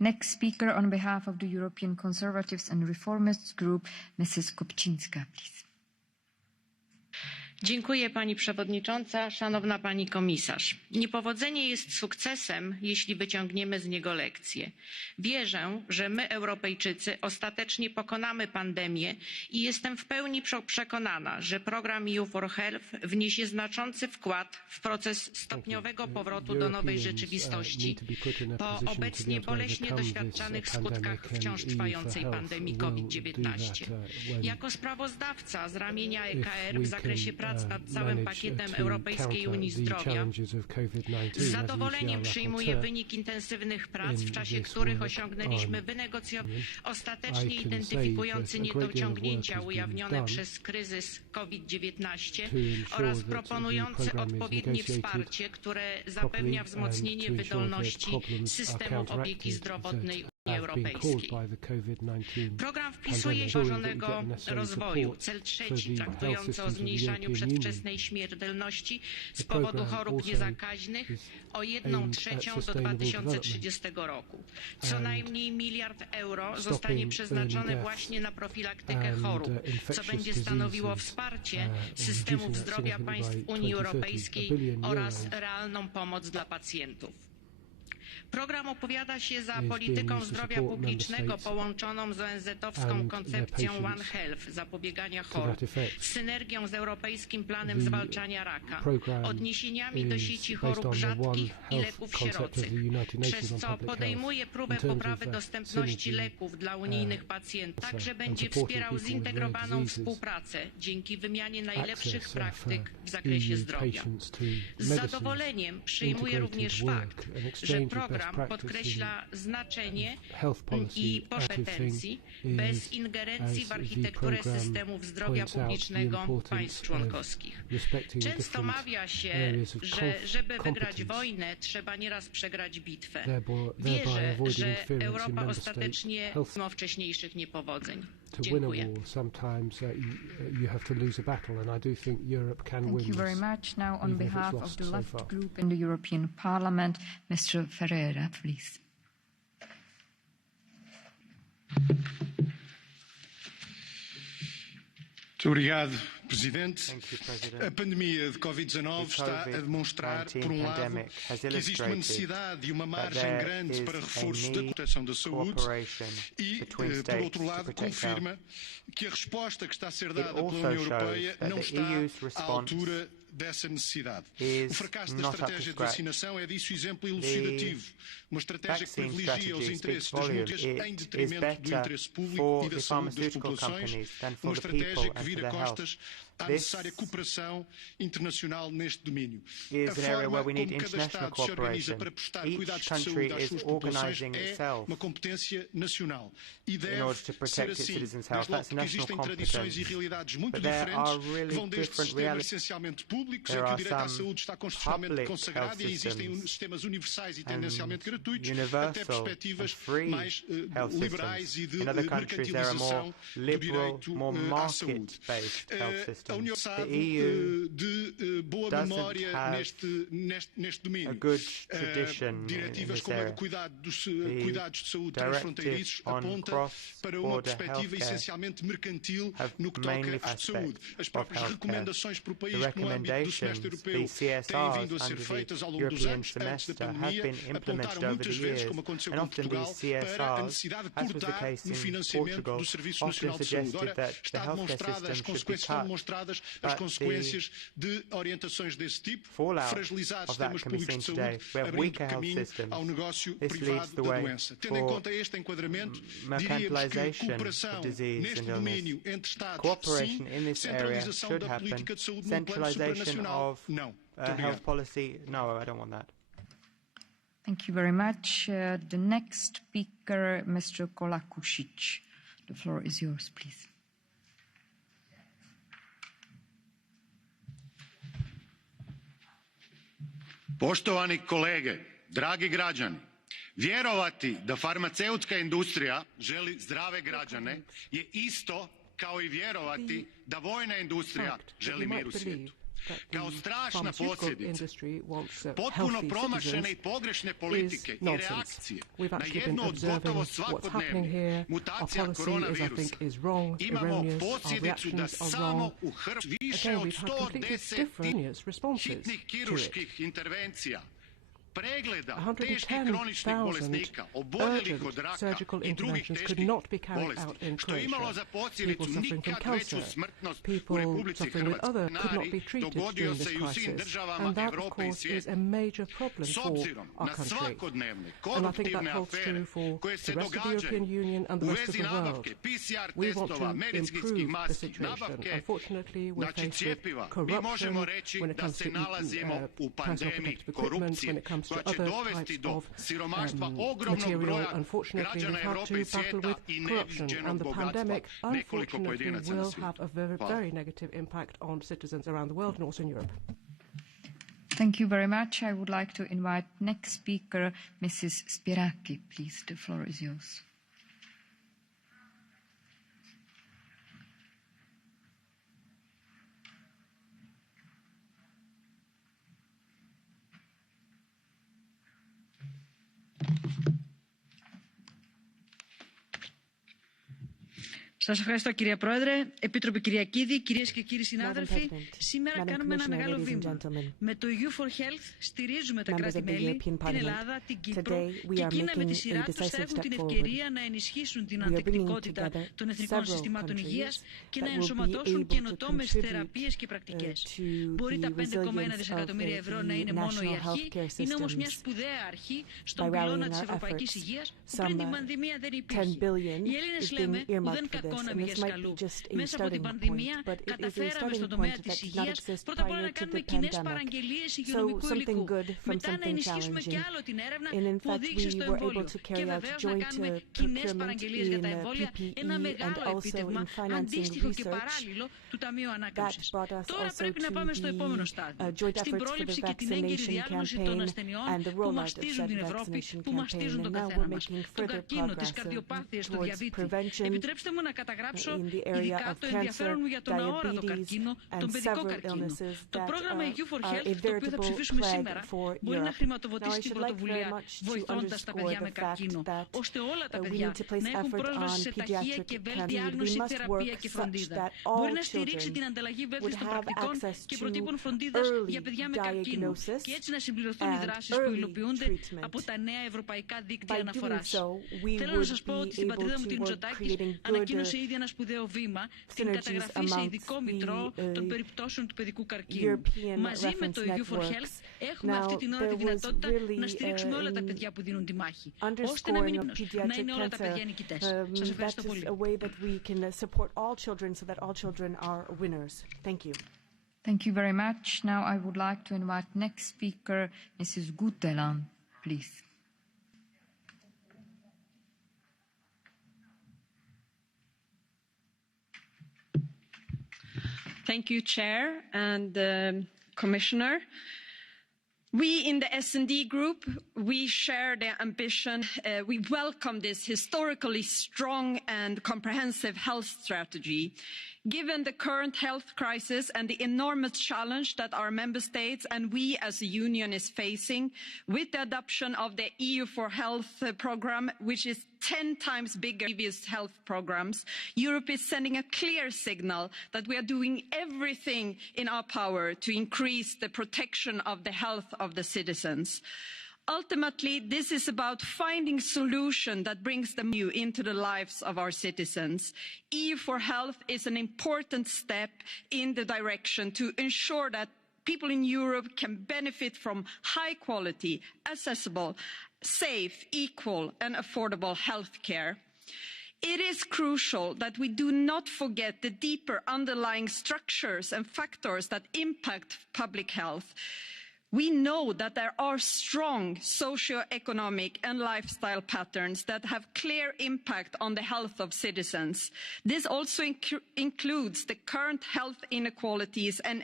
Next speaker on behalf of the European Conservatives and Reformists Group, Mrs. Kopczynska, please. Dziękuję pani przewodnicząca, szanowna pani komisarz. Niepowodzenie jest sukcesem, jeśli wyciągniemy z niego lekcje. Wierzę, że my, Europejczycy, ostatecznie pokonamy pandemię i jestem w pełni przekonana, że program EU for Health wniesie znaczący wkład w proces stopniowego powrotu do nowej rzeczywistości po obecnie boleśnie doświadczanych skutkach wciąż trwającej pandemii COVID-19. Jako sprawozdawca z ramienia EKR w zakresie prac nad całym pakietem Europejskiej Unii Zdrowia z zadowoleniem przyjmuję wynik intensywnych prac, w czasie których osiągnęliśmy wynegocjowanie ostatecznie identyfikujący niedociągnięcia ujawnione przez kryzys COVID-19 oraz proponujący odpowiednie wsparcie, które zapewnia wzmocnienie wydolności systemu opieki zdrowotnej Unii Europejskiej. Program wpisuje się w zrównoważonego rozwoju. Cel trzeci, traktujący o zmniejszaniu przedwczesnej śmiertelności z powodu chorób niezakaźnych o 1/3 do 2030 roku. Co najmniej €1 miliard zostanie przeznaczone właśnie na profilaktykę chorób, co będzie stanowiło wsparcie systemów zdrowia państw Unii Europejskiej oraz realną pomoc dla pacjentów. Program opowiada się za polityką zdrowia publicznego połączoną z ONZ-owską koncepcją One Health zapobiegania chorób, z synergią z Europejskim Planem Zwalczania Raka, odniesieniami do sieci chorób rzadkich i leków sierocych, przez co podejmuje próbę poprawy dostępności leków dla unijnych pacjentów. Także będzie wspierał zintegrowaną współpracę dzięki wymianie najlepszych praktyk w zakresie zdrowia. Z zadowoleniem przyjmuję również fakt, że program podkreśla znaczenie i kompetencji bez ingerencji w architekturę systemów zdrowia publicznego państw członkowskich. Często mawia się, że żeby wygrać wojnę, trzeba nieraz przegrać bitwę. Wierzę, że Europa ostatecznie mimo wcześniejszych niepowodzeń. Dziękuję. Thank you very much. Now on behalf of the Left Group in the European Parliament, Mr. Ferreira, please. Muito obrigado, Presidente. A pandemia de Covid-19 está a demonstrar, por lado, que existe uma necessidade e uma margem grande para reforço da proteção da saúde e, por outro lado, confirma que a resposta que está a ser dada pela União Europeia não está à altura dessa necessidade. O fracasso da estratégia de vacinação é disso exemplo elucidativo. Uma estratégia que privilegia os interesses das multinacionais em detrimento do interesse público e da saúde das populações. Uma estratégia que vira costas há necessária cooperação internacional neste domínio. Is an area where we need como cada international Estado se organiza cooperation. para prestar Each cuidados de country saúde às is suas populações organising é itself uma competência nacional e in deve order to ser protect its assim, citizens' desde health. logo That's a porque national existem tradições e competence. realidades muito But there diferentes are really que vão desde different sistemas realities. essencialmente públicos, em There que o are direito à some saúde está constitucionalmente public consagrado e health existem systems sistemas universais e and tendencialmente gratuitos, até universal perspectivas and free mais health liberais systems. e de In other countries, there are more mercantilização do liberal, direito more à saúde. market-based health A União systems. sabe The EU de boa doesn't memória have neste domínio. a good tradition in Diretivas this como a area. de cuidados de saúde directive transfronteiriços on aponta para uma cross-border perspectiva healthcare essencialmente mercantil have no que toca mainly à saúde. As próprias healthcare. recomendações por país The no âmbito do semestre europeu recommendations, the têm vindo a CSRs ser under feitas ao the longo dos European anos antes da semester have pandemia, been implemented apontaram over muitas the vezes, years, como aconteceu and com often Portugal, these para a CSRs, necessidade de as was the cortar case no in financiamento Portugal, do Serviço often Nacional de Saúde. suggested Ora, that the está healthcare demonstrada, system as should be consequências estão cut, demonstradas, as but consequências de orientações desse tipo, fallout fragilizar of that sistemas can be públicos de seen saúde, today. We have abrindo weaker health caminho systems. ao negócio This privado leads the da way doença. Tendo em for conta este enquadramento, diríamos que mercantilization cooperação of disease neste and illness. domínio entre Estados, Cooperation sim, in this area centralização should da happen. política de saúde num plano Centralization supranacional, of não. Muito health obrigado. policy, no, I don't want that. Thank you very much. The next speaker, Mr. Kolakušić. The floor is yours, please. Poštovani kolege, dragi građani, vjerovati da farmaceutska industrija želi zdrave građane je isto kao i vjerovati da vojna industrija želi mir u svijetu. Kao strašna posljedica potpuno promašene i pogrešne politike i reakcije na jednu od gotovo svakodnevnih mutacija koronavirusa imamo posljedicu da samo u Hrvatskoj više od 110 hitnih kirurških intervencija, pregleda teških kroničnih bolesnika, oboljelih od raka i drugih teških bolesti, što je imalo za posljedicu nikad veću smrtnost u Republici Hrvatskoj, dogodio se i u svim državama Europe i svijeta. S obzirom na svakodnevne koruptivne afere koje se događaju u vezi nabavke PCR testova, medicinskih maski, nabavke cjepiva, mi možemo reći da se nalazimo u pandemiji korupcije koja će dovesti do siromaštva ogromnog broja građana Europe i svijeta i neviđenog bogatstva nekoliko pojedinaca na svijetu. Thank you very much. I would like to invite next speaker, Mrs. Spiraki, please. The floor is yours. Σας ευχαριστώ κυρία Πρόεδρε, Επίτροπε Κυριακίδη, κυρίες και κύριοι συνάδελφοι. Σήμερα κάνουμε ένα μεγάλο βήμα. Με το EU for Health στηρίζουμε τα κράτη-μέλη, την Ελλάδα, την Κύπρο και εκείνα με τη σειρά τους θα έχουν την ευκαιρία να ενισχύσουν την ανθεκτικότητα των εθνικών συστημάτων υγείας και να ενσωματώσουν καινοτόμες θεραπείες και πρακτικές. Μπορεί τα 5,1 δισεκατομμύρια ευρώ να είναι μόνο η αρχή, είναι όμως μια σπουδαία αρχή στον πυλώνα της ευρωπαϊκής υγείας που πριν την πανδημία δεν υπήρχε. Οι Έλληνες λέμε ουδέν κακόναμι για σκαλού. Μέσα από την πανδημία καταφέραμε στον τομέα της υγείας πρώτα απ' όλα να κάνουμε κοινές παραγγελίες υγειονομικού υλικού. Μετά να ενισχύσουμε κι άλλο την έρευνα που οδήγησε στο εμβόλιο. Και βεβαίως να κάνουμε κοινές παραγγελίες για τα εμβόλια, ένα μεγάλο επίτευγμα, αντίστοιχο και παράλληλο του Ταμείου Ανάκαμψης. Τώρα πρέπει να πάμε στο επόμενο στάδιο. Στην πρόληψη και την έγκαιρη διάγνωση των ασθενειών που μαστίζουν την Ευρώπη, που μαστίζουν τον καθένα μας. Τον καρκίνο, τις καρδιοπάθειες, το διαβήτη. Επιτρέψτε μου να καταγράψω ειδικά το ενδιαφέρον μου για τον αόρατο καρκίνο, τον παιδικό καρκίνο. Το πρόγραμμα EU for Health, το οποίο θα ψηφίσουμε σήμερα, μπορεί να χρηματοδοτήσει την πρωτοβουλία βοηθώντας τα παιδιά με καρκίνο, ώστε όλα τα παιδιά να έχουν πρόσβαση σε ταχεία και βέλτιστη διάγνωση, θεραπεία και φροντίδα. Μπορεί να στηρίξει την ανταλλαγή βέλτιστων πρακτικών και προτύπων φροντίδας για παιδιά με καρκίνο και έτσι να συμπληρωθούν οι δράσεις που υλοποιούνται από τα νέα ευρωπαϊκά δίκτυα αναφοράς. Θέλω να σας πω ότι στην πατρίδα μου την Μητσοτάκη ανακοίνωσε σε ήδη ένα σπουδαίο βήμα την καταγραφή σε ειδικό μητρό των περιπτώσεων του παιδικού καρκίνου. Μαζί με το EU for Health έχουμε αυτή την ώρα τη δυνατότητα να στηρίξουμε όλα τα παιδιά που δίνουν τη μάχη, ώστε να μην είναι όλα τα παιδιά νικητές. Σας ευχαριστώ πολύ. Thank you very much. Now I would like to invite next speaker, Mrs. Guteland, please. Thank you, Chair and Commissioner. We in the S&D Group, we share the ambition. We welcome this historically strong and comprehensive health strategy. Given the current health crisis and the enormous challenge that our member states and we as a union is facing, with the adoption of the EU for Health programme, which is 10 times bigger than previous health programmes, Europe is sending a clear signal that we are doing everything in our power to increase the protection of the health of the citizens. Ultimately, this is about finding a solution that brings the new into the lives of our citizens. EU for Health is an important step in the direction to ensure that people in Europe can benefit from high quality, accessible, safe, equal and affordable health care. It is crucial that we do not forget the deeper underlying structures and factors that impact public health. We know that there are strong socio-economic and lifestyle patterns that have clear impact on the health of citizens. This also includes the current health inequalities and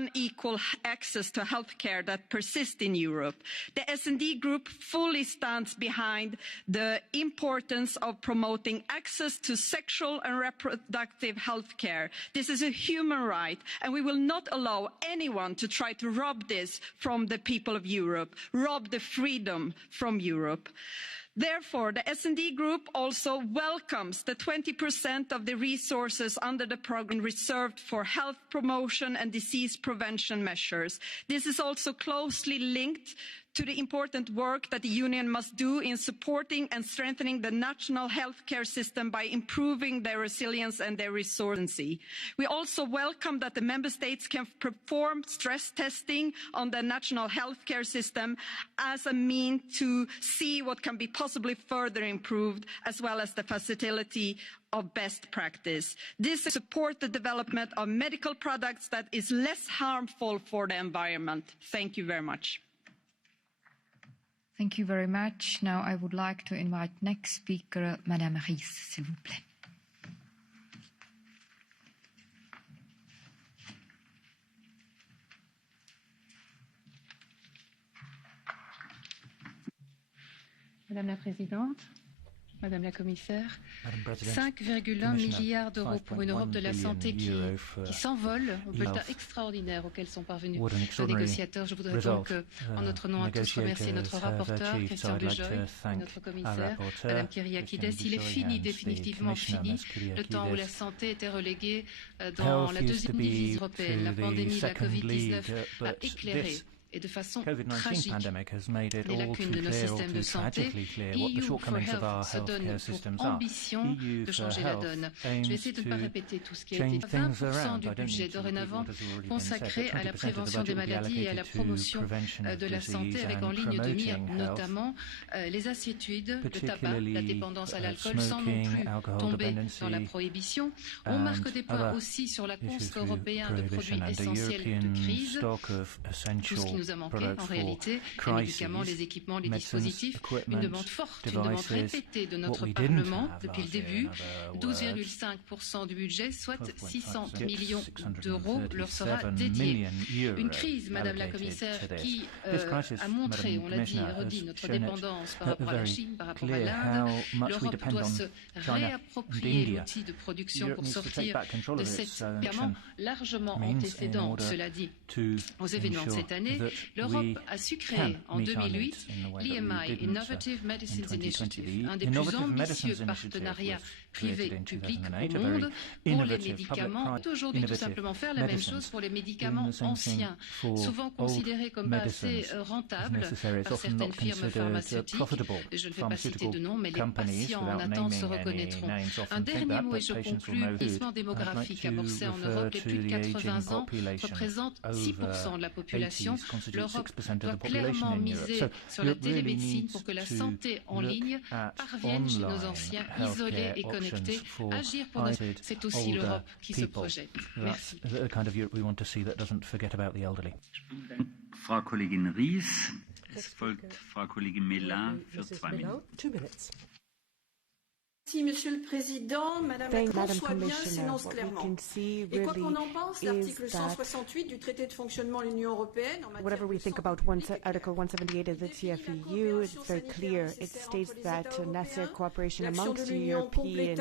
unequal access to healthcare that persist in Europe. The S&D Group fully stands behind the importance of promoting access to sexual and reproductive healthcare. This is a human right, and we will not allow anyone to try to rob this from the people of Europe, rob the freedom from Europe. Therefore, the S&D Group also welcomes the 20% of the resources under the programme reserved for health promotion and disease prevention measures. This is also closely linked to the important work that the Union must do in supporting and strengthening the national healthcare system by improving their resilience and their resourcefulness. We also welcome that the Member States can perform stress testing on the national healthcare system as a means to see what can be possibly further improved, as well as the facility of best practice. This supports the development of medical products that is less harmful for the environment. Thank you very much. Thank you very much. Now I would like to invite next speaker, Madame Ries, s'il vous plaît. Madame la Présidente, Madame la Commissaire, 5,1 milliards d'euros pour une Europe de la santé qui s'envole, au bulletin extraordinaire auquel sont parvenus nos négociateurs. Je voudrais donc, en notre nom à tous, remercier notre rapporteur, Christian Bujoy, notre commissaire, Madame Kyriakides. Il est fini, définitivement fini, le temps où la santé était reléguée dans la deuxième divise européenne. La pandémie de la Covid-19 a éclairé et de façon tragique les lacunes de nos systèmes de santé. EU for Health se donne pour ambition de changer la donne. Je vais essayer de ne pas répéter tout ce qui a été dit. 20% du budget dorénavant consacré à la prévention des maladies et à la promotion de la santé, avec en ligne de mire notamment les aciétudes, le tabac, la dépendance à l'alcool, sans non plus tomber dans la prohibition. On marque des points aussi sur la constat européen de produits essentiels de crise, tout ce qui nous a manqué en réalité, les médicaments, les équipements, les dispositifs, une demande forte, une demande répétée de notre Parlement depuis le début. 12,5% du budget, soit 600 millions d'euros, leur sera dédié. Une crise, Madame la Commissaire, qui a montré, on l'a dit et redit, notre dépendance par rapport à la Chine, par rapport à l'Inde. L'Europe doit se réapproprier l'outil de production pour sortir de cette, clairement, largement antécédente, cela dit, aux événements de cette année. L'Europe a su créer en 2008 l'IMI, Innovative Medicines Initiative, un des plus ambitieux partenariats privé-public au monde pour les médicaments. Aujourd'hui, tout simplement faire la même chose pour les médicaments anciens, souvent considérés comme pas assez rentables par certaines firmes pharmaceutiques. Je ne vais pas citer de nom, mais les patients en attente se reconnaîtront. Un dernier mot et je conclus. Le vieillissement démographique amorcé en Europe, les plus de 80 ans représentent 6% de la population. L'Europe doit clairement miser sur la télémédecine pour que la santé en ligne parvienne chez nos anciens isolés et connectés. Agir pour notre... C'est aussi l'Europe qui se projette. Merci. Frau Kollegin Ries. Es folgt Frau Kollegin Melin für 2 Minuten. Merci, Monsieur le Président. Madame la Conçoit bien s'énonce clairement. Et quoi qu'on en pense, l'article 168 du traité de fonctionnement de l'Union européenne en matière whatever we think about Article 178 of the TFEU, it's very clear. It states that necessary cooperation amongst the European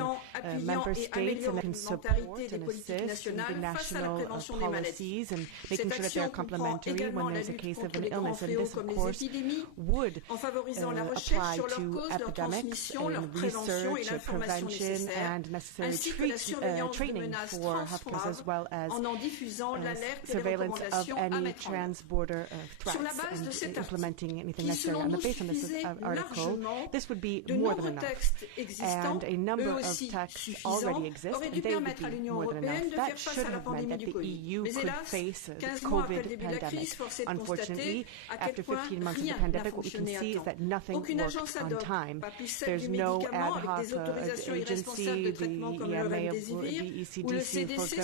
member states and can support and assist in the national policies and making sure that they are complementary when there's a case of an illness. And this, of course, would apply to epidemics and research, prevention and necessary training for healthcare, as well as surveillance of any trans-border threats and implementing anything necessary. On the basis of this article, this would be more than enough. And a number of texts already exist, and they would be more than enough. That should have meant that the EU could face the COVID pandemic. Unfortunately, after 15 months of the pandemic, what we can see is that nothing worked on time. There's no ad hoc agency, the EMA of the ECDC,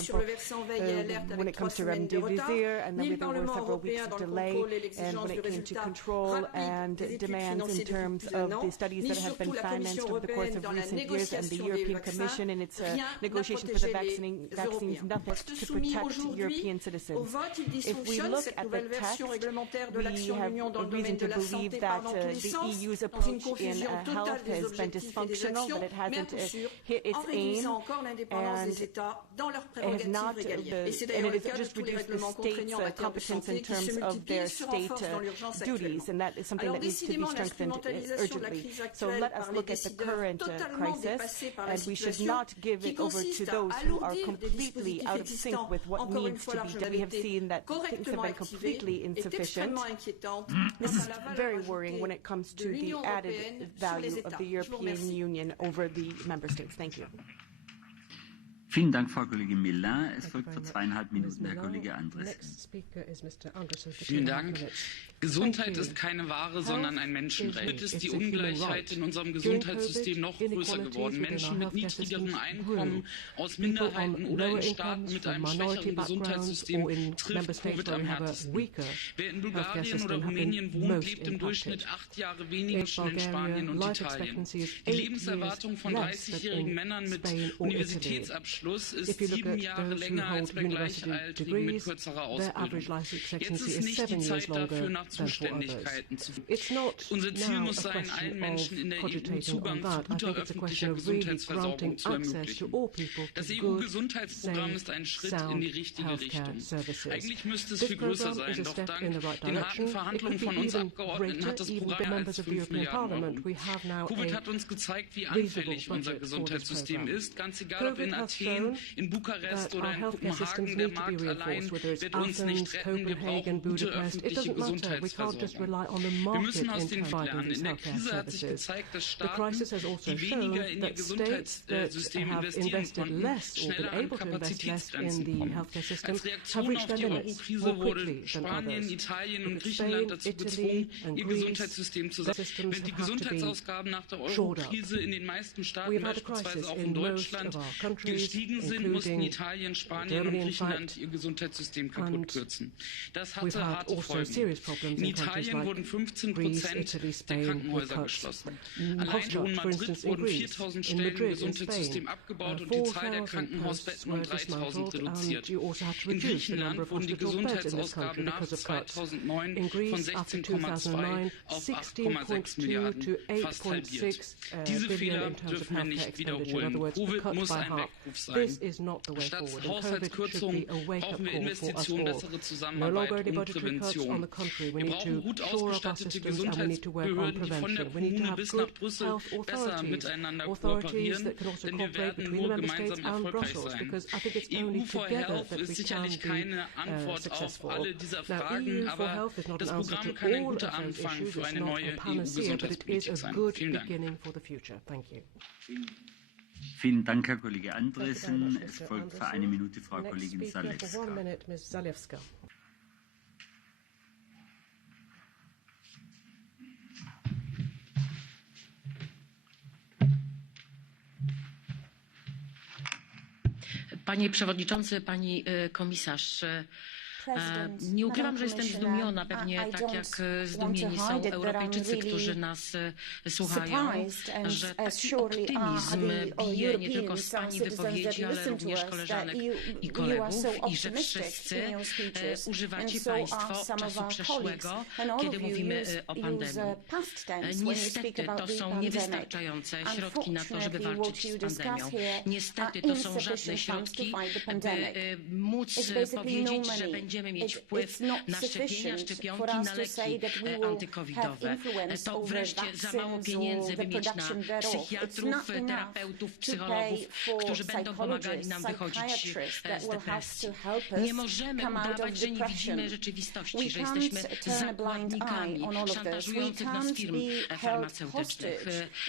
for example, when it comes to remdesivir, and then there were several weeks of delay, and when it came to control and demands in terms of the studies that have been financed over the course of recent years, and the European Commission in its negotiations for the vaccines, nothing to protect European citizens. If we look at the text, we have reason to believe that the EU's approach in health has been dysfunctional, that it hasn't hit its aim, and it has not, and it has just reduced the state's competence in terms of their state duties, and that is something that needs to be strengthened urgently. So let us look at the current crisis, and we should not give it over to those who are completely out of sync with what needs to be done. We have seen that things have been completely insufficient. This is very worrying when it comes to the added value of the European Union over the member states. Thank you. Vielen Dank, Frau Kollegin Melin. Es folgt für 2,5 Minuten Herr Kollege Andresen. Vielen Dank. Gesundheit ist keine Ware, sondern ein Menschenrecht. Damit ist die Ungleichheit in unserem Gesundheitssystem noch größer geworden. Menschen mit niedrigeren Einkommen, aus Minderheiten oder in Staaten mit einem schwächeren Gesundheitssystem trifft Covid am härtesten. Wer in Bulgarien oder Rumänien wohnt, lebt im Durchschnitt 8 Jahre weniger als in Spanien und Italien. Die Lebenserwartung von 30-jährigen Männern mit Universitätsabschluss ist 7 Jahre länger als bei Gleichaltrigen mit kürzerer Ausbildung. Jetzt ist nicht die Zeit dafür, nach Zuständigkeiten zu finden. Unser Ziel muss sein, allen Menschen in der EU Zugang zu guter öffentlicher Gesundheitsversorgung zu ermöglichen. Das EU-Gesundheitsprogramm ist ein Schritt in die richtige Richtung. Eigentlich müsste es viel größer sein, doch dank den harten Verhandlungen von uns Abgeordneten hat das Programm mehr als 5 Milliarden Euro. Covid hat uns gezeigt, wie anfällig unser Gesundheitssystem ist. Ganz egal, ob in Athen, in Bukarest oder in Kopenhagen, der Markt allein wird uns nicht retten. Wir brauchen gute öffentliche Gesundheitsversorgung. Wir müssen aus den Fehlern lernen. In der Krise hat sich gezeigt, dass Staaten, die weniger in ihr Gesundheitssystem investieren konnten, schneller an Kapazitätsgrenzen kommen. Als Reaktion auf die Eurokrise wurde Spanien, Italien und Griechenland dazu gezwungen, ihr Gesundheitssystem zu setzen. Während die Gesundheitsausgaben nach der Eurokrise in den meisten Staaten, beispielsweise auch in Deutschland, gestiegen sind, mussten Italien, Spanien und Griechenland ihr Gesundheitssystem kaputt kürzen. Das hatte harte Folgen. In Italien wurden 15% der Krankenhäuser geschlossen. Allein schon in Madrid wurden 4.000 Stellen im Gesundheitssystem abgebaut und die Zahl der Krankenhausbetten um 3.000 reduziert. In Griechenland wurden die Gesundheitsausgaben nach 2009 von 16,2 auf 8,6 Milliarden fast halbiert. Diese Fehler dürfen wir nicht wiederholen. Covid muss ein Weckruf sein. Statt Haushaltskürzungen brauchen wir Investitionen, bessere Zusammenarbeit und Prävention. Wir brauchen gut ausgestattete Gesundheitsbehörden, die von der Kommune bis nach Brüssel besser miteinander kooperieren, denn wir werden nur gemeinsam erfolgreich sein. EU for Health ist sicherlich keine Antwort auf alle dieser Fragen, aber das Programm kann ein guter Anfang für eine neue EU-Gesundheitspolitik sein. Vielen Dank. Vielen Dank, Herr Kollege Andresen. Es folgt für eine Minute Frau Kollegin Zalewska. Panie Przewodniczący, Pani Komisarz, nie ukrywam, że jestem zdumiona, pewnie tak jak zdumieni są Europejczycy, którzy nas słuchają, że taki optymizm bije nie tylko z Pani wypowiedzi, ale również koleżanek i kolegów i że wszyscy używacie Państwo czasu przeszłego, kiedy mówimy o pandemii. Niestety to są niewystarczające środki na to, żeby walczyć z pandemią. Niestety to są żadne środki, by móc powiedzieć, że będziemy mieć wpływ na szczepienia, szczepionki, na leki antykowidowe. To wreszcie za mało pieniędzy, by mieć na psychiatrów, terapeutów, psychologów, którzy będą pomagali nam wychodzić z depresji. Nie możemy udawać, że nie widzimy rzeczywistości, że jesteśmy zakładnikami szantażujących nas firm farmaceutycznych.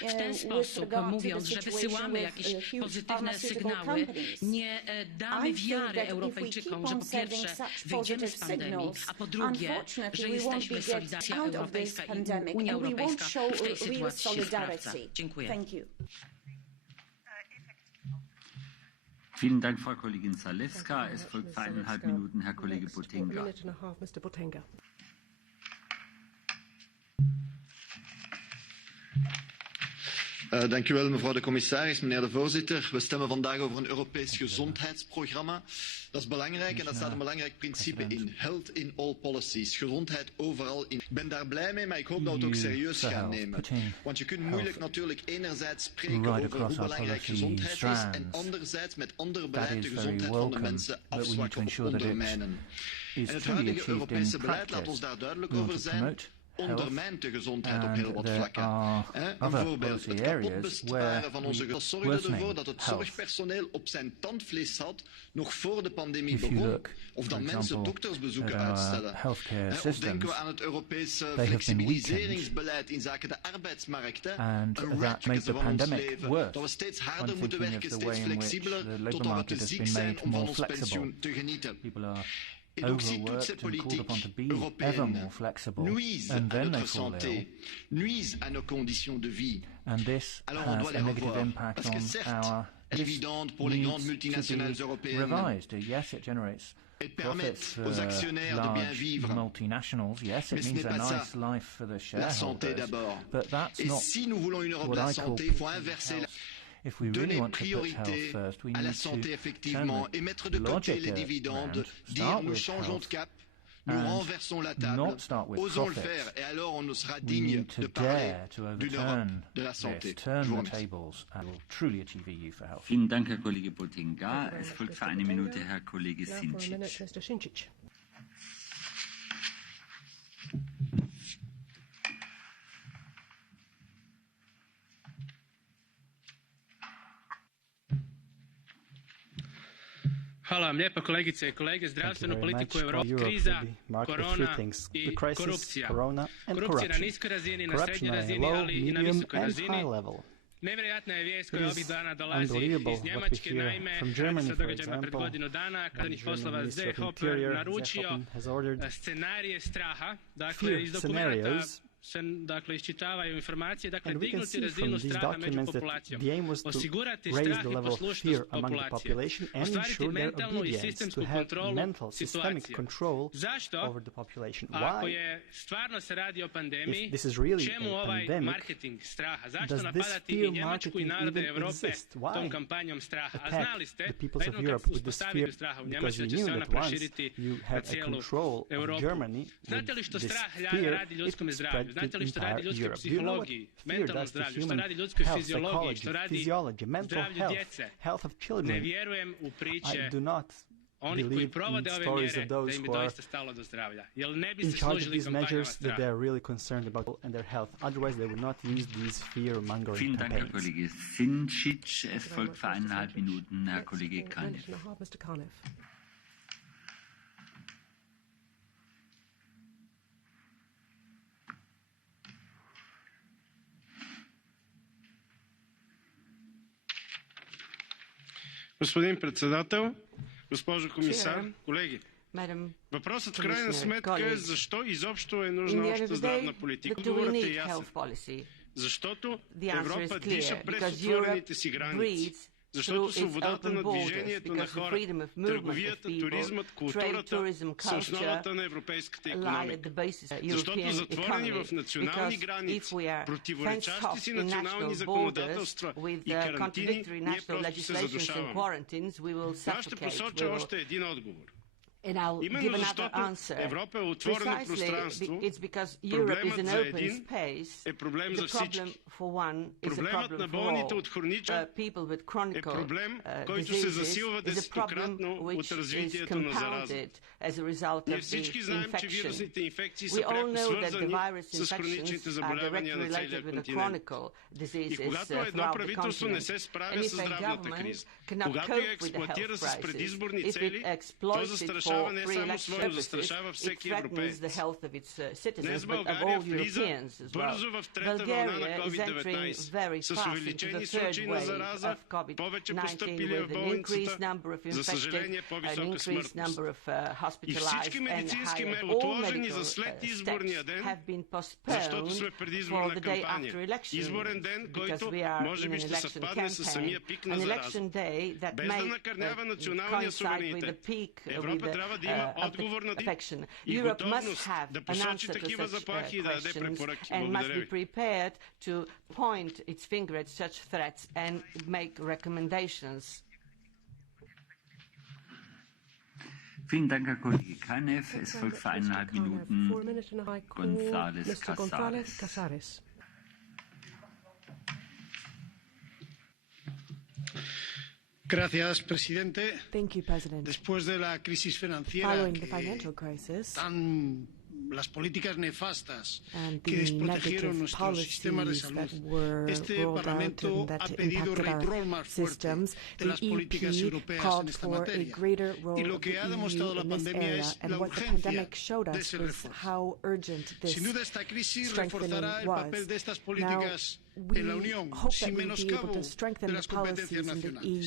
W ten sposób, mówiąc, że wysyłamy jakieś pozytywne sygnały, nie damy wiary Europejczykom, że po pierwsze wyjdziemy z pandemii, a po drugie, że jesteśmy Solidarna Europejska i Unia Europejska w tej sytuacji się sprawdza. Dziękuję. Vielen Dank, Frau Kollegin Zalewska. Es folgt für 1,5 Minuten Herr Kollege Botenga. Dank u wel, mevrouw de commissaris, meneer de voorzitter. We stemmen vandaag over een Europees gezondheidsprogramma. Dat is belangrijk en dat staat een belangrijk principe in. Health in all policies. Gezondheid overal in. Ik ben daar blij mee, maar ik hoop dat we het ook serieus gaan nemen. Want je kunt moeilijk natuurlijk enerzijds spreken over hoe belangrijk gezondheid is en anderzijds met ander beleid de gezondheid van de mensen afzwakken of ondermijnen. En het huidige Europese beleid, laat ons daar duidelijk over zijn, ondermijnt de gezondheid op heel wat vlakken. Een voorbeeld, het kapot besparen van onze gezondheid zorgde ervoor dat het zorgpersoneel op zijn tandvlees had nog voor de pandemie begon, of dat mensen doktersbezoeken uitstellen. Of denken we aan het Europese flexibiliseringsbeleid in zaken de arbeidsmarkt, een rat race van ons leven, dat we steeds harder moeten werken, steeds flexibeler, totdat we te ziek zijn om van ons pensioen te genieten. Et donc si toutes ces politiques européennes nuisent à notre santé, nuisent à nos conditions de vie, alors on doit les revoir. Parce que certes, dividendes pour les grandes multinationales européennes, elles permettent aux actionnaires de bien vivre, mais ce n'est pas ça. La santé d'abord. Et si nous voulons une Europe de la santé, il faut inverser la... Donner priorité à la santé effectivement et mettre de côté les dividendes, dire nous changeons de cap, nous renversons la table, osons le faire et alors on sera digne de parler d'une Europe de la santé. Je vous remercie. Vielen Dank, Herr Kollege Botenga. Es folgt für eine Minute Herr Kollege Sinčić. Hvala vam lijepo, kolegice i kolege. Zdravstvenu politiku u Europi, kriza, korona i korupcija. Korupcija na niskoj razini, na srednjoj razini, ali i na visokoj razini. Nevjerojatna je vijest koja ovih dana dolazi iz Njemačke, naime, radi se o događajima pred godinu dana, kada njih poslova Seehofer naručio scenarije straha, dakle iz dokumenta se iščitavaju informacije, dakle dignuti razinu straha među populacijom, osigurati strah i poslušnost populacije, ostvariti mentalnu i sistemsku kontrolu situacije. Zašto? Ako je stvarno se radi o pandemiji, čemu ovaj marketing straha? Zašto napadati i Njemačku i narode Europe tom kampanjom straha? A znali ste da jednom kad uspostavite straha u Njemačkoj da će se ona proširiti na cijelu Europu. Znate li što strah radi ljudskom zdravlju? the entire Europe. Do you know what fear does to human health, psychology, physiology, mental health of children? I do not believe in stories of those who are in charge of these measures, that they are really concerned about and their health. Otherwise, they would not use these fear-mongering Vielen Dank, Herr campaigns. Kollege Sinčić. Es folgt für 1,5 Minuten Herr Kollege Kanev. Господин председател, госпожо комисар, колеги! Въпросът в крайна сметка е защо изобщо е нужна обща здравна политика. Отговорът е ясен. Защото Европа диша през отворените си граници. Защото свободата на движението на хора, търговията, туризмът, културата са основата на европейската икономика. Защото затворени в национални граници, противоречащи си национални законодателства и карантини, ние просто се задушаваме. Аз ще посоча още един отговор. Именно защото Европа е отворено пространство, проблемът за един е проблем за всички. Проблемът на болните от хроничен е проблем, който се засилва десетократно от развитието на зараза. Ние всички знаем, че вирусните инфекции са пряко свързани с хроничните заболявания на целия континент. И когато едно правителство не се справя с здравната криза, когато я експлоатира с предизборни цели, то застрашава не само своето, застрашава всеки европеец. Днес България влиза бързо в трета вълна на COVID-19, с увеличени случаи на зараза, повече постъпили в болницата, за съжаление по-висока смъртност. И всички медицински мерки отложени за след изборния ден, защото сме предизборна кампания. Изборен ден, който може би ще съвпадне с самия пик на зараза. Без да накърнява националния суверенитет. Европа трябва да има отговор на и готовност да посочи такива заплахи и да даде препоръки. Благодаря ви. Vielen Dank, Herr Kollege Kanev. Es folgt für 1,5 Minuten González Casares. Gracias, presidente. Thank you, President. Después de la crisis financiera, las políticas nefastas que desprotegieron nuestros sistemas de salud, este Parlamento ha pedido rol más fuerte de las políticas europeas en esta materia. Y lo que ha demostrado la pandemia es la urgencia de ese refuerzo. Sin duda, esta crisis reforzará el papel de estas políticas en la Unión, sin menoscabo de las competencias nacionales.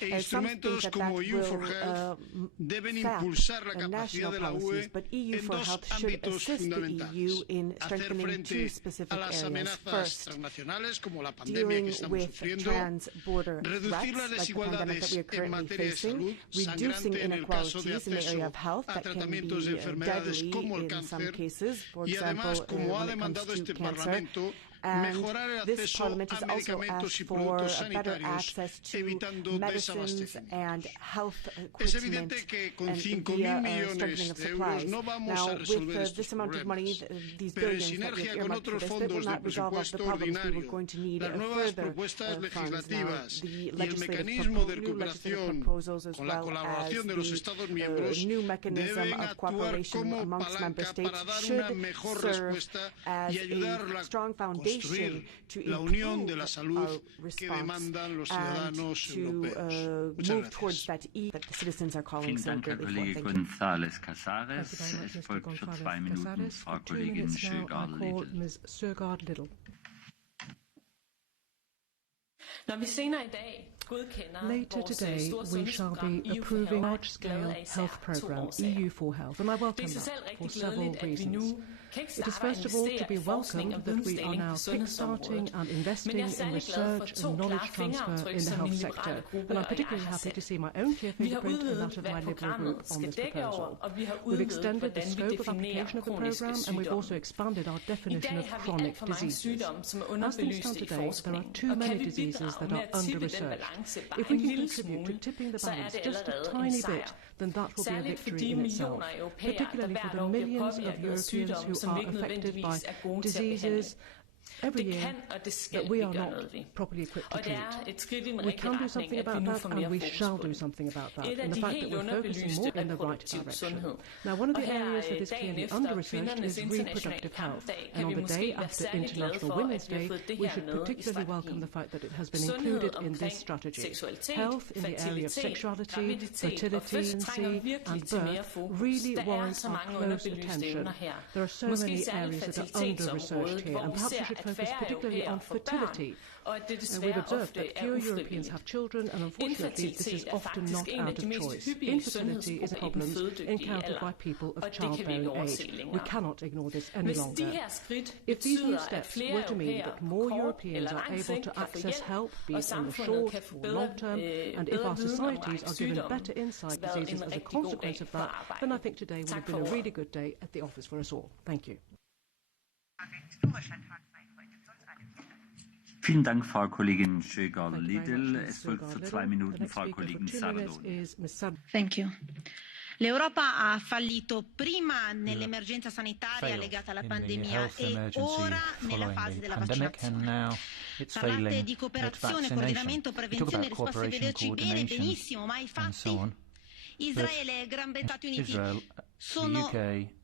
E instrumentos como EU for Health deben impulsar la capacidad de la UE en dos ámbitos fundamentales: hacer frente a las amenazas transnacionales como la pandemia que estamos sufriendo, reducir las desigualdades en materia de salud, sangrante en el caso de acceso a tratamientos de enfermedades como el cáncer, y además, como ha demandado este Parlamento, mejorar el acceso a medicamentos y productos sanitarios, evitando desabastecimientos. Es evidente que con 5.000 millones de euros no vamos a resolver estos problemas, pero en sinergia con otros fondos del presupuesto ordinario, las nuevas propuestas legislativas y el mecanismo de recuperación con la colaboración de los Estados miembros deben actuar como palanca para dar una mejor respuesta y ayudar a construir la unión de la salud que demandan los ciudadanos europeos. Muchas gracias. Vielen Dank, Herr Kollege González Casares. Es folgt für 2 Minuten Frau Kollegin Søgaard-Lidl. Later today, we shall be approving a large-scale health programme, EU for Health, and I welcome that for several reasons. It is first of all to be welcomed that we are now kick-starting and investing in research and knowledge transfer in the health sector, and I'm particularly happy to see my own clear fingerprint and that of my Liberal group on this proposal. We've extended the scope of application of the programme, and we've also expanded our definition of chronic diseases. As things stand today, there are too many diseases that are under-researched. If we can contribute to tipping the balance just a tiny bit, then that will be a victory in itself, particularly for the millions of Europeans who are affected by diseases every year that we are not properly equipped to treat. We can do something about that, and we shall do something about that, and the fact that we're focusing more in the right direction. Now, one of the areas that is clearly under-researched is reproductive health, and on the day after International Women's Day, we should particularly welcome the fact that it has been included in this strategy. Health in the area of sexuality, fertility, and birth really warrants our close attention. There are so many areas that are under-researched here, and perhaps we should focus particularly on fertility. We've observed that fewer Europeans have children, and unfortunately this is often not out of choice. Infertility is a problem encountered by people of childbearing age. We cannot ignore this any longer. If these new steps were to mean that more Europeans are able to access help, be it in the short or long term, and if our societies are given better insight into diseases as a consequence of that, then I think today would have been a really good day at the office for us all. Thank you. Vielen Dank, Frau Kollegin Schöger-Lidl. Es folgt für 2 Minuten Frau Kollegin Sardoni. Thank you. L'Europa ha fallito prima nell'emergenza sanitaria legata alla pandemia e ora nella fase della vaccinazione. Parlate di cooperazione, coordinamento, prevenzione e risposta, vederci bene, benissimo, ma i fatti? Israele e Gran Bretagna, Stati Uniti sono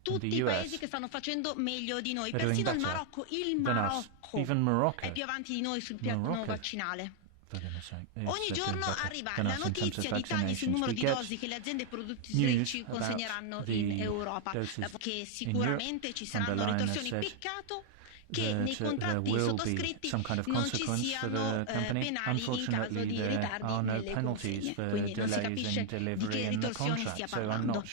tutti i paesi che stanno facendo meglio di noi, persino il Marocco è più avanti di noi sul piano vaccinale. Ogni giorno arriva la notizia di tagli sul numero di dosi che le aziende produttrici consegneranno in Europa, che sicuramente ci saranno ritorsioni. Peccato che nei contratti sottoscritti non ci siano penali in caso di ritardi nelle consegne, quindi non si capisce di che ritorsioni stia parlando.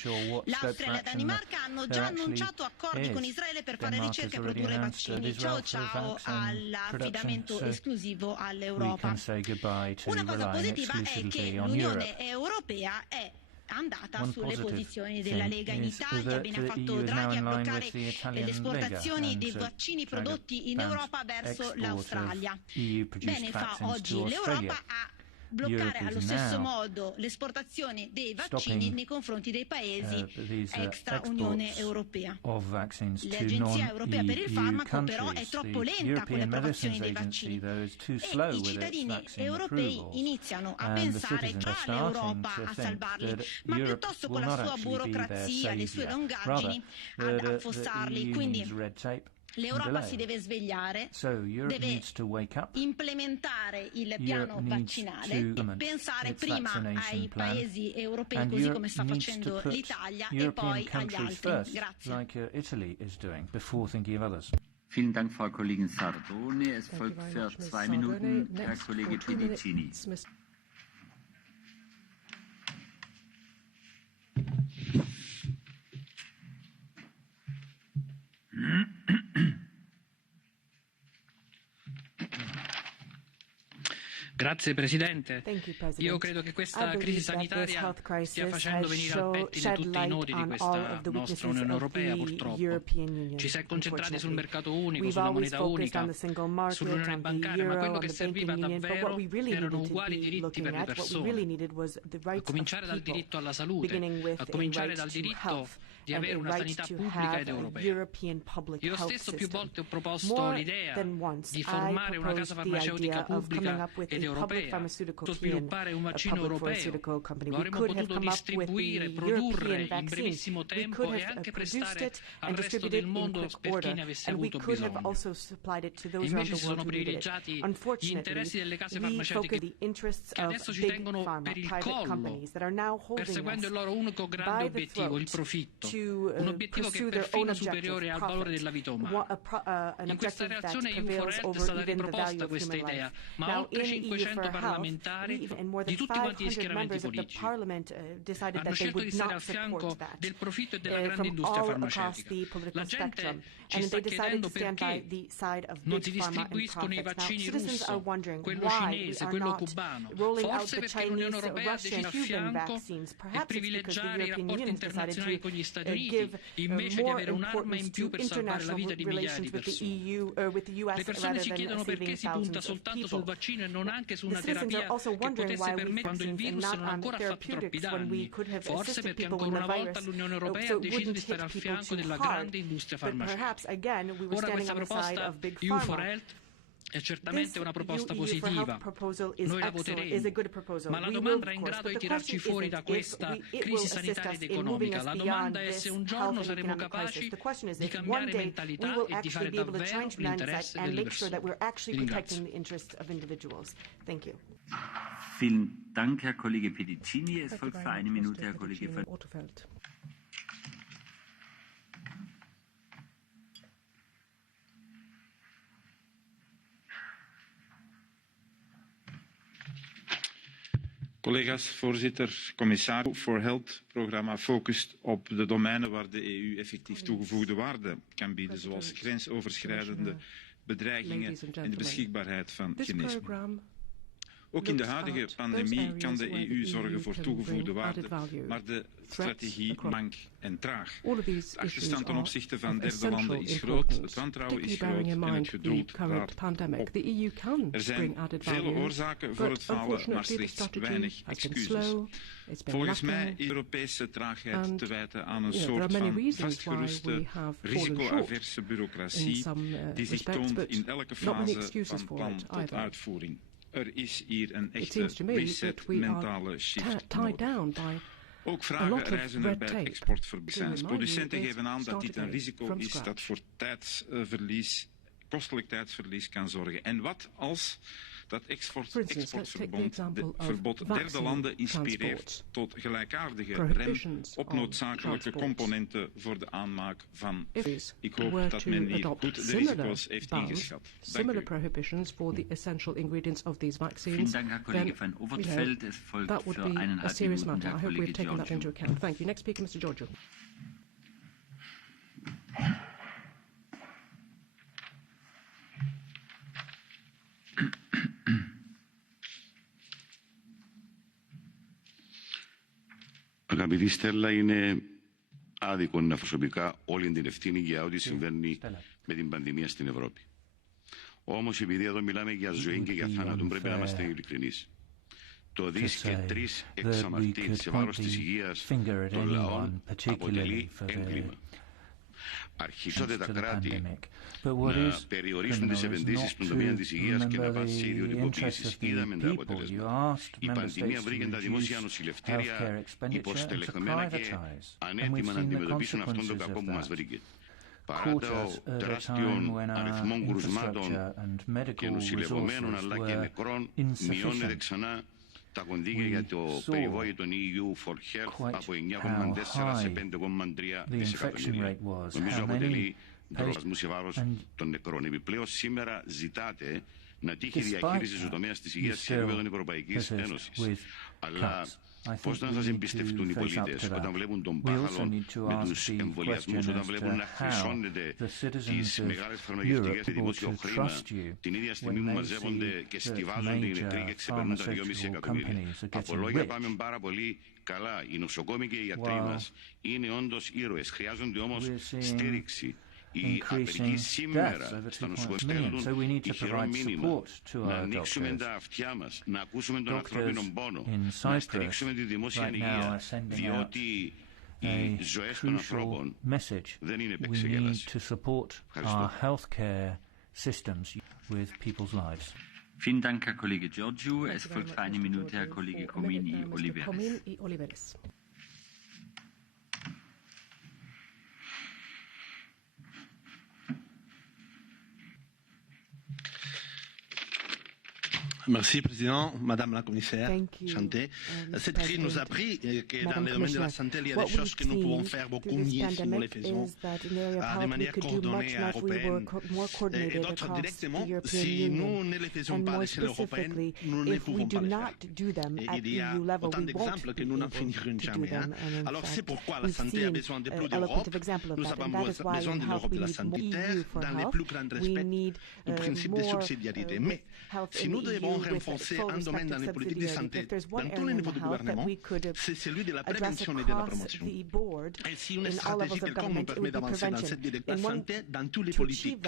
L'Austria e la Danimarca hanno già annunciato accordi con Israele per fare ricerca e produrre vaccini. Ciao ciao all'affidamento esclusivo all'Europa. Una cosa positiva è che l'Unione Europea è andata sulle posizioni della Lega in Italia. Bene ha fatto Draghi a bloccare le esportazioni dei vaccini prodotti in Europa verso l'Australia. Bene fa oggi l'Europa a bloccare allo stesso modo l'esportazione dei vaccini nei confronti dei paesi extra Unione Europea. L'Agenzia Europea per il Farmaco però è troppo lenta con le approvazioni dei vaccini e i cittadini europei iniziano a pensare che l'Europa a salvarli, ma piuttosto con la sua burocrazia, le sue lungaggini ad affossarli. Quindi l'Europa si deve svegliare, deve implementare il piano vaccinale, pensare prima ai paesi europei così come sta facendo l'Italia e poi agli altri. Grazie. Vielen Dank, Frau Kollegin Sardoni. Es folgt für 2 Minuten Herr Kollege Pedicini. Grazie Presidente. Io credo che questa crisi sanitaria stia facendo venire al pettine tutti i nodi di questa nostra Unione Europea, purtroppo. Ci si è concentrati sul mercato unico, sulla moneta unica, sull'unione bancaria, ma quello che serviva davvero erano uguali diritti per le persone, a cominciare dal diritto alla salute, a cominciare dal diritto di avere una sanità pubblica ed europea. Io stesso più volte ho proposto l'idea di formare una casa farmaceutica pubblica ed europea, sviluppare un vaccino europeo. Lo avremmo potuto distribuire, produrre in brevissimo tempo e anche prestare al resto del mondo per chi ne avesse avuto bisogno. E invece si sono privilegiati gli interessi delle case farmaceutiche che adesso ci tengono per il collo, perseguendo il loro unico grande obiettivo, il profitto. Un obiettivo che è perfino superiore al valore della vita umana. In questa reazione EU4Health è stata riproposta questa idea, ma oltre 500 parlamentari di tutti quanti gli schieramenti politici hanno scelto di stare al fianco del profitto e della grande industria farmaceutica. La gente ci sta chiedendo perché non si distribuiscono i vaccini russo, quello cinese, quello cubano. Forse perché l'Unione Europea ha deciso a fianco di privilegiare i rapporti internazionali con gli Stati give more importance to international relations with the EU or with the US rather than saving thousands of people. The citizens are also wondering why we focus and not on therapeutics when we could have assisted people with the virus, so it wouldn't hit people too hard. But perhaps again we were standing on the side of big pharma. È certamente una proposta positiva, noi la voteremo, ma la domanda in grado di tirarci fuori da questa crisi sanitaria ed economica, la domanda è se un giorno saremo capaci di cambiare mentalità e di fare davvero l'interesse delle persone. Ringrazio. Vielen Dank, Herr Kollege Pedicini. Es folgt für eine Minute Herr Kollege Otterfeld. Collega's, voorzitter, commissaris, voor Health-programma focust op de domeinen waar de EU effectief toegevoegde waarde kan bieden, zoals grensoverschrijdende bedreigingen en de beschikbaarheid van geneesmiddelen. Ook in de huidige pandemie kan de EU zorgen voor toegevoegde waarde, maar de strategie mank en traag. De achterstand ten opzichte van derde landen is groot, het wantrouwen is groot en het geduld raart op. Er zijn vele oorzaken voor het falen, maar slechts weinig excuses. Volgens mij is de Europese traagheid te wijten aan een soort van vastgeroeste, risicoaverse bureaucratie die zich toont in elke fase van plan tot uitvoering. Er is hier een echte reset mentale shift nodig. Ook vragen reizen er bij exportverlies. Producenten geven aan dat dit een risico is dat voor kostelijk tijdsverlies kan zorgen. En wat als dat exportverbod derde landen inspireert tot gelijkaardige rem op noodzakelijke componenten voor de aanmaak van. Ik hoop dat men hier goed de risico's heeft ingeschat. Similar prohibitions for the essential ingredients of these vaccines, then that would be a serious matter. I hope we've taken that into account. Thank you. Next speaker, Mr. Giorgio. Αγαπητή Στέλλα, είναι άδικο να προσωπικά όλη την ευθύνη για ό,τι συμβαίνει με την πανδημία στην Ευρώπη. Όμως, επειδή εδώ μιλάμε για ζωή και για θάνατο, πρέπει να είμαστε ειλικρινείς. Το δις και τρεις εξαμαρτύρες σε βάρος της υγείας των λαών αποτελεί έγκλημα. Αρχίσατε τα κράτη να περιορίσουν τις επενδύσεις στον τομέα της υγείας και να πάνε σε ιδιωτικοποίησεις. Είδαμε τα αποτελέσματα. Η πανδημία βρήκε τα δημόσια νοσηλευτήρια υποστελεχωμένα και ανέτοιμα να αντιμετωπίσουν αυτόν τον κακό που μας βρήκε. Παρά το τεράστιο αριθμό κρουσμάτων και νοσηλευομένων αλλά και νεκρών, μειώνεται ξανά τα κονδύλια για το περιβόητο EU for Health από 9,4 σε 5,3 δισεκατομμύρια. Νομίζω αποτελεί προβασμού σε βάρος των νεκρών. Επιπλέον, σήμερα ζητάτε να τύχει διαχείριση του τομέα της υγείας σε επίπεδο Ευρωπαϊκής Ένωσης. Αλλά πώς να σας εμπιστευτούν οι πολίτες όταν βλέπουν τον μπάχαλο με τους εμβολιασμούς, όταν βλέπουν να χρυσώνεται τις μεγάλες φαρμακευτικές και δημόσιο χρήμα την ίδια στιγμή που μαζεύονται και στιβάζονται οι νεκροί και ξεπερνούν τα 2,5 εκατομμύρια. Από λόγια πάμε πάρα πολύ καλά. Οι νοσοκόμοι και οι γιατροί μας είναι όντως ήρωες. Χρειάζονται όμως στήριξη. Οι απεργοί σήμερα στα νοσοκομεία στέλνουν ηχηρό μήνυμα να ανοίξουμε τα αυτιά μας, να ακούσουμε τον ανθρώπινο πόνο, να στηρίξουμε τη δημόσια υγεία, διότι οι ζωές των ανθρώπων δεν είναι επεξεγέλαση. Vielen Dank, Herr Kollege Giorgio. Es folgt für eine Minute Herr Kollege Comín y Oliveres. Merci, Président. Madame la Commissaire, Chanté. Cette crise nous a appris que dans le domaine de la santé, il y a des choses que nous pouvons faire beaucoup mieux si nous les faisons de manière coordonnée européenne et d'autres directement. Si nous ne les faisons pas à l'échelle européenne, nous ne pouvons pas les faire. Et il y a autant d'exemples que nous n'en finirons jamais. Alors c'est pourquoi la santé a besoin de plus d'Europe. Nous avons besoin de l'Europe de la sanitaire dans le plus grand respect du principe de subsidiarité. Mais si nous devons renforcer un domaine dans les politiques de santé, dans tous les niveaux de gouvernement, c'est celui de la prévention et de la promotion. Et si une stratégie quelconque nous permet d'avancer dans cette direction santé, dans toutes les politiques,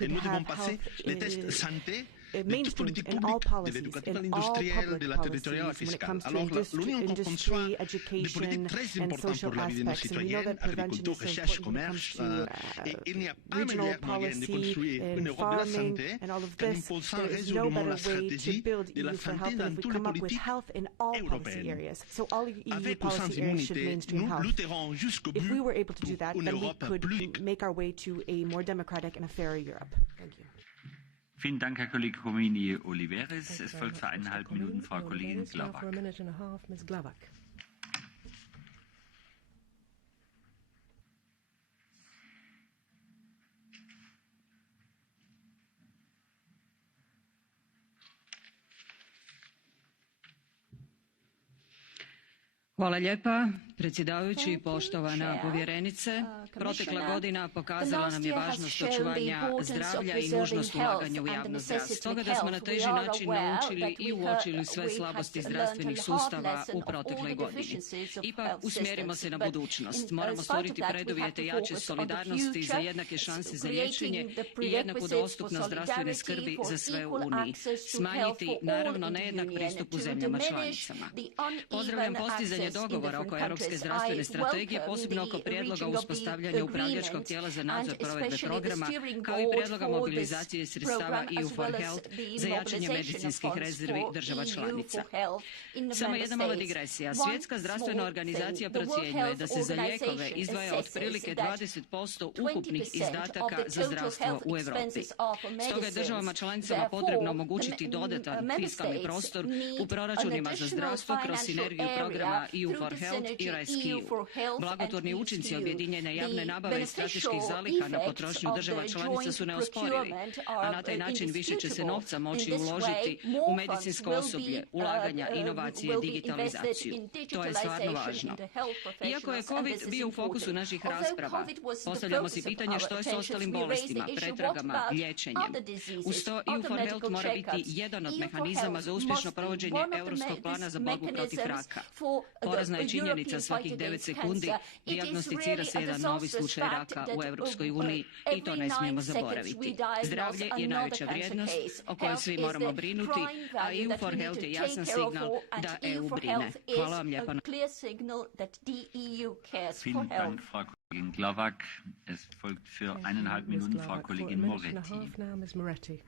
et nous devons passer les tests santé de toute politique publique, de l'éducative à l'industrielle, de la territoriale à la fiscale. Alors l'Union conçoit des politiques très importantes pour la vie de nos citoyens, agriculture, recherche, commerce, et il n'y a pas meilleur moyen de construire une Europe de la santé qu'en impulsant résolument la stratégie de la santé dans toutes les politiques européennes. Avec ou sans immunité, nous lutterons jusqu'au bout pour une Europe plus. Vielen Dank, Herr Kollege Comín Oliveres. Es folgt für 1,5 Minuten Frau Kollegin Glavak. Hvala lijepa, predsjedavajući i poštovana povjerenice. Protekla godina pokazala nam je važnost očuvanja zdravlja i nužnost ulaganja u javno zdravstvo. Stoga da smo na teži način naučili i uočili sve slabosti zdravstvenih sustava u protekloj godini. Ipak usmjerimo se na budućnost. Moramo stvoriti preduvjete jače solidarnosti za jednake šanse za liječenje i jednaku dostupnost zdravstvene skrbi za sve u Uniji. Smanjiti, naravno, nejednak pristup u zemljama članicama. Pozdravljam postizanje dogovora oko Europske zdravstvene strategije, posebno oko prijedloga uspostavljanja upravljačkog tijela za nadzor provedbe programa, kao i prijedloga mobilizacije sredstava EU for Health za jačanje medicinskih rezervi država članica. Samo jedna mala digresija. Svjetska zdravstvena organizacija procjenjuje da se za lijekove izdvaja otprilike 20% ukupnih izdataka za zdravstvo u Europi. Stoga je državama članicama potrebno omogućiti dodatan fiskalni prostor u proračunima za zdravstvo kroz sinergiju programa EU for Health i Rescue. Blagotvorni učinci objedinjene javne nabave i strateških zaliha na potrošnju država članica su neosporivi, a na taj način više će se novca moći uložiti u medicinsko osoblje, ulaganja, inovacije, digitalizaciju. To je stvarno važno. Iako je COVID bio u fokusu naših rasprava, postavljamo si pitanje što je s ostalim bolestima, pretragama, liječenjem. Uz to EU for Health mora biti jedan od mehanizama za uspješno provođenje Europskog plana za borbu protiv raka. Porazna je činjenica, svakih 9 sekundi dijagnosticira se jedan novi slučaj raka u Europskoj uniji i to ne smijemo zaboraviti. Zdravlje je najveća vrijednost o kojoj svi moramo brinuti, a EU for Health je jasan signal da EU brine. Hvala vam lijepa. Vielen Dank, Frau Kollegin Glavak. Es folgt für 1,5 Minuten Frau Kollegin Moretti.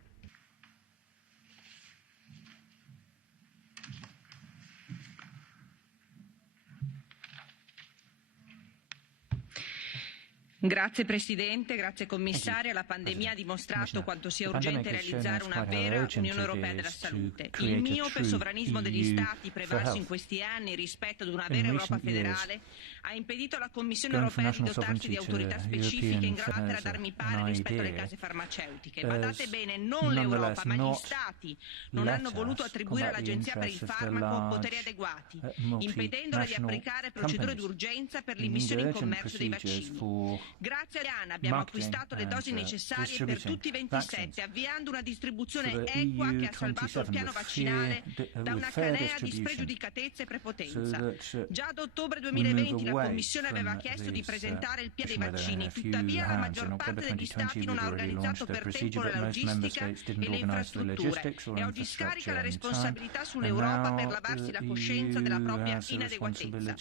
Grazie Presidente, grazie Commissaria. La pandemia ha dimostrato quanto sia urgente realizzare una vera Unione Europea della salute. Il miope sovranismo degli Stati prevalso in questi anni rispetto ad una vera Europa federale ha impedito alla Commissione Europea di dotarsi di autorità specifiche in grado di battere ad armi pari rispetto alle case farmaceutiche. Badate bene, non l'Europa ma gli Stati non hanno voluto attribuire all'Agenzia per il farmaco poteri adeguati, impedendole di applicare procedure d'urgenza per l'immissione in commercio dei vaccini. Grazie a Diana abbiamo acquistato le dosi necessarie per tutti i 27, avviando una distribuzione equa che ha salvato il piano vaccinale da una canea di spregiudicatezza e prepotenza. Già ad ottobre 2020 la Commissione aveva chiesto di presentare il piano dei vaccini, tuttavia la maggior parte degli Stati non ha organizzato per tempo la logistica e le infrastrutture e oggi scarica la responsabilità sull'Europa per lavarsi la coscienza della propria inadeguatezza.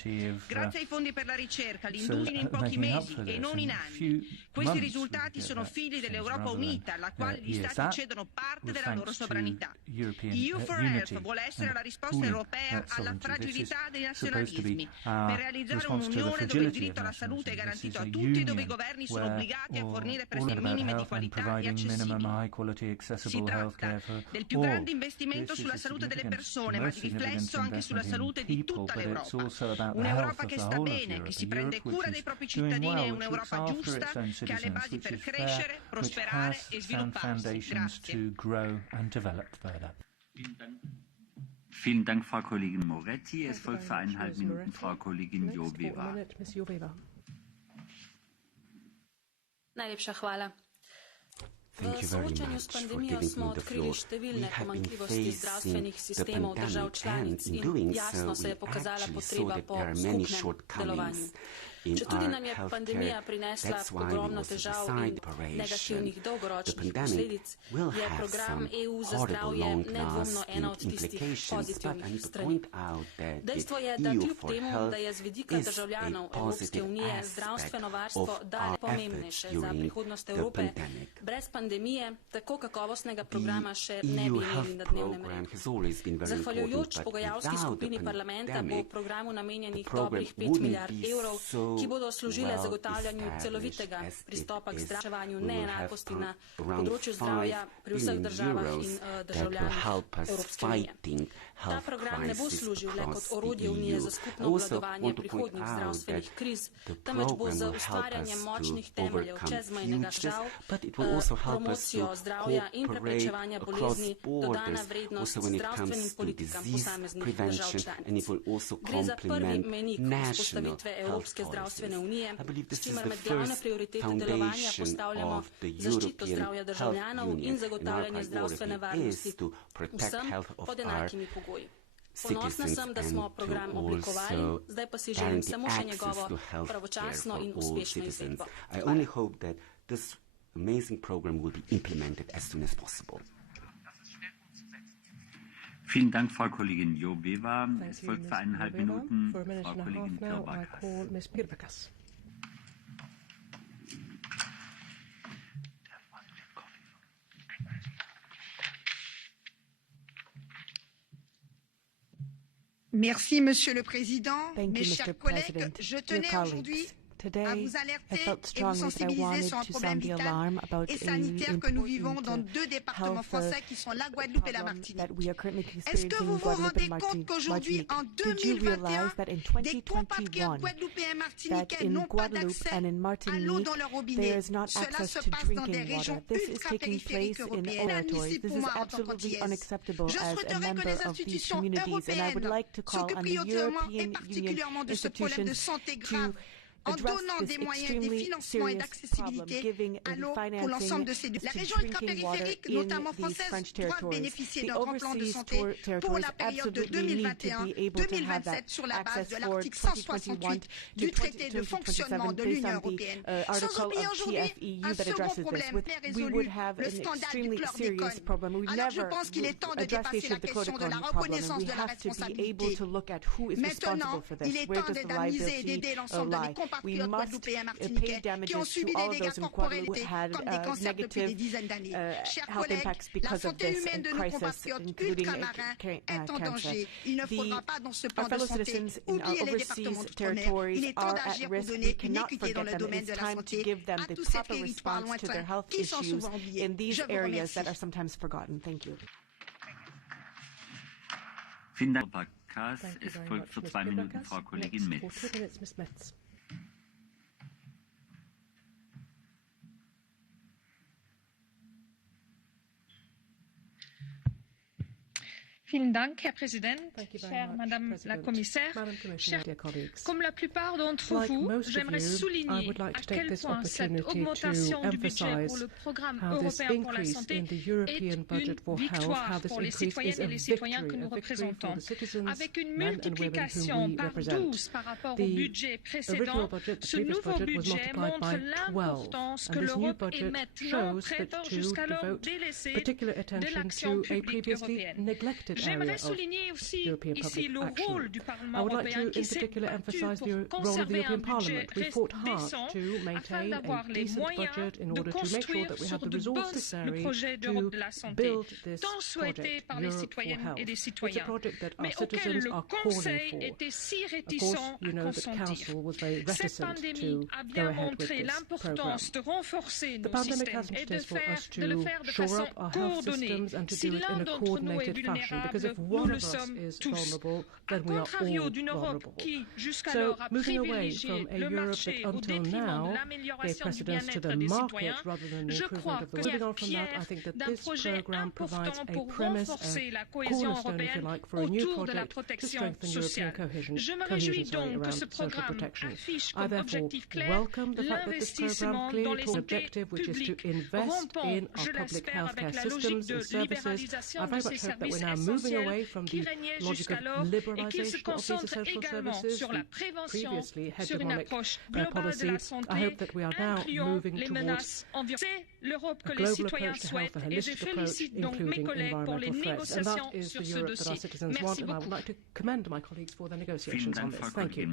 Grazie ai fondi per la ricerca, l'industria in pochi mesi e non in anni. Questi risultati sono figli dell'Europa unita, alla quale gli Stati cedono parte della loro sovranità. EU for Health vuole essere la risposta europea alla fragilità dei nazionalismi, per realizzare un'unione dove il diritto alla salute è garantito a tutti e dove i governi sono obbligati a fornire prestazioni minime di qualità e accessibili. Si tratta del più grande investimento sulla salute delle persone, ma di riflesso anche sulla salute di tutta l'Europa. Un'Europa che sta bene, che si prende cura dei propri cittadini e un'Europa giusta che ha le basi per crescere, prosperare e svilupparsi. Grazie. Vielen Dank, Frau Kollegin Moretti. Es folgt für 1,5 Minuten Frau Kollegin Joveva. Najlepša hvala. Thank you very much for giving me the floor. We have been facing the pandemic, and in doing so, we actually saw that there are many shortcomings in our healthcare. That's why we also decided operation. The pandemic will have some horrible long-lasting implications, but I need to point out that the EU for Health is a positive aspect of our efforts during the pandemic. The EU health program has always been very important, but without the pandemic, the program wouldn't be so ki bodo služile zagotavljanju celovitega pristopa k zdravanju neenakosti na področju zdravja pri vseh državah in državljanih Evropske unije. Ta program ne bo služil le kot orodje Unije za skupno obvladovanje prihodnjih zdravstvenih kriz, temveč bo z ustvarjanjem močnih temeljev čezmejnega žal, promocijo zdravja in preprečevanja bolezni dodana vrednost zdravstvenim politikam posameznih držav članic. Gre za prvi mejnik vzpostavitve Evropske zdravstvene unije, s čimer med glavne prioritete delovanja postavljamo zaščito zdravja državljanov in zagotavljanje zdravstvene varnosti vsem pod enakimi pogoji. Ponosna sem, da smo program oblikovali, zdaj pa si želim samo še njegovo pravočasno in uspešno izvedbo. Vielen Dank, Frau Kollegin Joveva. Es folgt für 1,5 Minuten Frau Kollegin Pirbakas. Merci, Monsieur le Président. Mes chers collègues, je tenais aujourd'hui à vous alerter et vous sensibiliser sur un problème vital et sanitaire que nous vivons dans 2 départements français qui sont la Guadeloupe et la Martinique. Est-ce que vous vous rendez compte qu'aujourd'hui, en 2021, des compatriotes guadeloupéens et martiniquais n'ont pas d'accès à l'eau dans leur robinet? Cela se passe dans des régions ultra-périphériques européennes. Inadmissible pour moi en tant qu'antillaise. Je souhaiterais que les institutions européennes s'occupent prioritairement et particulièrement de ce problème de santé grave, en donnant des moyens, des financements et d'accessibilité à l'eau pour l'ensemble de ces deux. La région ultrapériphérique, notamment française, doit bénéficier d'un grand plan de santé pour la période de 2021-2027 sur la base de l'article 168 du traité de fonctionnement de l'Union européenne. Sans oublier aujourd'hui un second problème très résolu, le scandale du chlordécone. Alors je pense qu'il est temps de dépasser la question de la reconnaissance de la responsabilité. Maintenant, il est temps d'indemniser et d'aider l'ensemble de mes compatriotes guadeloupéens martiniquais qui ont subi des dégâts corporels comme des cancers depuis des dizaines d'années. Chers collègues, la santé humaine de nos compatriotes ultramarins est en danger. Il ne faudra pas dans ce plan de santé oublier les départements d'outre-mer. Il est temps d'agir pour donner une équité dans le domaine de la santé à tous ces territoires lointains qui sont souvent oubliés. Je vous remercie. Vielen Dank, Frau Bakas. Es folgt für 2 Minuten Frau Kollegin Metz. Vielen Dank, Herr Präsident, chère Madame la Commissaire. Comme la plupart d'entre vous, j'aimerais souligner à quel point cette augmentation du budget pour le programme européen pour la santé est une victoire pour les citoyennes et les citoyens que nous représentons. Avec une multiplication par 12 par rapport au budget précédent, ce nouveau budget montre l'importance que l'Europe est maintenant prête jusqu'alors délaissée de l'action publique européenne. J'aimerais souligner aussi ici le rôle du Parlement européen qui s'est battu pour conserver un budget décent afin d'avoir les moyens de construire sur de bases le projet d'Europe de la santé, tant souhaité par les citoyennes et les citoyens, mais auquel le Conseil était si réticent à consentir. Cette pandémie a bien montré l'importance de renforcer nos systèmes et de le faire de façon coordonnée. Si l'un d'entre nous est vulnérable, because if one of us is vulnerable, then we are all vulnerable. So moving away from a Europe that until now gave precedence to the market rather than the improvement of the world. Moving on from that, I think that this programme provides a premise, a cornerstone, if you like, for a new project to strengthen European cohesion around social protection. I therefore welcome the fact that this programme clearly has an objective, which is to invest in our public healthcare systems and services. I very much hope that we're now moving away from the logic of liberalisation of these essential services, the previously hegemonic policy. I hope that we are now moving towards a global approach to health, a holistic approach, including environmental threats. And that is the Europe that our citizens want, and I would like to commend my colleagues for their negotiations on this. Thank you.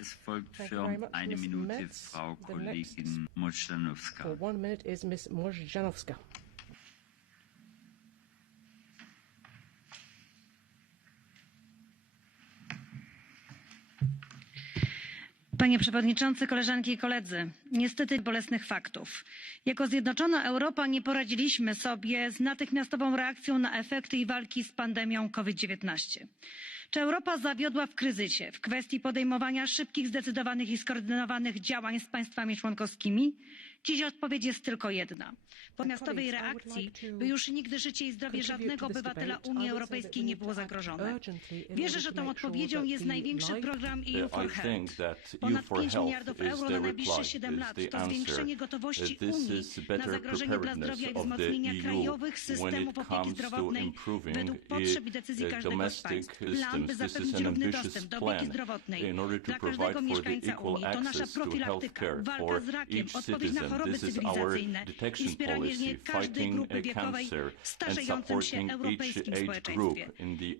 Es folgt für eine Minute Frau Kollegin Możdżanowska. For 1 minute is Ms. Możdżanowska. Panie Przewodniczący, koleżanki i koledzy! Niestety bolesnych faktów. Jako zjednoczona Europa nie poradziliśmy sobie z natychmiastową reakcją na efekty i walki z pandemią COVID-19. Czy Europa zawiodła w kryzysie w kwestii podejmowania szybkich, zdecydowanych i skoordynowanych działań z państwami członkowskimi? Dziś odpowiedź jest tylko jedna. Natychmiastowej reakcji, by już nigdy życie i zdrowie żadnego obywatela Unii Europejskiej nie było zagrożone. Wierzę, że tą odpowiedzią jest największy program EU for Health. Ponad 5 miliardów euro na najbliższe 7 lat to zwiększenie gotowości Unii na zagrożenie dla zdrowia i wzmocnienia krajowych systemów opieki zdrowotnej według potrzeb i decyzji każdego z państw. Plan, by zapewnić równy dostęp do opieki zdrowotnej dla każdego mieszkańca Unii. To nasza profilaktyka, walka z rakiem, odpowiedź na choroby cywilizacyjne i wspieranie każdej grupy wiekowej w starzejącym się europejskim społeczeństwie.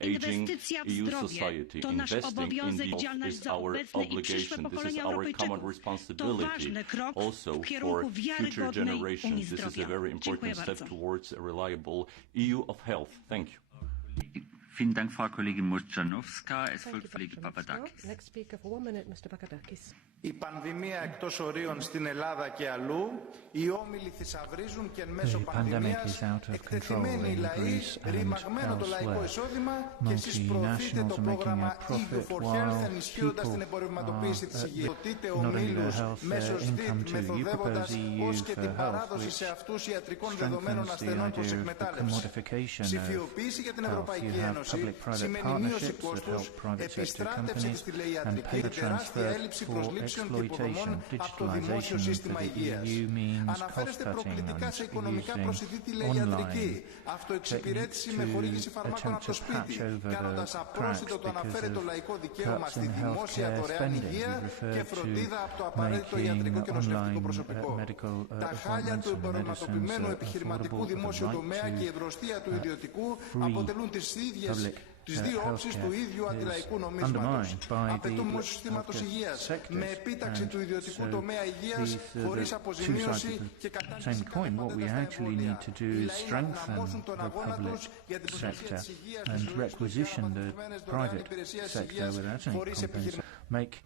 Inwestycja w zdrowie to nasz obowiązek, odpowiedzialność za obecne i przyszłe pokolenia Europejczyków. To ważny krok w kierunku wiarygodnej Unii Zdrowia. Dziękuję bardzo. Vielen Dank, Frau Kollegin Możdżanowska. Es folgt Kollege Papadakis. Next speaker for 1 minute, Mr. Papadakis. Η πανδημία εκτός ορίων στην Ελλάδα και αλλού, οι όμιλοι θησαυρίζουν και εν μέσω πανδημίας εκτεθειμένοι οι λαοί, ρημαγμένο το λαϊκό εισόδημα και εσείς προωθείτε το πρόγραμμα EU for Health ενισχύοντας την εμπορευματοποίηση της υγείας. Δοτείτε ομίλους μέσω ΣΔΙΤ μεθοδεύοντας ως και την παράδοση σε αυτούς ιατρικών δεδομένων ασθενών προς εκμετάλλευση. Ψηφιοποίηση για την Ευρωπαϊκή Ένωση σημαίνει μείωση κόστους, επιστράτευση της τηλεϊατρικής και τεράστια έλλειψη προσλήψεων και υποδομών από το δημόσιο σύστημα υγείας. Αναφέρεστε προκλητικά σε οικονομικά προσιτή τηλεϊατρική, αυτοεξυπηρέτηση με χορήγηση φαρμάκων από το σπίτι, κάνοντας απρόσιτο το αναφέρετο λαϊκό δικαίωμα στη δημόσια δωρεάν υγεία και φροντίδα από το απαραίτητο ιατρικό και νοσηλευτικό προσωπικό. Τα χάλια του εμπορευματοποιημένου επιχειρηματικού δημόσιου τομέα και η ευρωστία του ιδιωτικού αποτελούν τις δύο όψεις του ίδιου αντιλαϊκού νομίσματος. Απαιτούμε συστήματος υγείας με επίταξη του ιδιωτικού τομέα υγείας χωρίς αποζημίωση και κατάρτιση κάθε παντοτεύουν. Οι λαοί να εφαρμόσουν τον αγώνα τους για την προστασία της υγείας, της ζωής τους και αναπτυγμένες δωρεάν υπηρεσίες υγείας χωρίς επιχειρηματικότητα.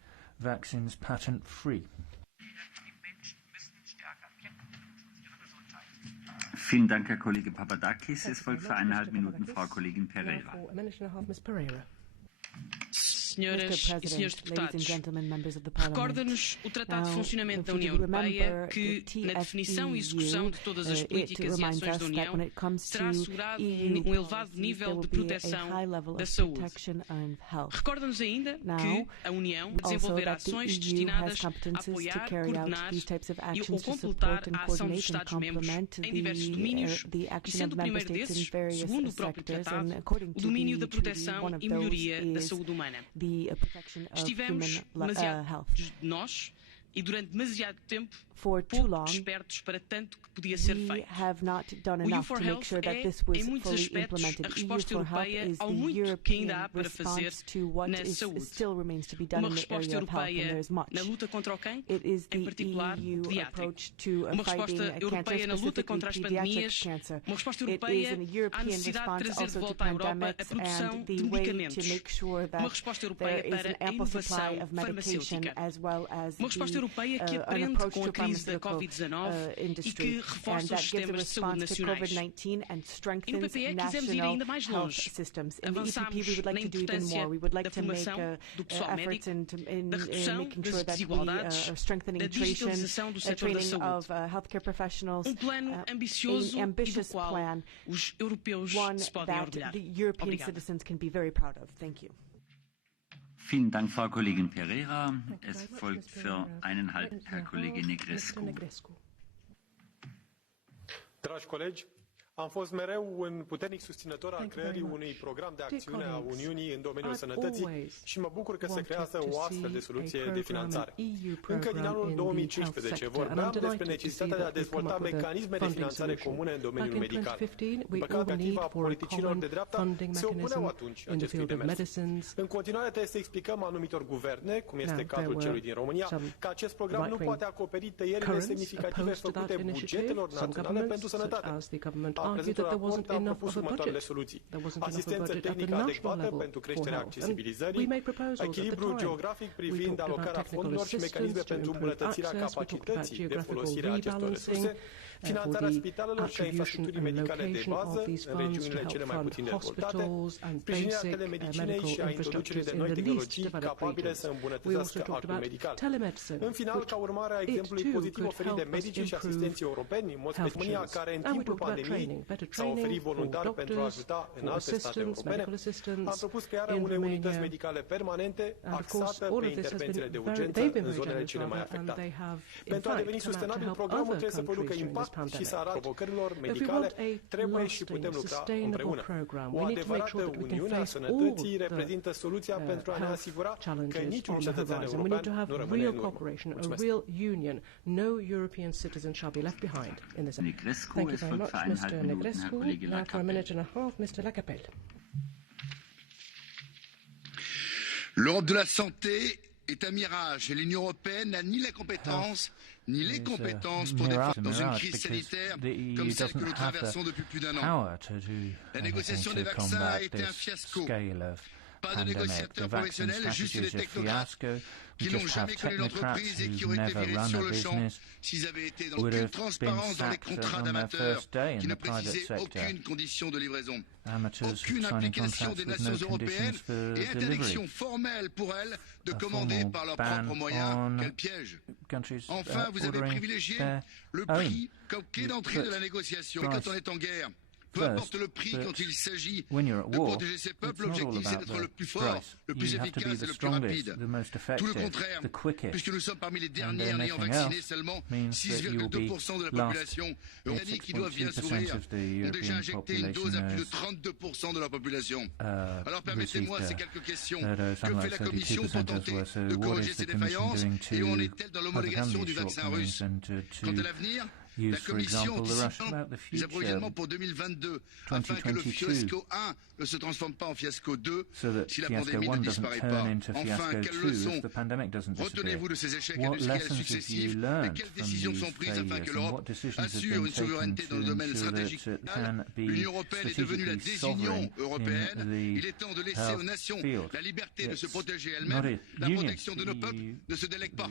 Vaccines patent free. Vielen Dank, Herr Kollege Papadakis. Es folgt für 1,5 Minuten Frau Kollegin Pereira. Senhoras e senhores deputados, recorda-nos o Tratado de Funcionamento da União Europeia que, na definição e execução de todas as políticas e ações da União, será assegurado um elevado nível de proteção da saúde. Recorda-nos ainda que a União desenvolverá ações destinadas a apoiar, coordenar ou completar a ação dos Estados-membros em diversos domínios, e sendo o primeiro desses, segundo o próprio Tratado, o domínio da proteção e melhoria da saúde humana. Estivemos demasiados de nós e durante demasiado tempo pouco espertos para tanto que podia ser feito. O EU for Health é, em muitos aspectos, a resposta europeia ao muito que ainda há para fazer na saúde. Uma resposta europeia na luta contra o cancro, em particular o pediátrico. Uma resposta europeia na luta contra as pandemias. Uma resposta europeia à necessidade de trazer de volta à Europa a produção de medicamentos. Uma resposta europeia para a inovação farmacêutica. Uma resposta Europeia que aprende com a crise da Covid-19 e que reforça os sistemas de saúde nacionais. E no PPE quisemos ir ainda mais longe. Avançámos na importância da formação do pessoal médico, da redução das desigualdades, da digitalização do setor da saúde. Plano ambicioso e do qual os europeus se podem orgulhar. Obrigada. Vielen Dank, Frau Kollegin Pereira. Es folgt für 1,5 Herr Kollege Negrescu. Dragi colegi, am fost mereu un puternic susținător al creării unui program de acțiune a Uniunii în domeniul sănătății și mă bucur că se creează o astfel de soluție de finanțare. Încă din anul 2015 vorbeam despre necesitatea de a dezvolta mecanisme de finanțare comune în domeniul medical. Perspectiva politicilor de dreapta se opuneau atunci acestui demers. În continuare trebuie să explicăm anumitor guverne, cum este cazul celui din România, că acest program nu poate acoperi tăierile semnificative făcute bugetelor naționale pentru sănătate. Prezentul raport am propus următoarele soluții: asistență tehnică adecvată pentru creșterea accesibilizării, echilibru geografic privind alocarea fondurilor și mecanisme pentru îmbunătățirea capacității de folosire a acestor resurse, finanțarea spitalelor și a infrastructurii medicale de bază în regiunile cele mai puțin dezvoltate, sprijinirea telemedicinei și a introducerii de noi tehnologii capabile să îmbunătățească actul medical. În final, ca urmare a exemplului pozitiv oferit de medici și asistenții europeni, în mod special România, care în timpul pandemiei s-a oferit voluntar pentru a ajuta în alte state europene, am propus crearea unei unități medicale permanente axată pe intervențiile de urgență în zonele cele mai afectate. Pentru a deveni sustenabil, programul trebuie să producă impact și să arate provocărilor medicale, trebuie și putem lucra împreună. O adevărată Uniune a Sănătății reprezintă soluția pentru a ne asigura că niciun cetățean european nu rămâne în urmă. Mulțumesc! Thank you very much, Mr. Negrescu. Now for a minute and a half, Mr. Lacapelle. L'Europe de la santé est un mirage et l'Union européenne n'a ni la compétence ni les compétences pour défendre dans une crise sanitaire comme celle que nous traversons depuis plus d'un an. La négociation des vaccins a été un fiasco. Pas de négociateurs professionnels, juste des technocrates qui n'ont jamais connu l'entreprise et qui auraient été virés sur le champ s'ils avaient été dans aucune transparence dans les contrats d'amateurs qui ne précisaient aucune condition de livraison, aucune implication des nations européennes et interdiction formelle pour elles de commander par leurs propres moyens. Quel piège! Enfin, vous avez privilégié le prix comme quai d'entrée de la négociation. Et quand on est en guerre, peu importe le prix quand il s'agit de protéger ses peuples, l'objectif c'est d'être le plus fort, le plus efficace et le plus rapide. Tout le contraire, puisque nous sommes parmi les derniers en ayant vacciné seulement 6,2% de la population. Européenne qui doivent bien sourire ont déjà injecté une dose à plus de 32% de la population. Alors permettez-moi ces quelques questions. Que fait la Commission pour tenter de corriger ces défaillances et où en est-elle dans l'homologation du vaccin russe? Quant à l'avenir, la Commission anticipe les approvisionnements pour 2022 afin que le fiasco 1 ne se transforme pas en fiasco 2 si la pandémie ne disparaît pas. Enfin, quelles leçons retenez-vous de ces échecs industriels successifs et quelles décisions sont prises afin que l'Europe assure une souveraineté dans le domaine stratégique? L'Union européenne est devenue la désunion européenne. Il est temps de laisser aux nations la liberté de se protéger elles-mêmes. La protection de nos peuples ne se délègue pas.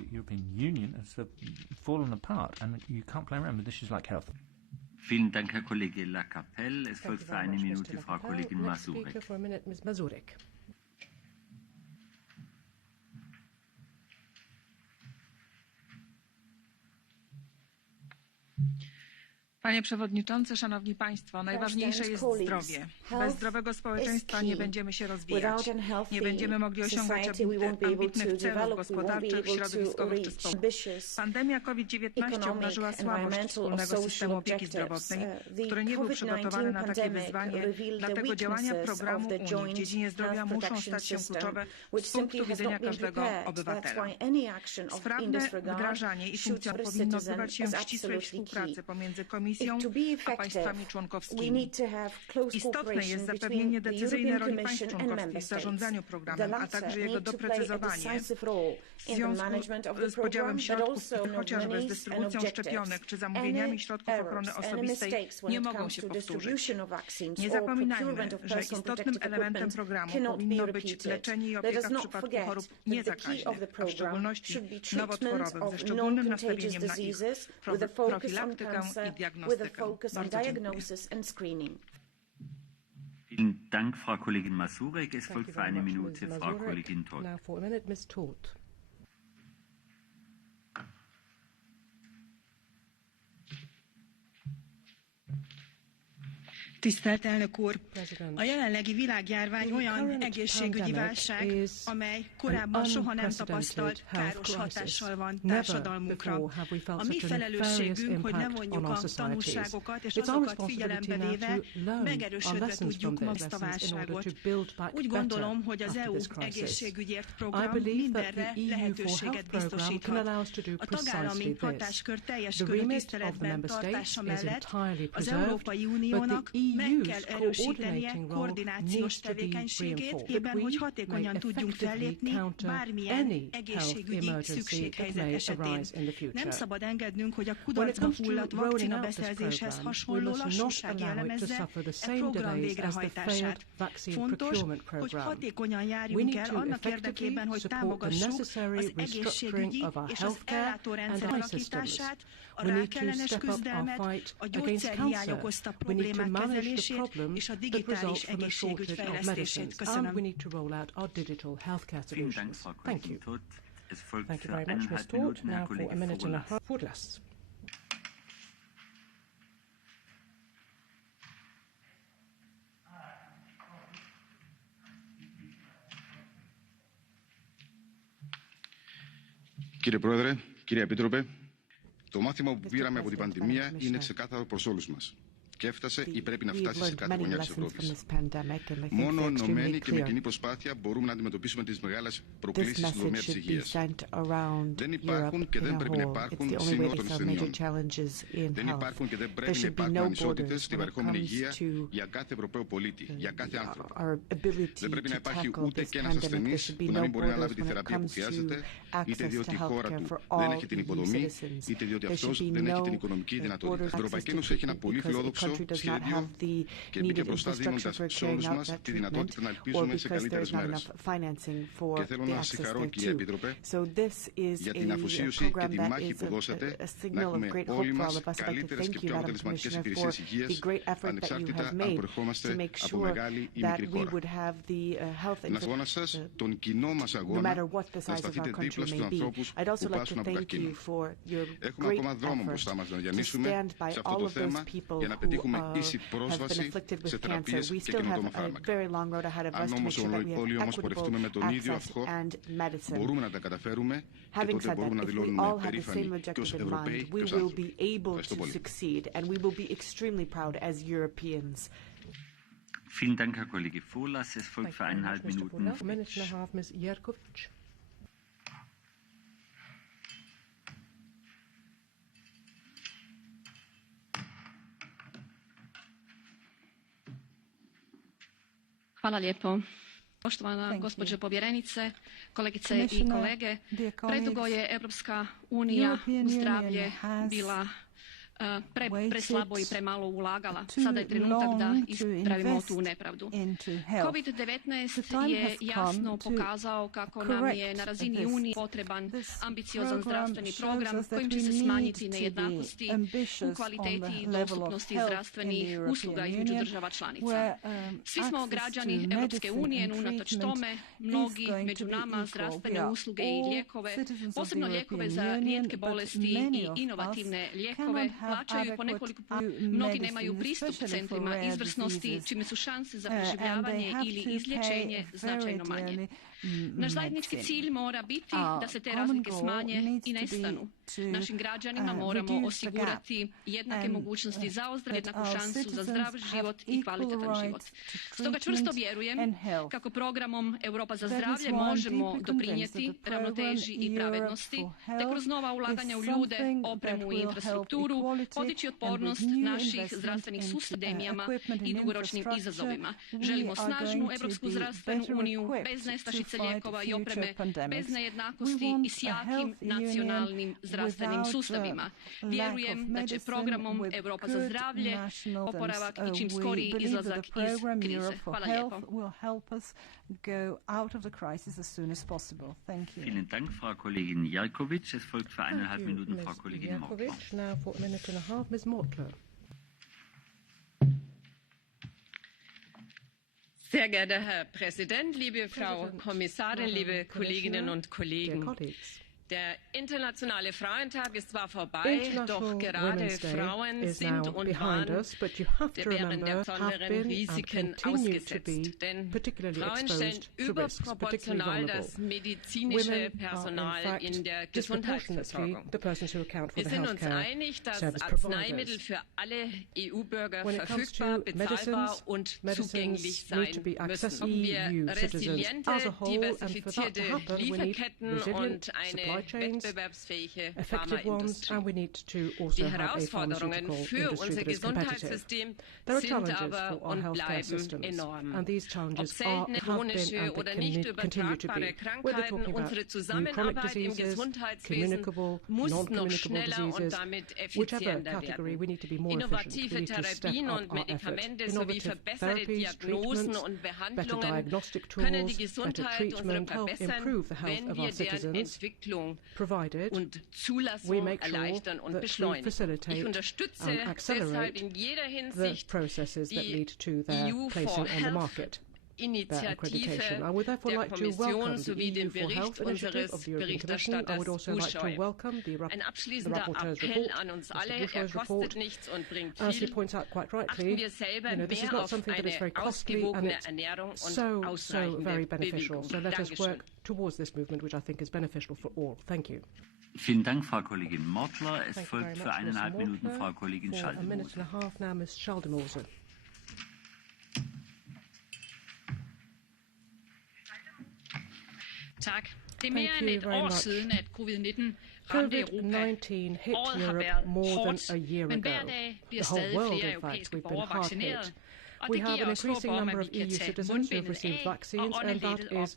Vielen Dank, Herr Kollege Lacapelle. Es folgt für eine Minute Frau Kollegin Mazurek. Panie Przewodniczący, Szanowni Państwo, najważniejsze jest zdrowie. Bez zdrowego społeczeństwa nie będziemy się rozwijać. Nie będziemy mogli osiągać ambitnych celów gospodarczych, środowiskowych czy społecznych. Pandemia COVID-19 obnażyła słabość wspólnego systemu opieki zdrowotnej, który nie był przygotowany na takie wyzwanie, dlatego działania programu Unii w dziedzinie zdrowia muszą stać się kluczowe z punktu widzenia każdego obywatela. Sprawne wdrażanie i funkcjonowanie powinno odbywać się w ścisłej współpracy pomiędzy Komisją Komisją a państwami członkowskimi. Istotne jest zapewnienie decyzyjnej roli państw członkowskich w zarządzaniu programem, a także jego doprecyzowanie w związku z podziałem środków, chociażby z dystrybucją szczepionek czy zamówieniami środków ochrony osobistej, nie mogą się powtórzyć. Nie zapominajmy, że istotnym elementem programu powinno być leczenie i opieka w przypadku chorób niezakaźnych, a w szczególności nowotworowych, ze szczególnym nastawieniem na ich profilaktykę i diagnostykę. Bardzo dziękuję. Vielen Dank, Frau Kollegin Masurek. Es folgt für eine Minute Frau Kollegin Todt. Tisztelt elnök úr! A jelenlegi világjárvány olyan egészségügyi válság, amely korábban soha nem tapasztalt káros hatással van társadalmunkra. A mi felelősségünk, hogy ne vonjuk a tanulságokat, és azokat figyelembe véve megerősödve tudjuk ezt a válságot. Úgy gondolom, hogy az EU egészségügyért program mindenre lehetőséget biztosíthat. A tagállami hatáskör teljes körű tiszteletben tartása mellett az Európai Uniónak meg kell erősítenie koordinációs tevékenységét, ében, hogy hatékonyan tudjunk fellépni bármilyen egészségügyi szükséghelyzet esetén. Nem szabad engednünk, hogy a kudarcba fulladt vakcinabeszerzéshez hasonló lassúság jellemezze e program végrehajtását. Fontos, hogy hatékonyan járjunk el annak érdekében, hogy támogassuk az egészségügyi és az ellátórendszer alakítását, a rákellenes küzdelmet, a gyógyszerhiány okozta problémák kezelését és a digitális egészségügy fejlesztését. Köszönöm. Thank you. Thank you very much, Ms. Todt. Now for a minute and a half, Furlas. Κύριε Πρόεδρε, κύριε Επίτροπε, το μάθημα που πήραμε από την πανδημία είναι ξεκάθαρο προς όλους μας. Και έφτασε ή πρέπει να φτάσει σε κάθε γωνιά της Ευρώπης. Μόνο ενωμένοι και με κοινή προσπάθεια μπορούμε να αντιμετωπίσουμε τις μεγάλες προκλήσεις στον τομέα της υγείας. Δεν υπάρχουν και δεν πρέπει να υπάρχουν σύνολο των ασθενειών. Δεν υπάρχουν και δεν πρέπει να υπάρχουν ανισότητες στην παρεχόμενη υγεία για κάθε Ευρωπαίο πολίτη, για κάθε άνθρωπο. Δεν πρέπει να υπάρχει ούτε και ένας ασθενής που να μην μπορεί να λάβει τη θεραπεία που χρειάζεται, είτε διότι η χώρα του δεν έχει την υποδομή, είτε διότι αυτός δεν έχει την οικονομική δυνατότητα. Η Ευρωπαϊκή Ένωση έχει ένα πολύ φιλόδοξο σχέδιο και μπήκε μπροστά δίνοντας σε όλους μας τη δυνατότητα να ελπίζουμε σε καλύτερες μέρες. Και θέλω να σας συγχαρώ, κύριε Επίτροπε, για την αφοσίωση και τη μάχη που δώσατε να έχουμε όλοι μας καλύτερες και πιο αποτελεσματικές υπηρεσίες υγείας, ανεξάρτητα αν προερχόμαστε από μεγάλη ή μικρή χώρα. Να αγώνα σας, τον κοινό μας αγώνα, να σταθείτε δίπλα στους ανθρώπους που πάσχουν από καρκίνο. Έχουμε ακόμα δρόμο μπροστά μας να διανύσουμε σε αυτό το θέμα για να πετύχουμε ίση πρόσβαση σε θεραπείες και καινοτόμα φάρμακα. Αν όμως όλοι πορευτούμε με τον ίδιο αυχό, μπορούμε να τα καταφέρουμε και τότε μπορούμε να δηλώνουμε περήφανοι και ως Ευρωπαίοι και ως άνθρωποι. Ευχαριστώ πολύ. Vielen Dank, Herr Kollege Furlas. Es folgt für 1,5 Minuten. Hvala lijepo. Poštovana gospođo povjerenice, kolegice i kolege, predugo je Europska unija u zdravlje bila preslabo i premalo ulagala. Sada je trenutak da ispravimo tu nepravdu. COVID-19 je jasno pokazao kako nam je na razini Unije potreban ambiciozan zdravstveni program kojim će se smanjiti nejednakosti u kvaliteti i dostupnosti zdravstvenih usluga između država članica. Svi smo građani Europske unije, no unatoč tome mnogi među nama zdravstvene usluge i lijekove, posebno lijekove za rijetke bolesti i inovativne lijekove, plaćaju po nekoliko puta. Mnogi nemaju pristup centrima izvrsnosti, čime su šanse za preživljavanje ili izlječenje značajno manje. Naš zajednički cilj mora biti da se te razlike smanje i nestanu. Našim građanima moramo osigurati jednake mogućnosti za ozdravlje, jednaku šansu za zdrav život i kvalitetan život. Stoga čvrsto vjerujem kako programom Europa za zdravlje možemo doprinijeti ravnoteži i pravednosti, te kroz nova ulaganja u ljude, opremu i infrastrukturu podići otpornost naših zdravstvenih sustava i dugoročnim izazovima. Želimo snažnu Europsku zdravstvenu uniju bez nestašice lijekova i opreme, bez nejednakosti i s jakim nacionalnim zdravstvenim sustavima. Vjerujem da će programom Europa za zdravlje oporavak i čim skoriji izlazak iz krize. Hvala lijepo. Vielen Dank, Frau Kollegin Jarkovic. Es folgt für 1,5 Minuten Frau Kollegin Mortler. Now for a minute and a half, Ms. Mortler. Sehr geehrter Herr Präsident, liebe Frau Kommissarin, liebe Kolleginnen und Kollegen! Der Internationale Frauentag ist zwar vorbei, doch gerade Frauen sind und waren während der besonderen Risiken ausgesetzt. Denn Frauen stellen überproportional das medizinische Personal in der Gesundheitsversorgung. Wir sind uns einig, dass Arzneimittel für alle EU-Bürger verfügbar, bezahlbar und zugänglich sein müssen. Ob wir resiliente, diversifizierte Lieferketten und eine wettbewerbsfähige Pharmaindustrie. Die Herausforderungen für unser Gesundheitssystem sind aber und bleiben enorm. Ob seltene, chronische oder nicht übertragbare Krankheiten, unsere Zusammenarbeit im Gesundheitswesen muss noch schneller und damit effizienter werden. Innovative Therapien und Medikamente sowie verbesserte Diagnosen und Behandlungen können die Gesundheit unserer verbessern, wenn wir deren Entwicklung und Zulassung erleichtern und beschleunigen. Ich unterstütze deshalb in jeder Hinsicht die EU for Health Initiative der Kommission sowie den Bericht unseres Berichterstatters Buschoi. Ein abschließender Appell an uns alle, er kostet nichts und bringt viel. Achten wir selber mehr auf eine ausgewogene Ernährung und ausreichende Bewegung. Dankeschön. Towards this movement, which I think is beneficial for all. Thank you. Vielen Dank, Frau Kollegin Mortler. Es folgt für 1,5 Minuten Frau Kollegin Schaldemose. Tak. Det er mere end et år siden, at covid-19 ramte Europa. Året har været hårdt, men hver dag bliver stadig flere europæiske borgere vaccineret. Og det giver os håb om, at vi kan tage mundbindet af og ånde lettet op.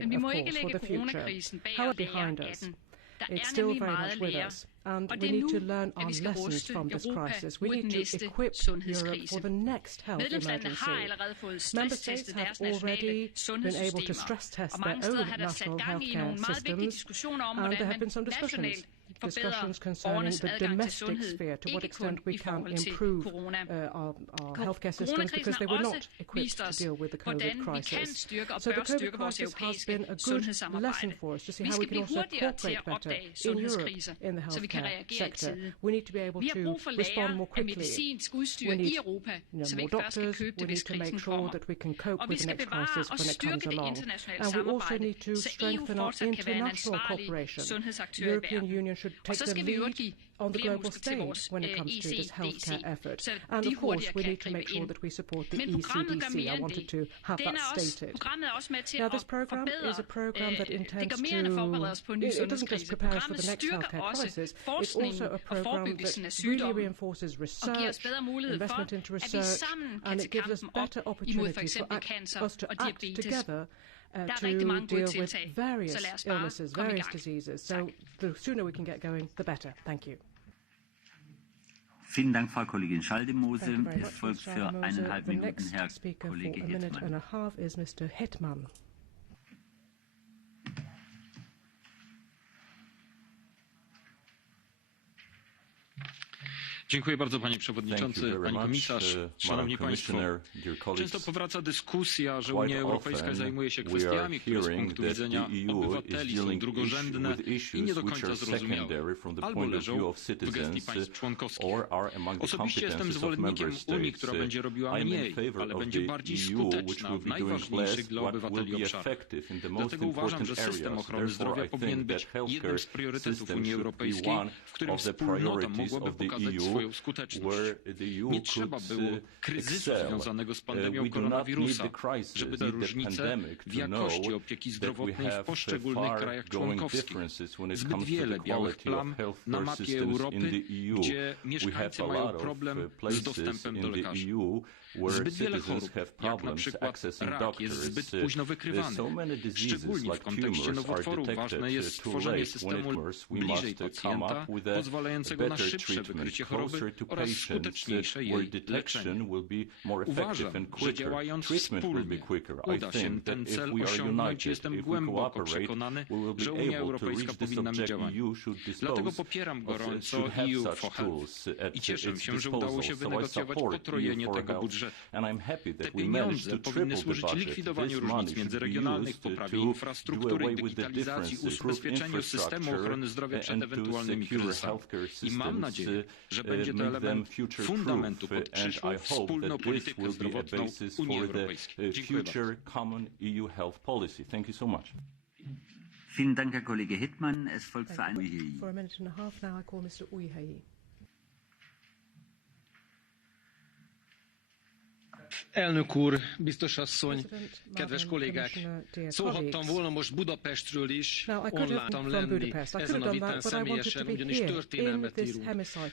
Men vi må ikke lægge coronakrisen bag os ved jer 18. Der er nemlig meget lære. And we need to learn our lessons from this crisis. We need to equip Europe for the next health emergency. Member states have already been able to stress test their own national healthcare systems, and there have been some discussions concerning the domestic sphere, to what extent we can improve our healthcare systems, because they were not equipped to deal with the COVID crisis. So the COVID crisis has been a good lesson for us to see how we can also cooperate better in Europe in the healthcare sector. We need to be able to respond more quickly. We need more doctors. We need to make sure that we can cope with the next crisis when it comes along. And we also need to strengthen our international cooperation. The European Union should take the lead on the global stage when it comes to this healthcare effort. And of course, we need to make sure that we support the ECDC. I wanted to have that stated. Now, this program is a program that intends to, it doesn't just prepare us for the next healthcare crisis, it's also a program that really reinforces research, investment into research, and it gives us better opportunities for us to act together to deal with various illnesses, various diseases. So the sooner we can get going, the better. Thank you. Vielen Dank, Frau Kollegin Schaldemose. Es folgt für 1,5 Minuten Herr Kollege Hetman. Dziękuję bardzo, panie przewodniczący, pani komisarz, szanowni państwo. Często powraca dyskusja, że Unia Europejska zajmuje się kwestiami, które z punktu widzenia obywateli są drugorzędne i nie do końca zrozumiałe, albo leżą w gestii państw członkowskich. Osobiście jestem zwolennikiem Unii, która będzie robiła mniej, ale będzie bardziej skuteczna w najważniejszych dla obywateli obszarach. Dlatego uważam, że system ochrony zdrowia powinien być jednym z priorytetów Unii Europejskiej, w którym wspólnota mogłaby pokazać swoją skuteczność. Nie trzeba było kryzysu związanego z pandemią koronawirusa, żeby te różnice w jakości opieki zdrowotnej w poszczególnych krajach członkowskich. Zbyt wiele białych plam na mapie Europy, gdzie mieszkańcy mają problem z dostępem do lekarzy. Zbyt wiele chorób, jak na przykład rak, jest zbyt późno wykrywany. Szczególnie w kontekście nowotworów ważne jest stworzenie systemu bliżej pacjenta, pozwalającego na szybsze wykrycie choroby oraz skuteczniejsze jej leczenie. Uważam, że działając wspólnie uda się ten cel osiągnąć. Jestem głęboko przekonany, że Unia Europejska powinna mieć działanie. Dlatego popieram gorąco EU for Health i cieszę się, że udało się wynegocjować potrojenie tego budżetu. Te pieniądze powinny służyć likwidowaniu różnic międzyregionalnych, poprawie infrastruktury, digitalizacji, ubezpieczeniu systemu ochrony zdrowia przed ewentualnymi kryzysami. I mam nadzieję, że będzie to element fundamentu pod przyszłą wspólną politykę zdrowotną Unii Europejskiej. Dziękuję bardzo. Vielen Dank, Herr Kollege Hetman. Es folgt für ein For a minute and a half now, I call Mr. Uyhei. Elnök úr, biztos asszony, kedves kollégák! Szólhattam volna most Budapestről is, online lenni ezen a vitán személyesen, ugyanis történelmet írunk.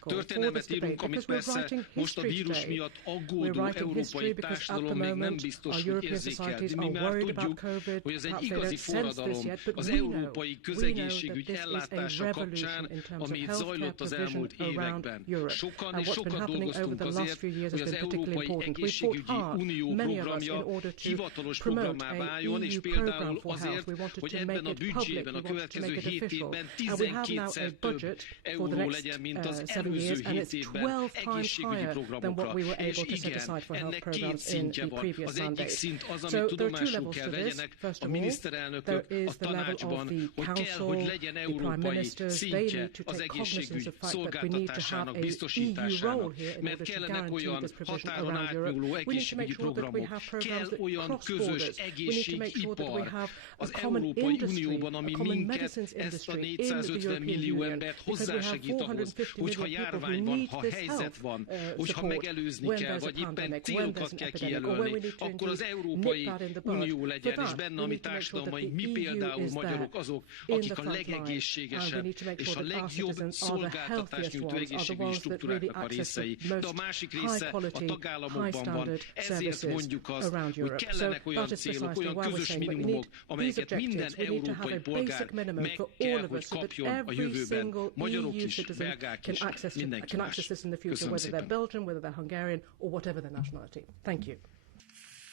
Történelmet írunk, amit persze most a vírus miatt aggódó európai társadalom még nem biztos, hogy érzékel. De mi már tudjuk, hogy ez egy igazi forradalom az európai közegészségügy ellátása kapcsán, ami itt zajlott az elmúlt években. Sokan és sokat dolgoztunk azért, hogy az Európai Egészségügyi Unió programja hivatalos programmá váljon, és például azért, hogy ebben a büdzsében a következő 7 évben 12-szer több euró legyen, mint az előző 7 évben egészségügyi programokra. És igen, ennek két szintje van. Az egyik szint az, amit tudomásul kell vegyenek a miniszterelnökök a tanácsban, hogy kell, hogy legyen európai szintje az egészségügy szolgáltatásának biztosításának, mert kellenek olyan határon átnyúló egészségügyi programok, kell olyan közös egészségipar az Európai Unióban, ami minket, ezt a 450 millió embert hozzásegít ahhoz, hogyha járvány van, ha helyzet van, hogyha megelőzni kell, vagy éppen célokat kell kijelölni, akkor az Európai Unió legyen, és benne a mi társadalmaink, mi például magyarok azok, akik a legegészségesebb és a legjobb szolgáltatást nyújtó egészségügyi struktúráknak a részei. De a másik része a tagállamokban van. Ezért mondjuk azt, hogy kellenek olyan célok, olyan közös minimumok, amelyeket minden európai polgár meg kell, hogy kapjon a jövőben. Magyarok is, belgák is, mindenki más. Köszönöm szépen.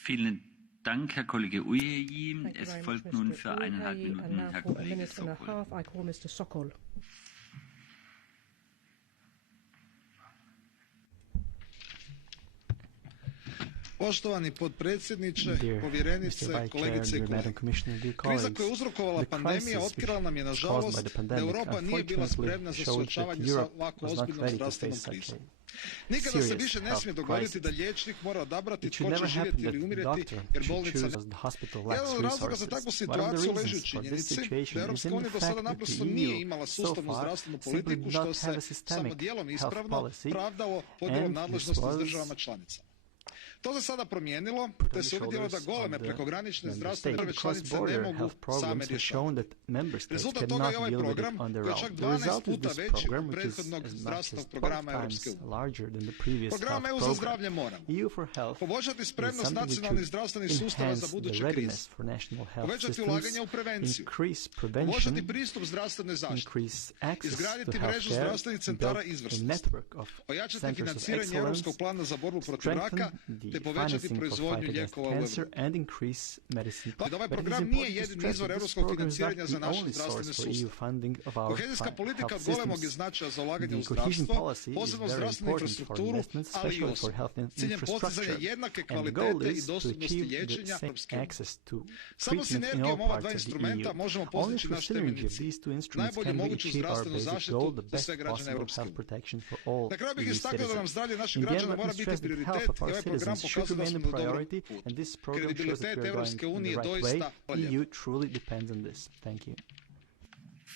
Vielen Dank, Herr Kollege Uyhei. Es folgt nun für 1,5 Minuten Herr Kollege Sokol. Poštovani potpredsjedniče, povjerenice, kolegice i kolege. Kriza koju je uzrokovala pandemija otkrila nam je, nažalost, da Europa nije bila spremna za suočavanje sa ovako ozbiljnom zdravstvenom krizom. Nikada se više ne smije dogoditi da liječnik mora odabrati tko će živjeti ili umiriti, jer bolnica ne... Jedan od razloga za takvu situaciju leži u činjenici da Europska unija do sada naprosto nije imala sustavnu zdravstvenu politiku, što se samo dijelom ispravno pravdalo podjelom nadležnosti s državama članica. To se sada promijenilo, te se uvidjelo da goleme prekogranične zdravstvene države članice ne mogu same rješavati. Rezultat toga je ovaj program, koji je čak 12 puta veći od prethodnog zdravstvenog programa Europske unije. Program EU za zdravlje moramo poboljšati spremnost nacionalnih zdravstvenih sustava za buduće krize, povećati ulaganja u prevenciju, poboljšati pristup zdravstvenoj zaštiti, izgraditi mrežu zdravstvenih centara izvrsnosti, ojačati financiranje Europskog plana za borbu protiv raka, te povećati proizvodnju lijekova u Europi. Ovaj program nije jedini izvor europskog financiranja za naš zdravstveni sustav. Kohezijska politika od golemog je značaja za ulaganje u zdravstvo, posebno zdravstvenu infrastrukturu, ali i osobu, ciljem postizanja jednake kvalitete i dostupnosti liječenja Europske unije. Samo sinergijom ova dva instrumenta možemo postići naš temeljni cilj, najbolju moguću zdravstvenu zaštitu za sve građane Europske unije. Na kraju bih istaknuo da nam zdravlje naših građana mora biti prioritet i ovaj program pokazuje da smo na dobrom putu. Kredibilitet Europske unije doista valja.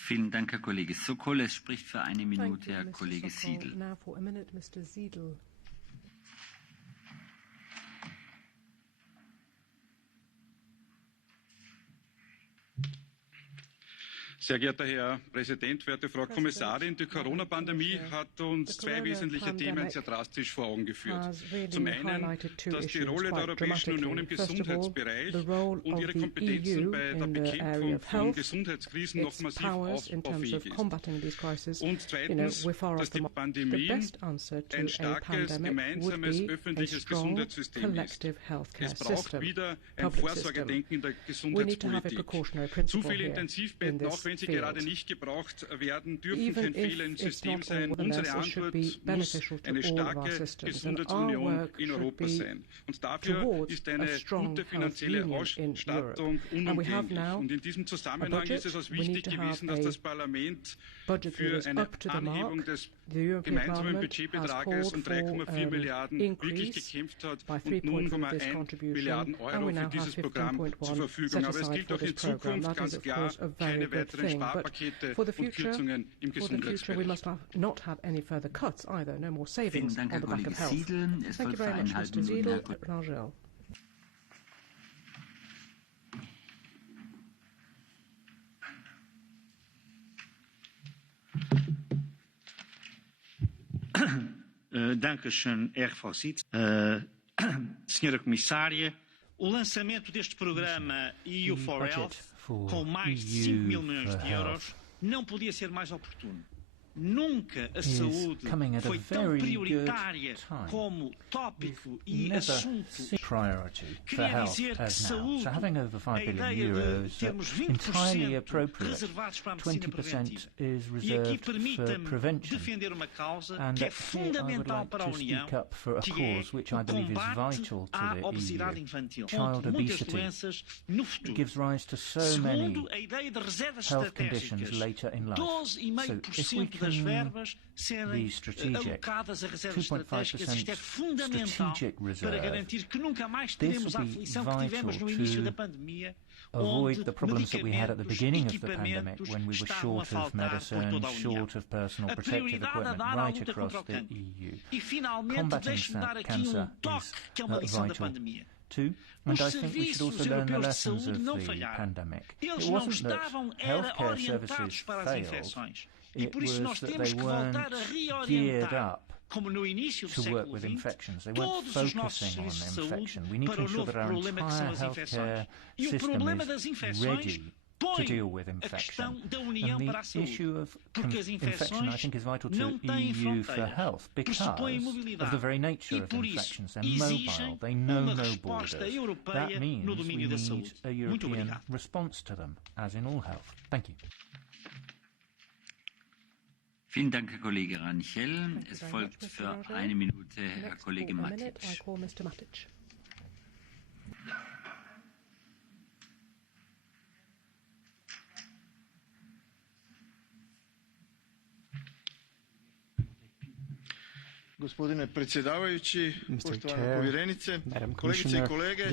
Vielen Dank, Herr Kollege Sokol. Es spricht für eine Minute Herr Kollege Siedl. Now for a minute, Mr. Siedl. Sehr geehrter Herr Präsident, werte Frau Kommissarin, die Corona-Pandemie hat uns zwei wesentliche Themen sehr drastisch vor Augen geführt. Zum einen, dass die Rolle der Europäischen Union im Gesundheitsbereich und ihre Kompetenzen bei der Bekämpfung von Gesundheitskrisen noch massiv aufwiegend ist. Und zweitens, dass die Pandemie ein starkes, gemeinsames öffentliches Gesundheitssystem ist. Es braucht wieder ein Vorsorgedenken in der Gesundheitspolitik. Zu viele Intensivbetten, auch wenn sie gerade nicht gebraucht werden, dürfen kein Fehler im System sein. Unsere Antwort muss eine starke Gesundheitsunion in Europa sein. Und dafür ist eine gute finanzielle Ausstattung unumgänglich. Und in diesem Zusammenhang ist es als wichtig gewesen, dass das Parlament für eine Anhebung des gemeinsamen Budgetbetrages um 3,4 Milliarden wirklich gekämpft hat und nun 1,1 Milliarden Euro für dieses Programm zur Verfügung. Aber es gilt auch in Zukunft ganz klar keine weiteren Sparpakete und Kürzungen im Gesundheitsbereich. We must not have any further cuts either, no more savings on the back of health. Thank you very much, Mr. Siedl. Rangel. Dankeschön, Herr Vorsitzender. Senhora Comissária, o lançamento deste programa EU for Health, com mais de 5 mil milhões de euros, não podia ser mais oportuno. Nunca a saúde foi tão prioritária como tópico e assunto. Queria dizer que saúde, a ideia de termos 20% reservados para a medicina preventiva. E aqui permita-me defender uma causa que é fundamental para a União, que é o combate à obesidade infantil, onde muitas doenças no futuro. Segundo, a ideia de reservas estratégicas, 12,5% das verbas serem alocadas a reservas estratégicas. Isto é fundamental para garantir que nunca mais teremos a aflição que tivemos no início da pandemia, onde medicamentos, equipamentos estavam a faltar por toda a União. A prioridade a dar à luta contra o cancro. E, finalmente, deixe-me dar aqui toque que é uma lição da pandemia. Os serviços europeus de saúde não falharam. Eles não estavam orientados para as infecções. E por isso nós temos que voltar a reorientar, como no início do século XX, todos os nossos serviços de saúde para o novo problema que são as infecções. E o problema das infecções põe a questão da União para a saúde, porque as infecções não têm fronteiras, pressupõem mobilidade e, por isso, exigem uma resposta europeia no domínio da saúde. Muito obrigado. Vielen Dank, Herr Kollege Rangel. Es folgt für eine Minute Herr Kollege Matic. Gospodine predsjedavajući, poštovana povjerenice, kolegice i kolege,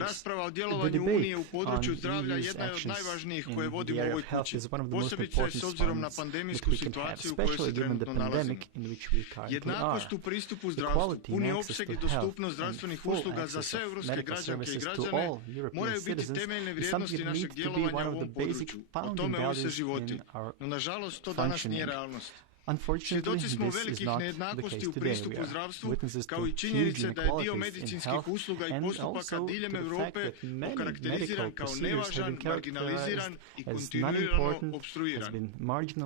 rasprava o djelovanju Unije u području zdravlja jedna je od najvažnijih koje vodimo u ovoj kući, posebice s obzirom na pandemijsku situaciju u kojoj se trenutno nalazimo. Jednakost u pristupu zdravstvu, puni opseg i dostupnost zdravstvenih usluga za sve europske građanke i građane moraju biti temeljne vrijednosti našeg djelovanja u ovom području. O tome ovise životi, no nažalost to danas nije realnost. Svjedoci smo velikih nejednakosti u pristupu zdravstvu, kao i činjenice da je dio medicinskih usluga i postupaka diljem Europe okarakteriziran kao nevažan, marginaliziran i kontinuirano opstruiran.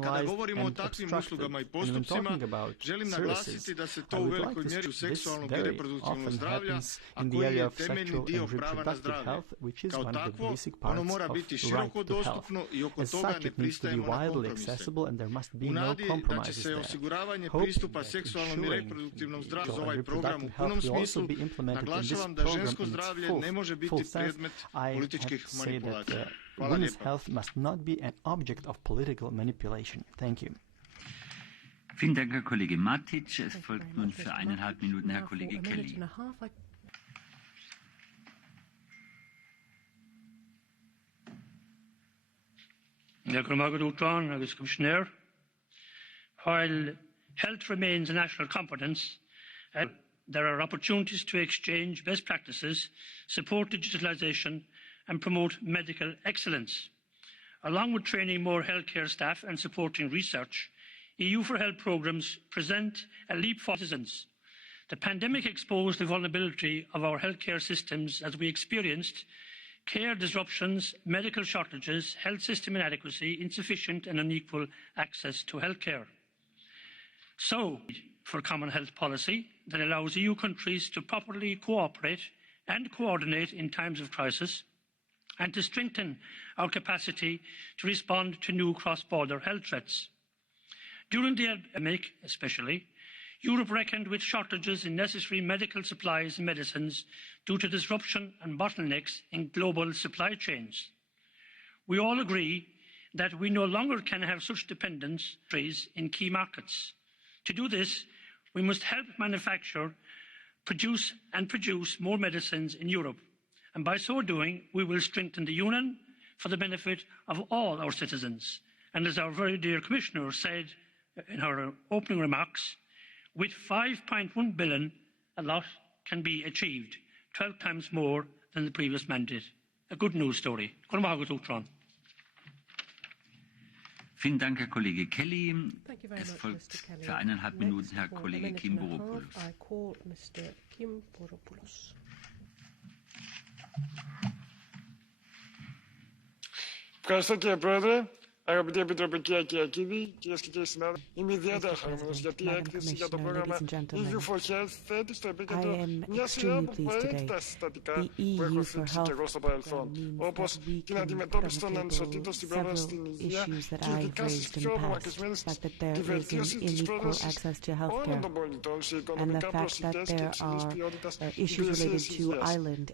Kada govorimo o takvim uslugama i postupcima, želim naglasiti da se to u velikoj mjeri u seksualnog i reproduktivnog zdravlja, a koji je temeljni dio prava na zdravlje. Kao takvo, ono mora biti široko dostupno i oko toga ne pristajemo na kompromise. U nadi da će se osiguravanje pristupa seksualnom i reproduktivnom zdravlju za ovaj program u punom smislu, naglašavam da žensko zdravlje ne može biti predmet političkih manipulacija. Hvala lijepa. Vielen Dank, Herr Kollege Matic. Es folgt nun für 1,5 Minuten Herr Kollege Kelly. Commissioner, while health remains a national competence, there are opportunities to exchange best practices, support digitalisation and promote medical excellence. Along with training more healthcare staff and supporting research, EU for Health programmes present a leap for citizens. The pandemic exposed the vulnerability of our healthcare systems as we experienced care disruptions, medical shortages, health system inadequacy, insufficient and unequal access to healthcare. So, for common health policy that allows EU countries to properly cooperate and coordinate in times of crisis, and to strengthen our capacity to respond to new cross-border health threats. During the epidemic especially, Europe reckoned with shortages in necessary medical supplies and medicines due to disruption and bottlenecks in global supply chains. We all agree that we no longer can have such dependence in key markets. To do this, we must help manufacture, produce more medicines in Europe. And by so doing, we will strengthen the Union for the benefit of all our citizens. And as our very dear Commissioner said in her opening remarks, with 5.1 billion, a lot can be achieved, 12 times more than the previous mandate. A good news story. Vielen Dank, Herr Kollege Kelly. Es folgt für 1,5 Minuten Herr Kollege Kimboropoulos. Ευχαριστώ κύριε Πρόεδρε. Αγαπητή Επιτροπική Ακιακίδη, κυρίες και κύριοι συνάδελφοι, είμαι ιδιαίτερα χαρούμενος γιατί η έκθεση για το πρόγραμμα EU for Health θέτει στο επίκεντρο μια σειρά από προέκταση συστατικά που έχω θίξει και εγώ στο παρελθόν, όπως την αντιμετώπιση των ανισοτήτων στην πρόσβαση στην υγεία και ειδικά στις πιο απομακρυσμένες, τη βελτίωση της πρόσβασης όλων των πολιτών σε οικονομικά προσιτές και υψηλής ποιότητας υπηρεσίες υγείας,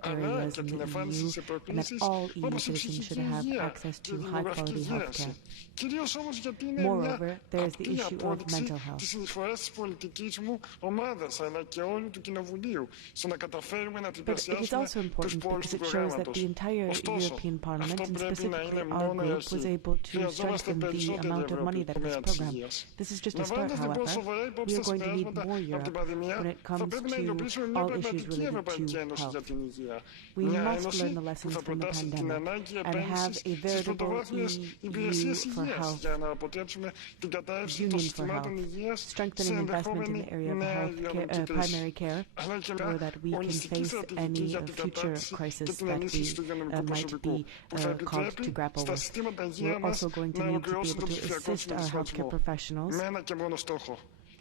αλλά και την εμφάνιση σε προκλήσεις όπως η ψυχική υγεία, τη δημογραφική γύρανση. Κυρίως όμως γιατί είναι μια απλή απόδειξη της συνεισφοράς της πολιτικής μου ομάδας αλλά και όλου του Κοινοβουλίου στο να καταφέρουμε να τριπλασιάσουμε τους πόρους του προγράμματος. Ωστόσο, αυτό πρέπει να είναι μόνο η αρχή. Χρειαζόμαστε περισσότερο ευρώ του τομέα της υγείας. Λαμβάνοντας λοιπόν σοβαρά υπόψη τα συμπεράσματα από την πανδημία, θα πρέπει να υλοποιήσουμε μια πραγματική Ευρωπαϊκή Ένωση για την υγεία. Μια ένωση που θα προτάσει την ανάγκη επένδυσης στις πρωτοβάθμιες υπηρεσίες υγείας για να αποτρέψουμε την κατάρρευση των συστημάτων υγείας σε ενδεχόμενη νέα υγειονομική αλλά και μια ολιστική στρατηγική για την κατάρρευση και την ενίσχυση του υγειονομικού προσωπικού που θα επιτρέπει στα συστήματα υγεία μας να ολοκληρώσουν τον ψηφιακό εξυγχρονισμό με ένα και μόνο στόχο.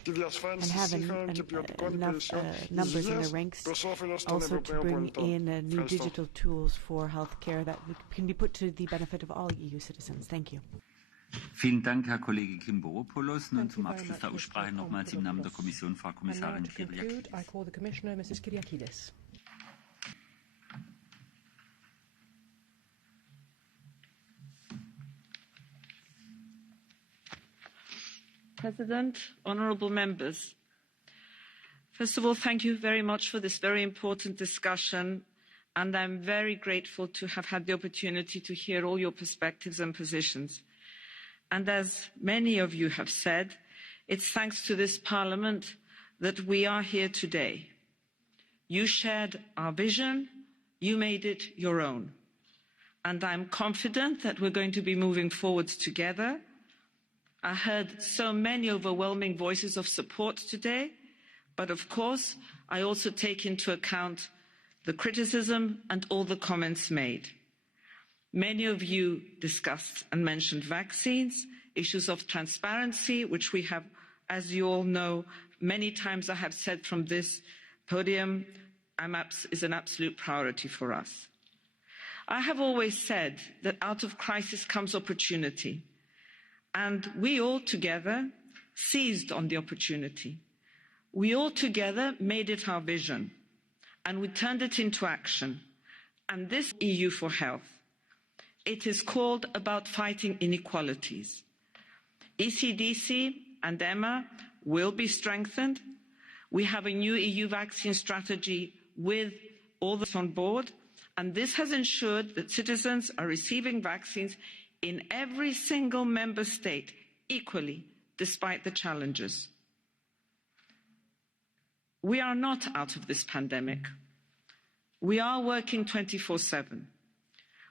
And having enough numbers in the ranks also to bring in new digital tools for healthcare that can be put to the benefit of all EU citizens. Thank you. Vielen Dank, Herr Kollege Kimboropoulos. Nun zum Abschluss der Aussprache nochmals im Namen der Kommission Frau Kommissarin Kyriakides. President, honourable members. First of all, thank you very much for this very important discussion, and I'm very grateful to have had the opportunity to hear all your perspectives and positions. And as many of you have said, it's thanks to this Parliament that we are here today. You shared our vision, you made it your own. And I'm confident that we're going to be moving forwards together. I heard so many overwhelming voices of support today, but of course, I also take into account the criticism and all the comments made. Many of you discussed and mentioned vaccines, issues of transparency, which we have, as you all know, many times I have said from this podium, is an absolute priority for us. I have always said that out of crisis comes opportunity, and we all together seized on the opportunity. We all together made it our vision, and we turned it into action. And this EU for Health, it is called about fighting inequalities. ECDC and EMA will be strengthened. We have a new EU vaccine strategy with all the on board, and this has ensured that citizens are receiving vaccines in every single member state equally, despite the challenges. We are not out of this pandemic. We are working 24/7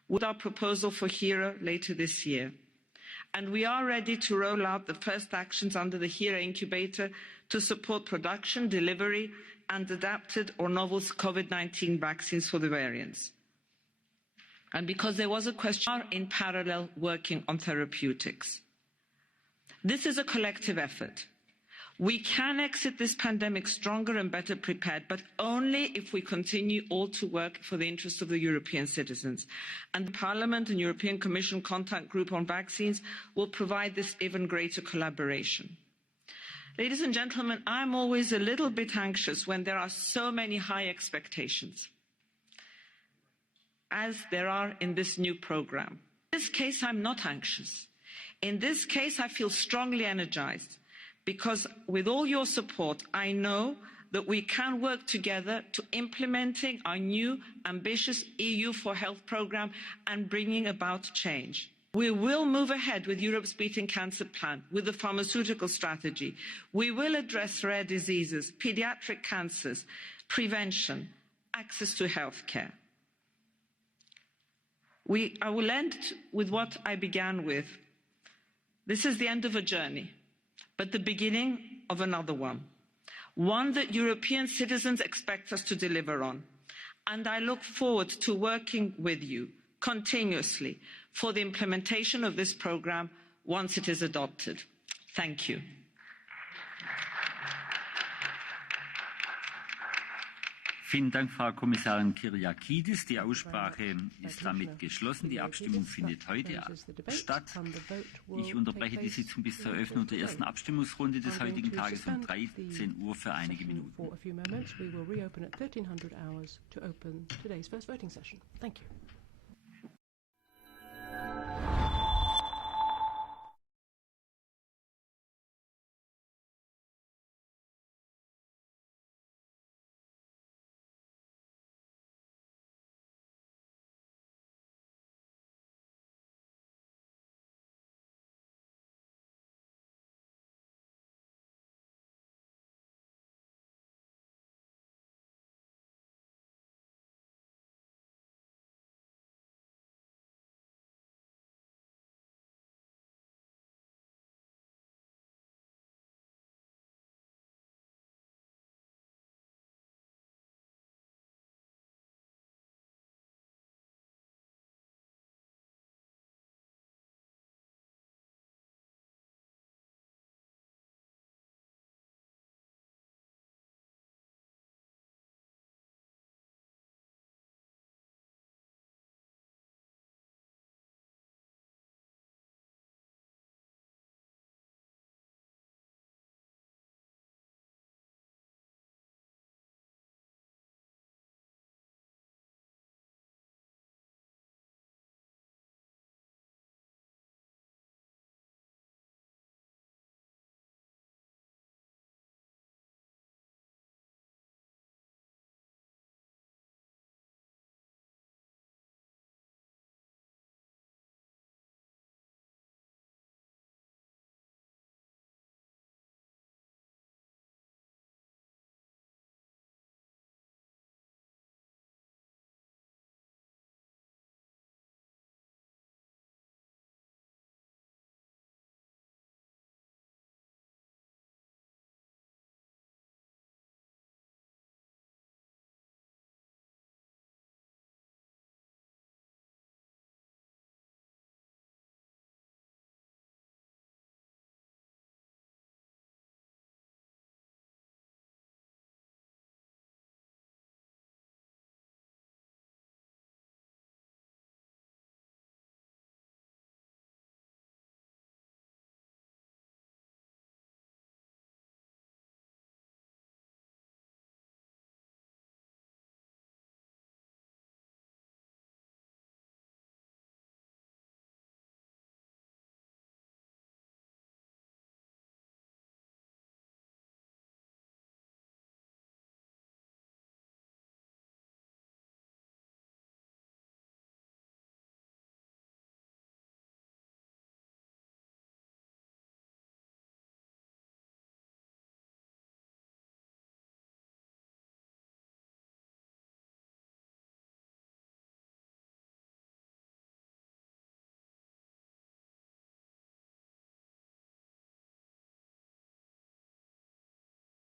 with our proposal for HERA later this year. And we are ready to roll out the first actions under the HERA incubator to support production, delivery and adapted or novel COVID-19 vaccines for the variants. And because there was a question in parallel working on therapeutics. This is a collective effort. We can exit this pandemic stronger and better prepared, but only if we continue all to work for the interests of the European citizens. And the Parliament and European Commission Contact Group on Vaccines will provide this even greater collaboration. Ladies and gentlemen, I'm always a little bit anxious when there are so many high expectations, as there are in this new programme. In this case, I'm not anxious. In this case, I feel strongly energised, because with all your support, I know that we can work together to implementing our new ambitious EU for Health programme and bringing about change. We will move ahead with Europe's Beating Cancer Plan, with the pharmaceutical strategy. We will address rare diseases, paediatric cancers, prevention, access to healthcare. I will end with what I began with. This is the end of a journey, but the beginning of another one that European citizens expect us to deliver on. And I look forward to working with you continuously for the implementation of this programme once it is adopted. Thank you. Vielen Dank, Frau Kommissarin Kyriakides. Die Aussprache ist damit geschlossen. Die Abstimmung findet heute statt. Ich unterbreche die Sitzung bis zur Eröffnung der ersten Abstimmungsrunde des heutigen Tages um 13 Uhr für einige Minuten. For a few moments, we will reopen at 1300 hours to open today's first voting session. Thank you.